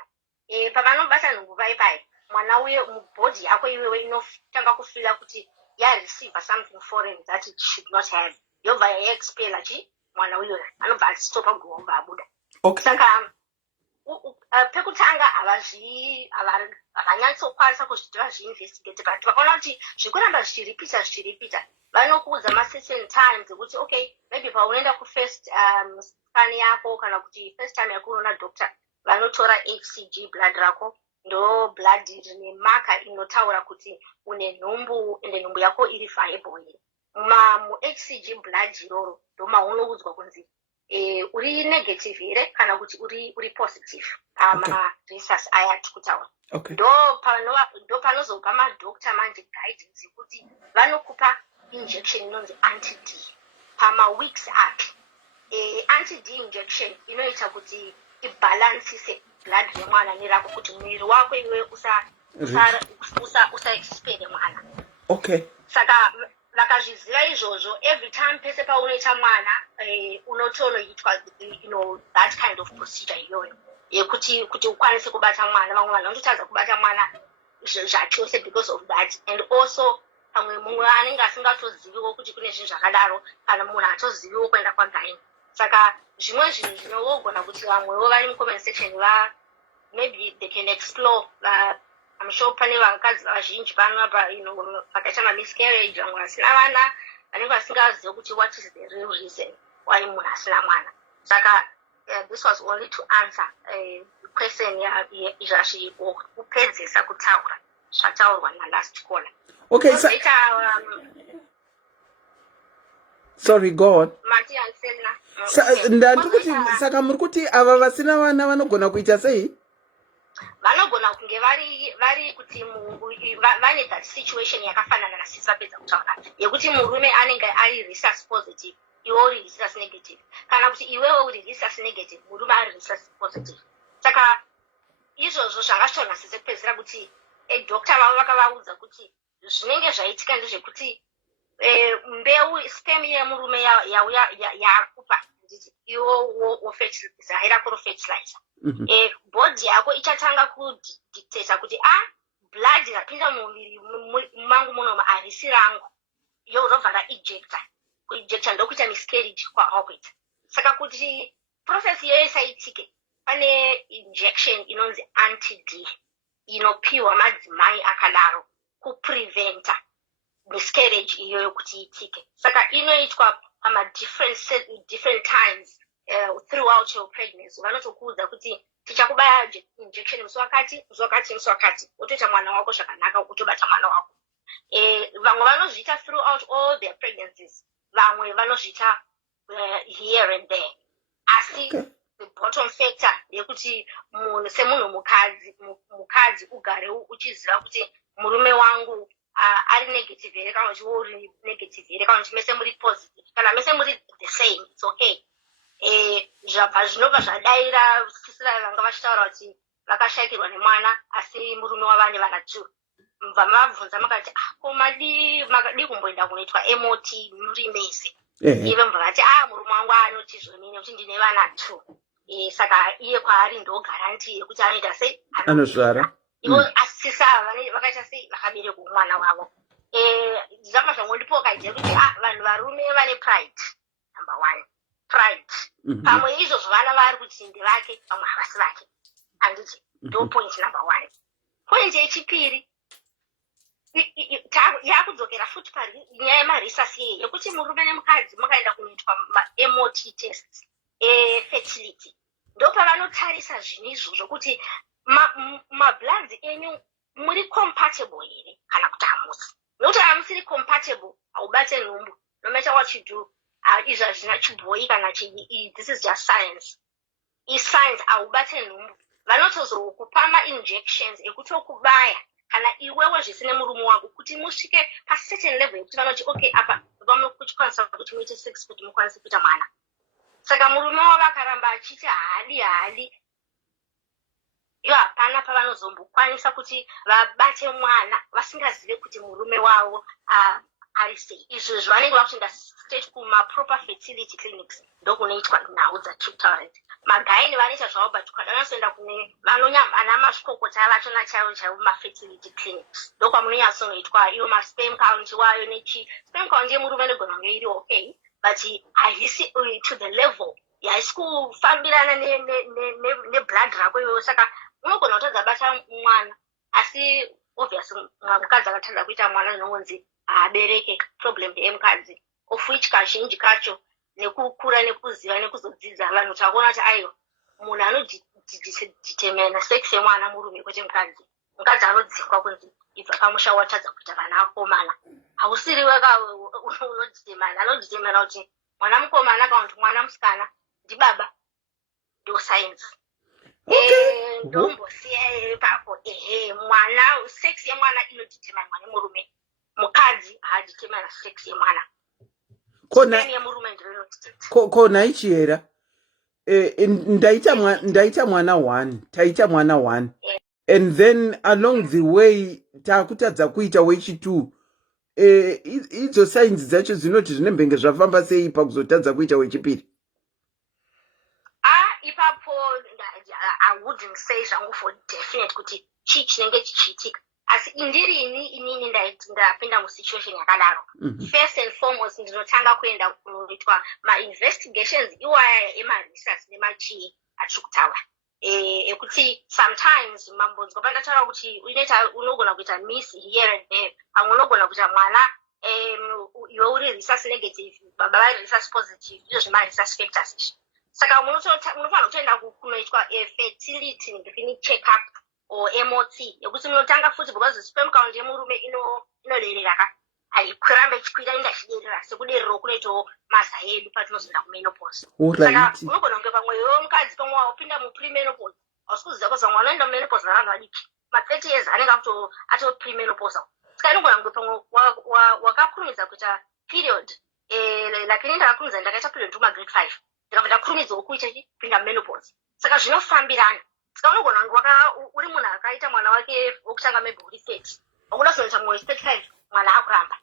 Pavanobata nhumbu paipai mwana uye mubhodhi yako iwewe inotanga kufila kuti yareceive something foreign that it should not have. Yobva yaexpela mwana uyo anobva achistopa kugomba abuda. Okay. Saka pekutanga havanyatsokwanisa kuzviti vazviinvestigate, but vakaona kuti zvikuramba zvichiripita vanokuudza ma-certain times ekuti okay maybe paunoenda kufirst scan yako kana kuti first time yako unoona doctor vanotora HCG blood rako, ndo blood rine maka inotaura kuti une nhumbu ende nhumbu yako iri viable. Mu-HCG blood iroro ndo maunoudzwa kunzi uri negative here kana kuti uri positive. Ma-resus aya tikutaura. Ndo panozobva madoctor manje guidance kuti vanokupa injection inonzi anti-D pama-weeks ake. Anti-D injection inoita kuti ibalansise blood remwana nerako kuti mwiri wako iwe usa-expele mwana. Okay. Saka vakazviziva izvozvo every time pese paunoita mwana unotonoitwa that kind of procedure iyoyo yekuti ukwanise kubata mwana. Vamwe vanhu vanotadza kubata mwana zvachose because of that, and also pamwe mumwe anenge asingatoziviwo kuti kune zvinhu zvakadaro kana munhu atoziviwo kuenda kwagaini. Saka zvimwe zvinhu zvinogona kuti vamwewo vari mucomment section maybe they can explore. I'm sure pane vakadzi vazhinji panapa vakaita ma-miscarriage, vamwe vasina vana vanenge vasingazivi kuti what is the real reason why munhu asina mwana. Saka this was only to answer question kupedzisa kutaura zvataurwa na-last caller. Okay, sorry, go on. Saka muri kuti ava vasina vana vanogona kuita sei? Vanogona kunge vari kuti vane that situation yakafanana nasisi vapedza kutaura yekuti murume anenge ari resus positive iwe uri resus negative, kana kuti iwewe uri resus negative murume ari resus positive. Saka izvozvo zvanga zvitonasise kupedzisira kuti doctor vavo vakavaudza kuti zvinenge zvaitika ndezvekuti mbeu sperm yemurume yakupa iwe zahira kurofertilizer. Body yako ichatanga kudictate kuti blood rapinda mumuviri mangu munomu harisi rangu, iyo unobva raejecta. Kuejecta ndokuita miscarriage kwawakuita. Saka kuti process iyoyo isaitike pane injection inonzi anti-D inopiwa madzimai akadaro kupreventa miscarriage iyoyo kuti iitike. Saka inoitwa different times throughout your pregnancy. Vanotokuudza kuti tichakubaya injection musi wakati wotoita mwana wako zvakanaka kutobata mwana wako. Vamwe vanozviita throughout all their pregnancies, vamwe vanozviita here and there. Asi the bottom factor yekuti semunhu mukadzi ugare uchiziva kuti murume wangu ari negative here kana kuti uri negative here kana kuti mese muri positive kana mese muri the same, it's okay. Zvabva zvinobva zvadaira sikisira vanga vachitaura kuti vakashayikirwa nemwana asi murume wavane vana 2. Mva mabvunza makati ko makadi kumboenda kunoitwa MOT muri mese. Ive mva vati murume wangu anoti zvonini kuti ndine vana 2. Saka iye kwaari ndo guarantee yekuti anoita sei anozvara. Ivo asisa vakaita sei vakabereka mwana wavo. Zvanga zvangondipoka idea kuti vanhu varume vane pride, number 1. Pride. Pamwe izvozvo vana vari kuti ndevake pamwe havasi vake. Handiti ndo point number 1. Point yechipiri yakudzokera futi panyaya yemarisasi iyi yekuti murume nemukadzi mukaenda kunoitwa MOT tests fertility, ndo pavanotarisa zvinhu izvozvo kuti mabloods enyu muri compatible here kana kuti hamusi. Nokuti hamusiri compatible haubate nhumbu, no matter what you do. Izvo hazvina chibhoyi kana chii, this is just science. Science haubate nhumbu. Vanotozokupama injections ekutokubaya kana iwewe zvisine murume wako kuti musvike pacertain level yekuti vanoti okay apa vamukuchikwanisa kuti muite sex kuti mukwanise kuita mwana. Saka murume wavo akaramba achiti hali ivo hapana pavanozombokwanisa kuti vabate mwana vasingazive kuti murume wavo ari sei. Izvo zvanenge vakutoenda straight kumaproper fertility clinics ndokunoitwa nhau dzatutaureti. Magaini vanoita zvavo but ukadanasoenda kune ana mazvikokota vachona chaivo mafertility clinics ndokwamunonyatsonoitwa iwo masperm count wayo nechi. Sperm count yemurume inogona kunge iri okay but haisi to the level yaisi kufambirana neblood rako iwewe. Saka unogona kutadza bata mwana asi obviously mukadzi akatadza kuita mwana zvinongonzi abereke problem yemukadzi, of which kazhinji kacho nekukura nekuziva nekuzodzidza vanhu takuona kuti aiwa munhu anodetermina sex yemwana murume kwete mukadzi. Mukadzi anodzingwa kunzi ibva pamusha watadza kuita vana vakomana. Hausiri weka unodetermina, anodetermina kuti mwana mukomana kana kuti mwana musikana ndibaba, ndo science. Ndombosiya ipapo mwana sex yemwana inodetermina mwana murume, mukadzi hadetermina sex yemwana. Kona ichiyera ndaita mwana 1, taita mwana 1, and then along the way takutadza kuita wechi2. Idzo signs dzacho dzinoti zvinembenge zvafamba sei pakuzotadza kuita wechipiri. Ipapo I wouldn't say zvangu for definite kuti chii chinenge chichiitika. Asi inini ndapinda musituation yakadaro. First and foremost ndinotanga kuenda kunoitwa ma-investigations iwaya emaresearch nemachii achikutaura. Ekuti sometimes mambonzwa pandataura kuti unogona kuita miss here and there. Pamwe unogona kuita mwana iwe uri research negative, baba vari research positive, izvo zvema-research factors. Saka munofanira kutoenda kunoitwa fertility clinic check-up or MOT yekuti munotanga futi because sperm count yemurume inoderera haikuramba ichikwira indachiderera sekuderero kunoitawo maza edu patinozoenda kumenopause. Saka unogona kunge pamwe iwewe mukadzi pamwe wapinda mupremenopause hausi kuziva kuti mwana unoenda mumenopause navanhu vadiki ma30 years anenge ato premenopause. Saka inogona kunge pamwe wakakurumidza kuita period lakini ndakakurumidza ndakaita period grade 5 ndikabva ndakurumidzawo kuita pinda mumenopause. Saka zvinofambirana. Saka unogona kunge uri munhu akaita mwana wake wokutanga maybe uri 30 wakuda kuzoita mumwe 35 mwana akuramba.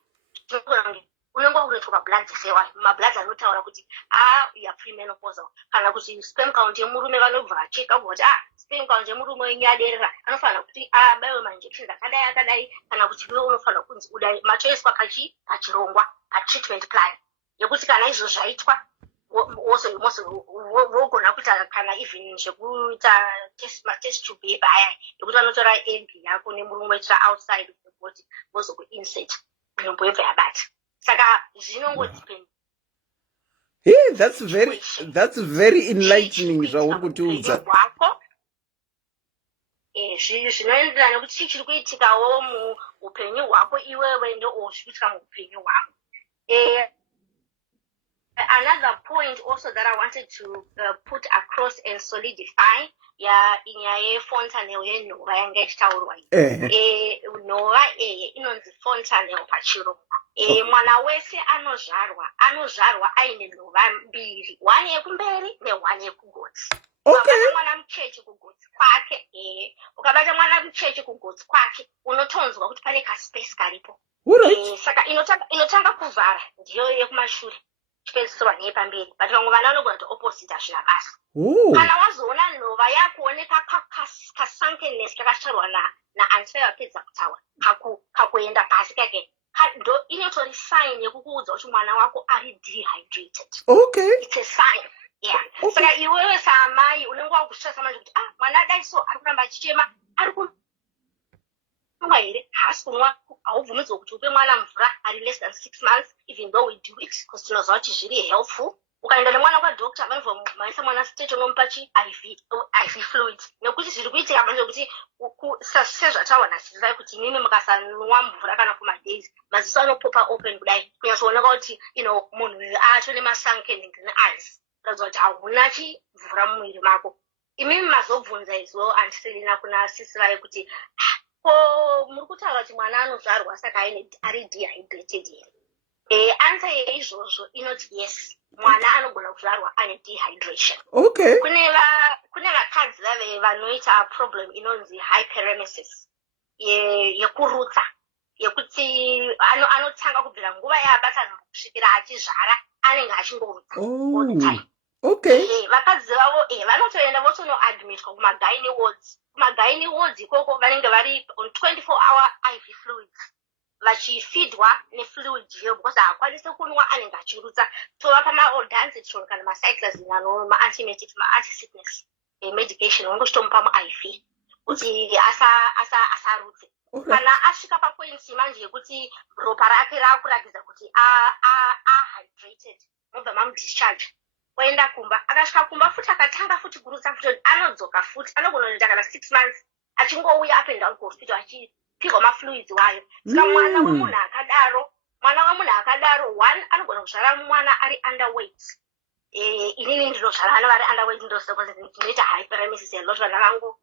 Unogona kunge unenge wakunoitwa mablood sewa mablood anotaura kuti you are premenopausal kana kuti sperm count yemurume vanobva vacheka ubva kuti sperm count yemurume wenyu yaderera anofanira kuti baiwe mainjections akadai kana kuti iwe unofanira kunzi udai machoiswa pachirongwa patreatment plan yekuti kana izvo zvaitwa wogona kuita kana even zvekuita test tube yebaya yekuti vanotora egg yako nemurume weitra outside of the body vozokuinsert. nzvimbo yobva yabata saka zvinongodepend. Hey, that's very enlightening zvauri kutiudza. Hwako zvinoenderana nekuti chii chiri kuitikawo muupenyu hwako iwewe zviri kuitika muupenyu hwako. Another point also that I wanted to put across and solidify inyaya yefontanel yenhova yanga ichitaurwa nhova inonzi fontanel pachirungu. Mwana wese anozvarwa aine nhova mbiri, one yekumberi ne1 yekugotsi. Ukabata mwana mucheche kugotsi kwake ukabata mwana mucheche kugotsi kwake unotonzwa kuti pane kaspace karipo. Saka inotanga kuvhara ndiyo yekumashure chipedzisirwa neyepamberi, but vamwe vana vanogona kuti opposite hazvina basa. Kana wazoona nhova yakuoneka kasunkiness kakasharwa naanti vapedza kutaura kakuenda pasi kake, ndo inotori sign yekukuudza kuti mwana wako ari dehydrated. It's a sign. Saka iwewe saamai unenge wakustressa manje kuti mwana dai so ari kuramba achichema, ari kumwa here, haasi kumwa. Haubvumidzwa kuti upe mwana mvura ari less than 6 months, even though we do it because tinoziva kuti zviri helpful. Ukaenda nemwana kwadokta vanobva mwana state unomupa IV fluids, nekuti zviri kuitika manje kuti sezvataura nasivai kuti imimi mukasanwa mvura kana kumadays maziso anopopa open kudai kunyazooneka kuti munhu uyu acho nemasunkening neeyes kuratidza kuti hauna chimvura mumwiri mako. Imimi mazobvunza izvo andiselina kuna sisivai kuti muri kutaura kuti mwana anozvarwa saka ari dehydrated here. Answer yeizvozvo inoti yes, mwana anogona kuzvarwa ane dehydration. Kune vakadzi vave vanoita problem inonzi hyperemesis yekurutsa, yekuti anotanga kubvira nguva yaabata nhumbu kusvikira achizvara anenge achingorutsa all the time. Vakadzi vavo vanotoenda votonoadmitwa kumagaini wards. Kumagaini wards ikoko vanenge vari on 24-hour IV fluids vachifidwa nefluid iyo because haakwanisi kunwa anenge achirutsa. Tovapa maodansetron kana macyclazine maantimetic maanti-sickness medication vangochitomupa muIV kuti asarutse. Kana asvika papoint manje yekuti ropa rake rakuratidza kuti ahydrated mobva mamudischarge oenda kumba. Akasvika kumba futi akatanga futi kurutsa futi anodzoka futi, anogona kuita kana 6 months achingouya up and down kuhospital achipigwa mafluids wayo. Saka mwana wemunhu akadaro one anogona kuzvara mwana ari underweight. Inini ndinozvara vana vari underweight ndinoita hyperemesis a lot. Vana vangu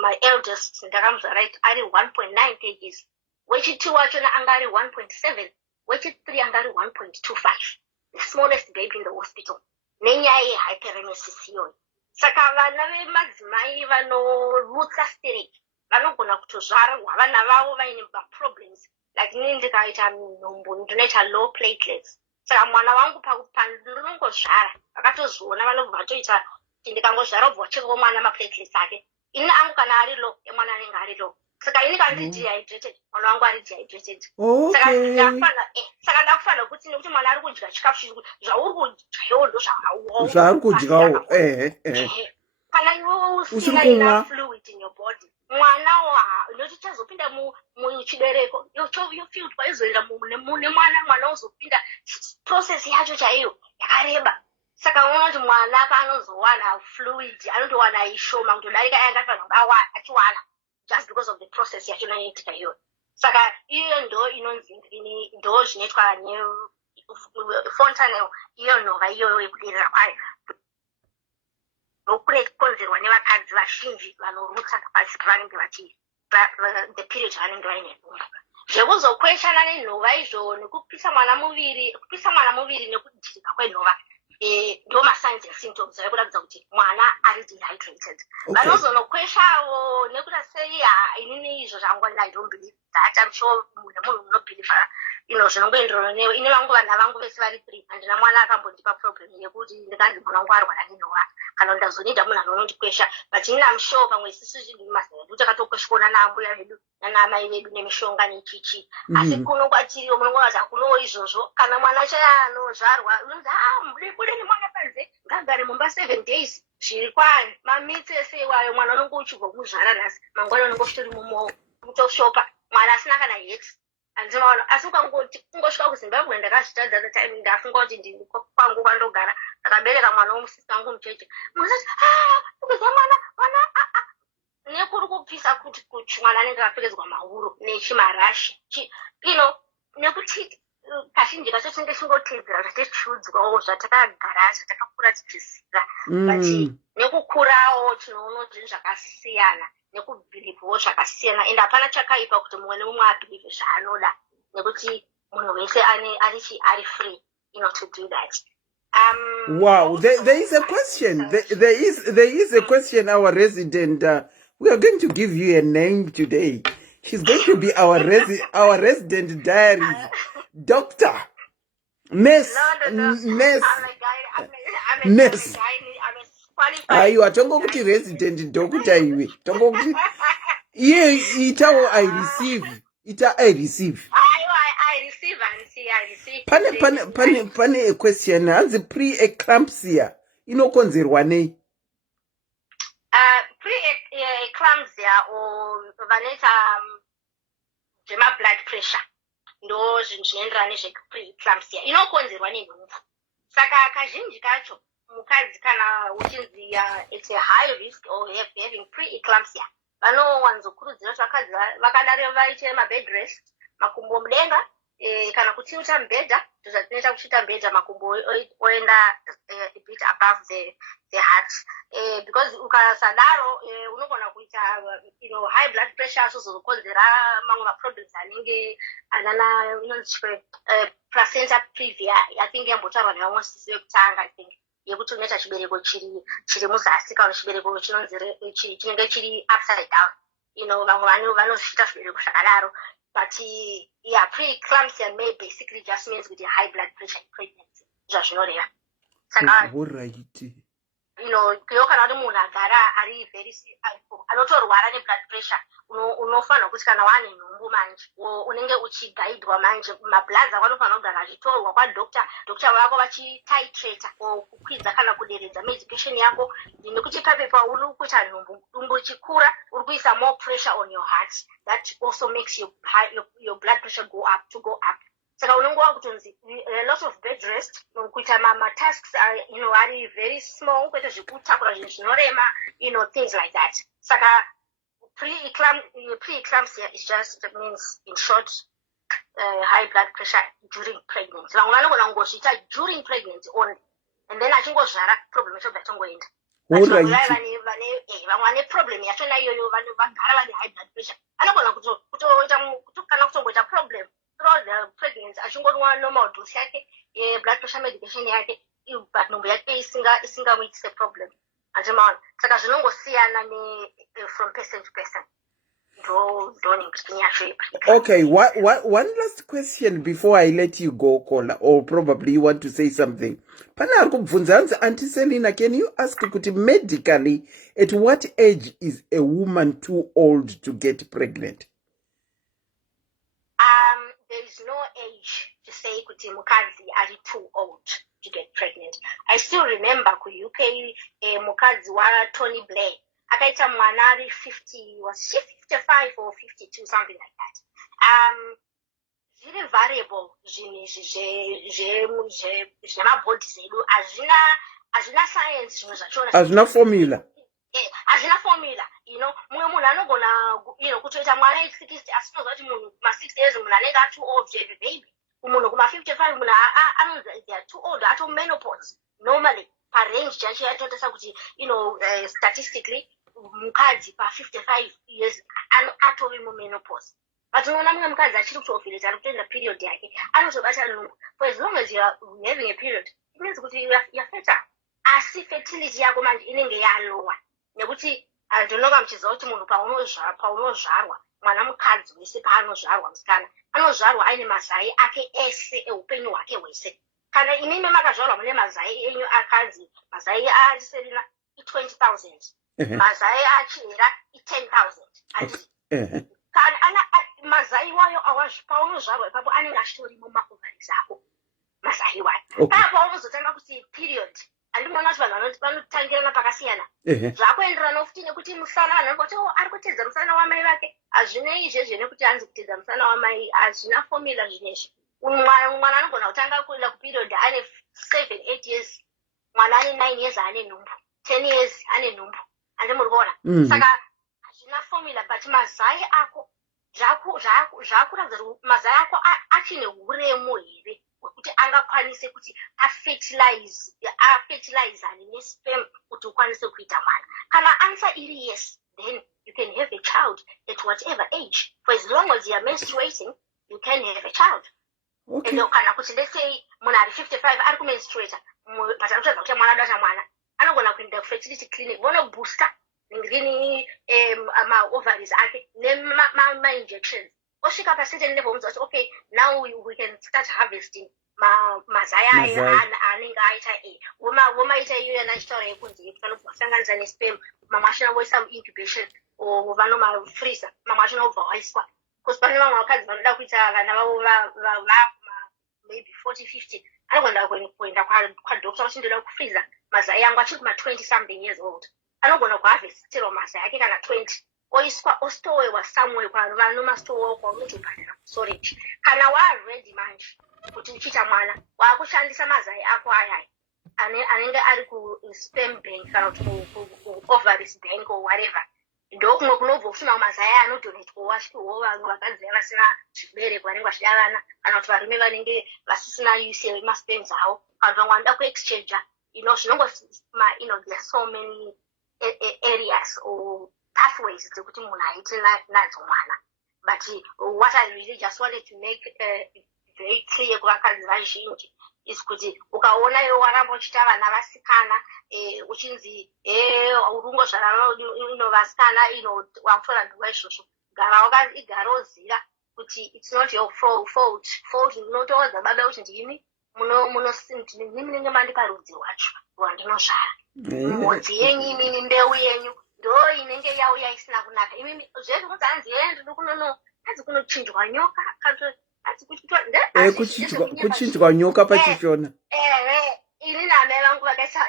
my eldest ndakamuzvara ari 1.9 kgs, wechi2 wachona anga ari 1.7, wechi3 anga ari 1.25, the smallest baby in the hospital, nenyaya yehyperemesis iyoyo. Saka vana vemadzimai vanorutsa stereki vanogona kutozvarwa vana vavo vaine problems like nini ndikaita nhumbu ndinoita low platelets. Saka mwana wangu pandinongozvara vakatozviona vanobva vatoita kuti ndikangozvara ubva vachekawo mwana maplatelets ake. Ini angu kana ari low emwana anenge ari low. Saka ini kana ndiri dehydrated mwana wangu ari dehydrated. Saka ndakufanira kuti nekuti mwana ari kudya chikafu zvauri kudyawo ndo zvaari kudyawo. Kana iwewe usina enough fluid in your body, mwana noti chazopinda muchibereko yofiltwa izoenda mwana uzopinda process yacho chaiyo yakareba. Saka unoona kuti mwana paanozowana fluid anotowana ishoma kutodarika yangafanira kuba achiwana just because of the process yacho inoitika iyoyo. Saka iyo ndo inonzi ndo zvinoitwa nefontanel iyo nhova iyoyo yekuderera kwayo ndokukonzerwa nevakadzi vazhinji vanorutsa pasi pavanenge the period vanenge vaine nhumbu. Zvekuzokweshana nenhova izvo nekupisa mwana muviri nekudhirika kwenhova ndo masigns and symptoms ekuratidza kuti mwana ari dehydrated. Vanozonokweshawo nekuda sei inini izvo zvangu I don't believe that. I'm sure munhu unobhiliva zvinongoenderana newe. Ini vangu vana vangu vese vari 3 handina mwana akambondipa problem yekuti ndikanzi mwana wangu arwara nenhova kana ndazonida munhu anonondikwesha, but ini am sure pamwe isusu mazera edu takatokweshwa naambuya vedu nanamai vedu nemishonga nechichi. Asi kuno kwatiriyo munongovaza kunowo izvozvo. Kana mwana chaya anozvarwa unonzi bude nemwana panze ngagare mumba 7 days zviri kwani mamitsi ese iwayo mwana unonge uchibva kuzvara nhasi mangwana unonge uchitori mumoowo kutoshopa mwana asina kana hex andinoona asi kungosvika kuzimbabwe ndakazvitadza the time ndafunga kuti ndini kwangu kwandogara ndakabereka mwana womusisi wangu mucheche musati kuza mwana nekuri kupisa kuti mwana anenge akapfekedzwa mahuro nechimarashi nekuti kazhinji kacho tinenge chingotedzera zvatechiudzwawo zvatakagara zvatakakura tichiziva but nekukurawo tinoona zvinhu zvakasiyana nekubhilivhawo zvakasiyana ende hapana chakaipa kuti mumwe nemumwe abhilivhe zvaanoda nekuti munhu wese ari free to do that. Wow, there is a question. There is a question. Our resident, we are going to give you a name today. She's going to be our resident diary doctor, nurse, nurse. You are talking about resident doctor. You talking about itawo I receive. I receive. Pane a question. Has the pre-eclampsia inokonzerwa nei? Pre-eclampsia or vaneta blood pressure ndo zvinhu zvinoenderana nezve-pre-eclampsia inokonzerwa nenhumbu. Saka kazhinji kacho mukadzi kana uchinzi it's a high risk or having pre-eclampsia vanowanzokurudzira kuti vakadzi vakadaro vaite mabed rest makumbo mudenga kana kuchiuta mubhedha zvazvinoita kuchiuta mubhedha makumbo oenda a bit above the heart because ukasadaro unogona kuita high blood pressure azozokonzera mamwe maproblems anenge anana placenta previa I think yambotaurwa nevamwe sisi vekutanga I think yekuti unoita chibereko chiri muzasi kana chibereko chinenge chiri upside down vamwe vanozviita zvibereko zvakadaro. But pre-eclampsia may basically just means with a high blood pressure in pregnancy. Zvazvinoreva. Saka kana kuti munhu agara ari very anotorwara neblood pressure unofanira kuti kana wane nhumbu manje unenge uchigaidwa manje mabloods ako anofanira kugara achitorwa kwadoctor vako vachititrata kukwidza kana kuderedza medication yako nekuti ipapepa uri kuita nhumbu ichikura uri kuisa more pressure on your heart that also makes your blood pressure go up. Saka unenge wakutonzi a lot of bed rest kuita matasks ari very small kuita zvekutakura zvinhu zvinorema things like that. Saka pre-eclampsia is just means in short high blood pressure during pregnancy. Vamwe vanogona kungozviita during pregnancy only and then achingozvara problem yacho bvatongoenda. Vamwe vane problem yachona iyoyo vagara vane high blood pressure anogona kana kutongoita problem throughout the pregnancy achingomwa normal dose yake blood pressure medication yake but nhumbu yake isingamuitise problem andimaona. Saka zvinongosiyana from person to person. Okay, one last question before I let you go, caller, or probably you want to say something. Pana kubvunza Auntie Selina, can you ask kuti medically at what age is a woman too old to get pregnant? There is no age to say kuti mukadzi ari too old to get pregnant. I still remember ku UK mukadzi wa Tony Blair akaita mwana ari 50, was she 55 or 52, something like that. Zviri variable zvinhu zvemabhodhi zedu hazvina science zvimwe zvachona hazvina formula. Hazvina formula, mumwe munhu anogona kutoita mwana 60 asi unoziva kuti munhu kuma-60 years munhu anenge too old to have a baby. Munhu kuma-55 munhu anonzi they are too old ato menopause normally parange chacho yatotesa kuti statistically mukadzi pa-55 years atove mumenopause. But unoona mumwe mukadzi achiri kutovhirita ari kutoenda period yake anotobata nhumbu for as long as you are having a period it means kuti yafeta asi fertility yako manje inenge yalowa nekuti ndinoga muchiziva kuti munhu paunozvarwa mwana mukadzi wese paanozvarwa musikana anozvarwa aine mazai ake ese eupenyu hwake hwese. Kana imimi makazvarwa mune mazai enyu akadzi mazai aSelina i20,000 mazai achihera i10,000 mazai wayo paunozvarwa ipapo anenge achitori mumaovaries ako mazai wayo paunozotanga kuti period ndinoona kuti vanhu vanotangirana pakasiyana zvakuenderana futi nekuti musana vanhu vanoti ari kutedza musana wamai vake hazvinei izvezvo nekuti hanzi kutedza musana wamai hazvina formula zvinezvi mwana anogona kutanga kuenda kuperiod ane 7-8 years mwana ane 9 years ane nhumbu 10 years ane nhumbu ande muri kuona saka hazvina formula but mazai ako zvakuratidza kuti mazai ako achine uremu here wekuti angakwanise kuti afertilizane nesperm kuti ukwanise kuita mwana kana answer iri yes then you can have a child at whatever age for as long as you are menstruating you can have a child. Okay. And kana kuti let's say munhu ari 55 ari kumenstruata but anotaridza kuti mwana adata mwana anogona kuenda kufertility clinic vonobooster ringini ma-ovaries ake nema-injections osvika pacertain level unzi kuti okay now we can start harvesting mazai anenge aita vomaita iyo yanachitaura yekunzi vanosanganisa nesperm mamwe achina voisa incubation vanomafreezer mamwe achina ubva waiswa because pane vamwe vakadzi vanoda kuita vana vavo maybe 40-50 anogona kuenda kwadokta vachindoda kufreezer mazai angu achiri kuma-20 something years old anogona kuharvestirwa mazai ake kana 20 oiswa ostowewa somewhere vanomastowewa kwaunotobhadhara storage kana waaredi manje kuti uchiita mwana waakushandisa mazai ako ayaya anenge ari kusperm bank kana kuti kuovaries bank or whatever ndokumwe kunobva kusina mazai anodonetwa washikiwo vamwe vakadzi vasina zvibereko vanenge vachida vana kana kuti varume vanenge vasisina use masperms avo kana vamwe vanoda kuexchanger zvinongo there are so many areas or pathways dzekuti munhu aite nadzo mwana but what I really just wanted to make very clear kuvakadzi vazhinji is kuti ukaona iwe waramba uchita vana vasikana uchinzi urungozvara vasikana wakutora nduva izvozvo igara oziva kuti it's not your fault unotoodza baba kuti ndimi munenge mandipa rudzi rwacho rwandinozvara mhodzi yenyu imini mbeu yenyu ndo inenge yauya isina kunaka imimi zvedu kuti hanzi ndiri hanzi kunochinjwa nyoka kuchinjwa nyoka pachishona ini naamai vangu vakaita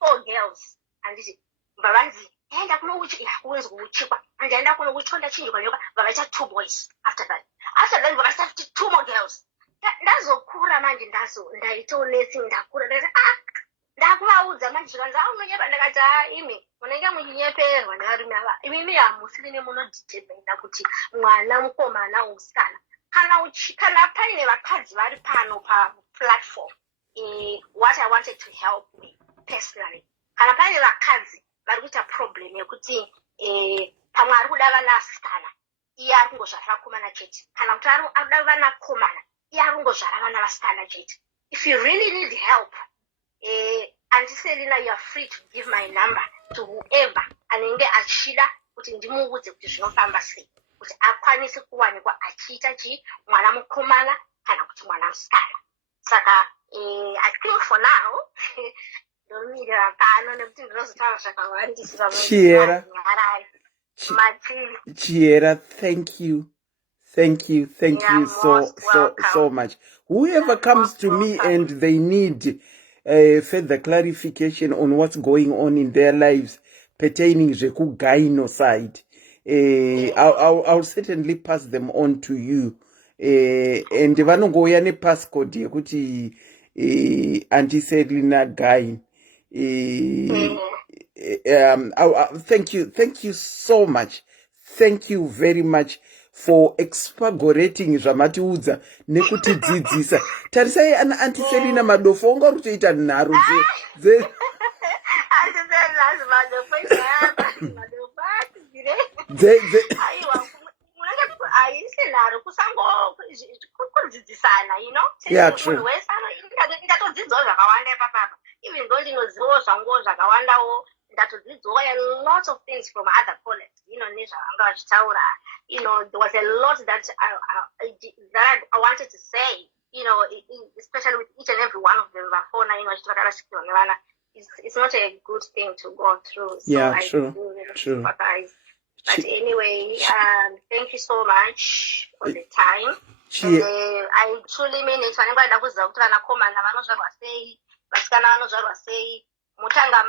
4 girls handiti vavanzi enda kunokunzwa uchikwa handienda kuno uchikwa ndachinjwa nyoka vakaita 2 boys after that vakaita 2 more girls ndazokura manje ndaitoonesi ndakura ndati ndakuvaudza manje zvikanzi unonyepa ndakati imi munenge muchinyeperwa nevarume ava imimi hamusiri nemunodhitermaina kuti mwana mukomana umusikana kana paine vakadzi vari pano paplatform what I wanted to help me personally kana paine vakadzi vari kuita problem yekuti pamwe ari kuda vana asikana iye ari kungozvara vakomana chete kana kuti ari kuda vana komana iye ari kungozvara vana vasikana chete if you really need help Auntie Selina, you are free to give my number to whoever anenge achida kuti ndimuudze kuti zvinofamba sei kuti akwanise kuwanikwa achiita mwana mukomana kana kuti mwana musikana saka I think for now ndomira pano nekuti ndinozotaura zvakawandisa Chiera, thank you so much. Whoever comes to me and they need further clarification on what's going on in their lives pertaining to gyno side, I'll certainly pass them on to you. And vanongoya ne passcode yekuti Auntie Selina Gyne. Thank you so much. Thank you very much for expurgating zvamatiudza nekutidzidzisa. Tarisai Auntie Selina madofo unga rutoita nharo Yeah, true. ndatodzidzwa a lot of things from other colleagues, nezvavanga vachitaura, there was a lot that I wanted to say, especially with each and every one of them, it's not a good thing to go through. So yeah, I true. sympathize. But anyway, thank you so much for the time. And, I truly mean it. vasikana vanozvarwa sei, mutanga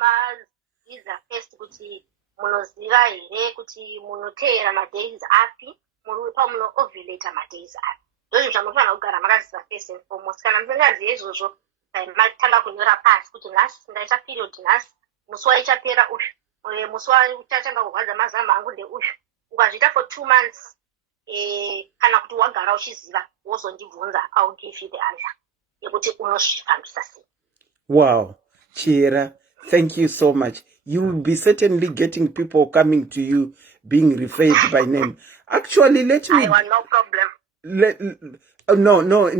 maziza first kuti munoziva here kuti munoteera madays api, muri pamuno ovulate madays api. Ndozvo zvanofanira kugara makaziva first and foremost. Kana musingazive izvozvo matanga kunyora pasi kuti nhasi ndaita period, nhasi musi waichapera uyu, musi uchatanga kurwadza mazama angu ndeuyu. Ukazviita for 2 months, kana kuti wagara uchiziva wozondibvunza, I'll give you the answer yekuti unosvifambisa sei. Wow, Chiera, thank you so much. You will be certainly getting people coming to you, being referred by name. Actually, let me... No problem.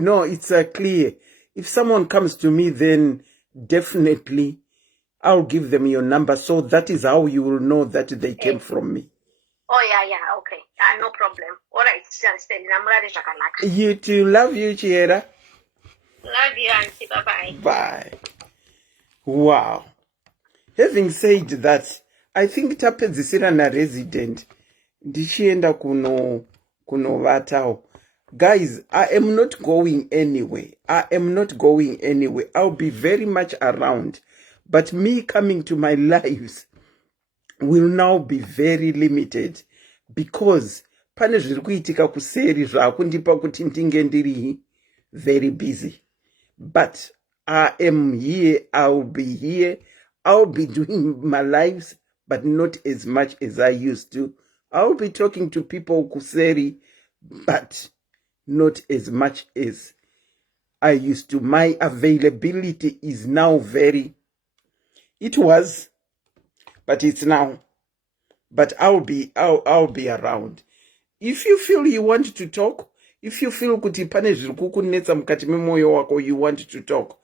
No, it's clear. If someone comes to me, then definitely I'll give them your number. So that is how you will know that they came from me. Oh, yeah, okay. No problem. All right, You too. Love you, Chiera. Love you, Auntie. Bye-bye. Bye. Wow. Having said that, I think tapedzisira na resident ndichienda kunovatawo. Guys, I am not going anywhere. I'll be very much around. But me coming to my lives will now be very limited because pane zviri kuitika kuseri zvakundipa kuti ndinge ndiri very busy. But I am here, I'll be here, I'll be doing my lives, but not as much as I used to. I'll be talking to people kuseri, but not as much as I used to. My availability is now very... It was, but it's now. But I'll be around. If you feel you want to talk, if you feel kuti pane zviri kukunetsa mukati memoyo wako, you want to talk,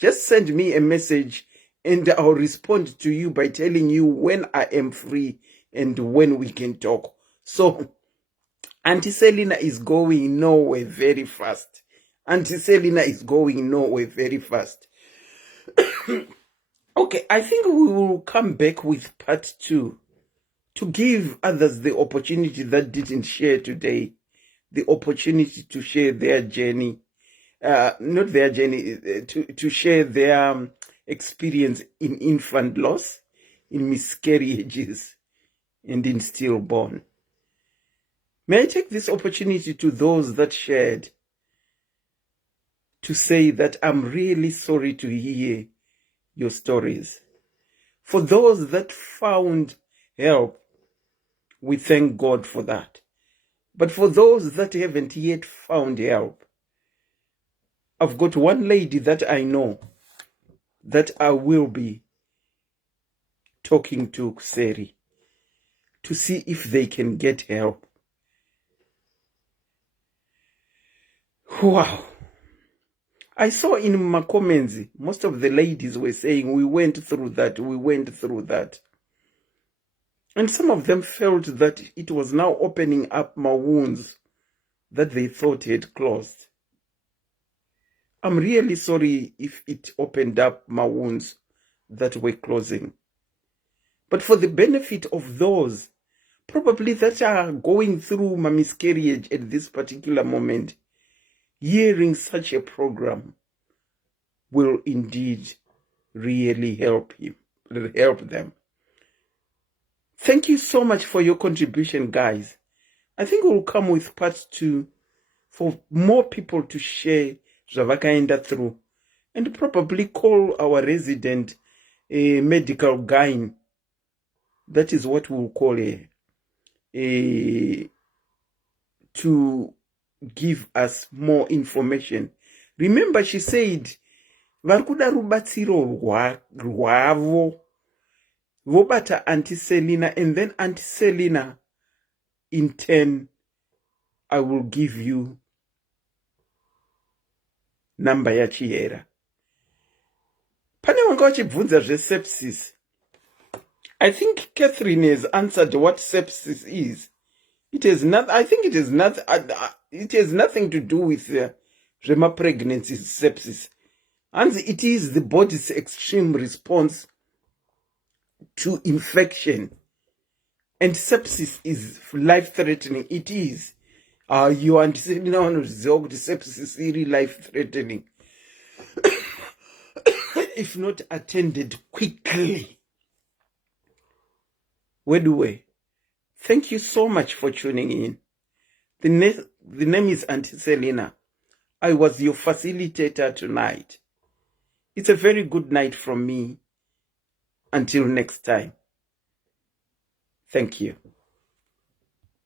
just send me a message and I'll respond to you by telling you when I am free and when we can talk. So, Auntie Selina is going nowhere very fast. Okay, I think we will come back with part 2 to give others the opportunity that didn't share today, the opportunity to share their journey, not their journey, to share their experience in infant loss, in miscarriages, and in stillborn. May I take this opportunity to those that shared to say that I'm really sorry to hear your stories. For those that found help, we thank God for that. But for those that haven't yet found help, I've got one lady that I know that I will be talking to Seri to see if they can get help. Wow. I saw in my comments, most of the ladies were saying, we went through that. And some of them felt that it was now opening up my wounds that they thought had closed. I'm really sorry if it opened up my wounds that were closing. But for the benefit of those, probably that are going through my miscarriage at this particular moment, hearing such a program will indeed really help them. Thank you so much for your contribution, guys. I think we'll come with part 2 for more people to share zvavakaenda through and probably call our resident a medical guy. That is what we'll call to give us more information. Remember, she said, varikuda rubatsiro rwavo vobata Auntie Selina, and then Auntie Selina, in turn, I will give you number ya Chiera. Pane wanga vachibvunza sepsis. I think Catherine has answered what sepsis is. It has not. I think it is not. It has nothing to do with pregnancy sepsis, and it is the body's extreme response to infection. And sepsis is life-threatening. It is. You understand now? Sepsis is really life-threatening. if not attended quickly. Wedwe, thank you so much for tuning in. The name is Auntie Selina. I was your facilitator tonight. It's a very good night from me. Until next time. Thank you.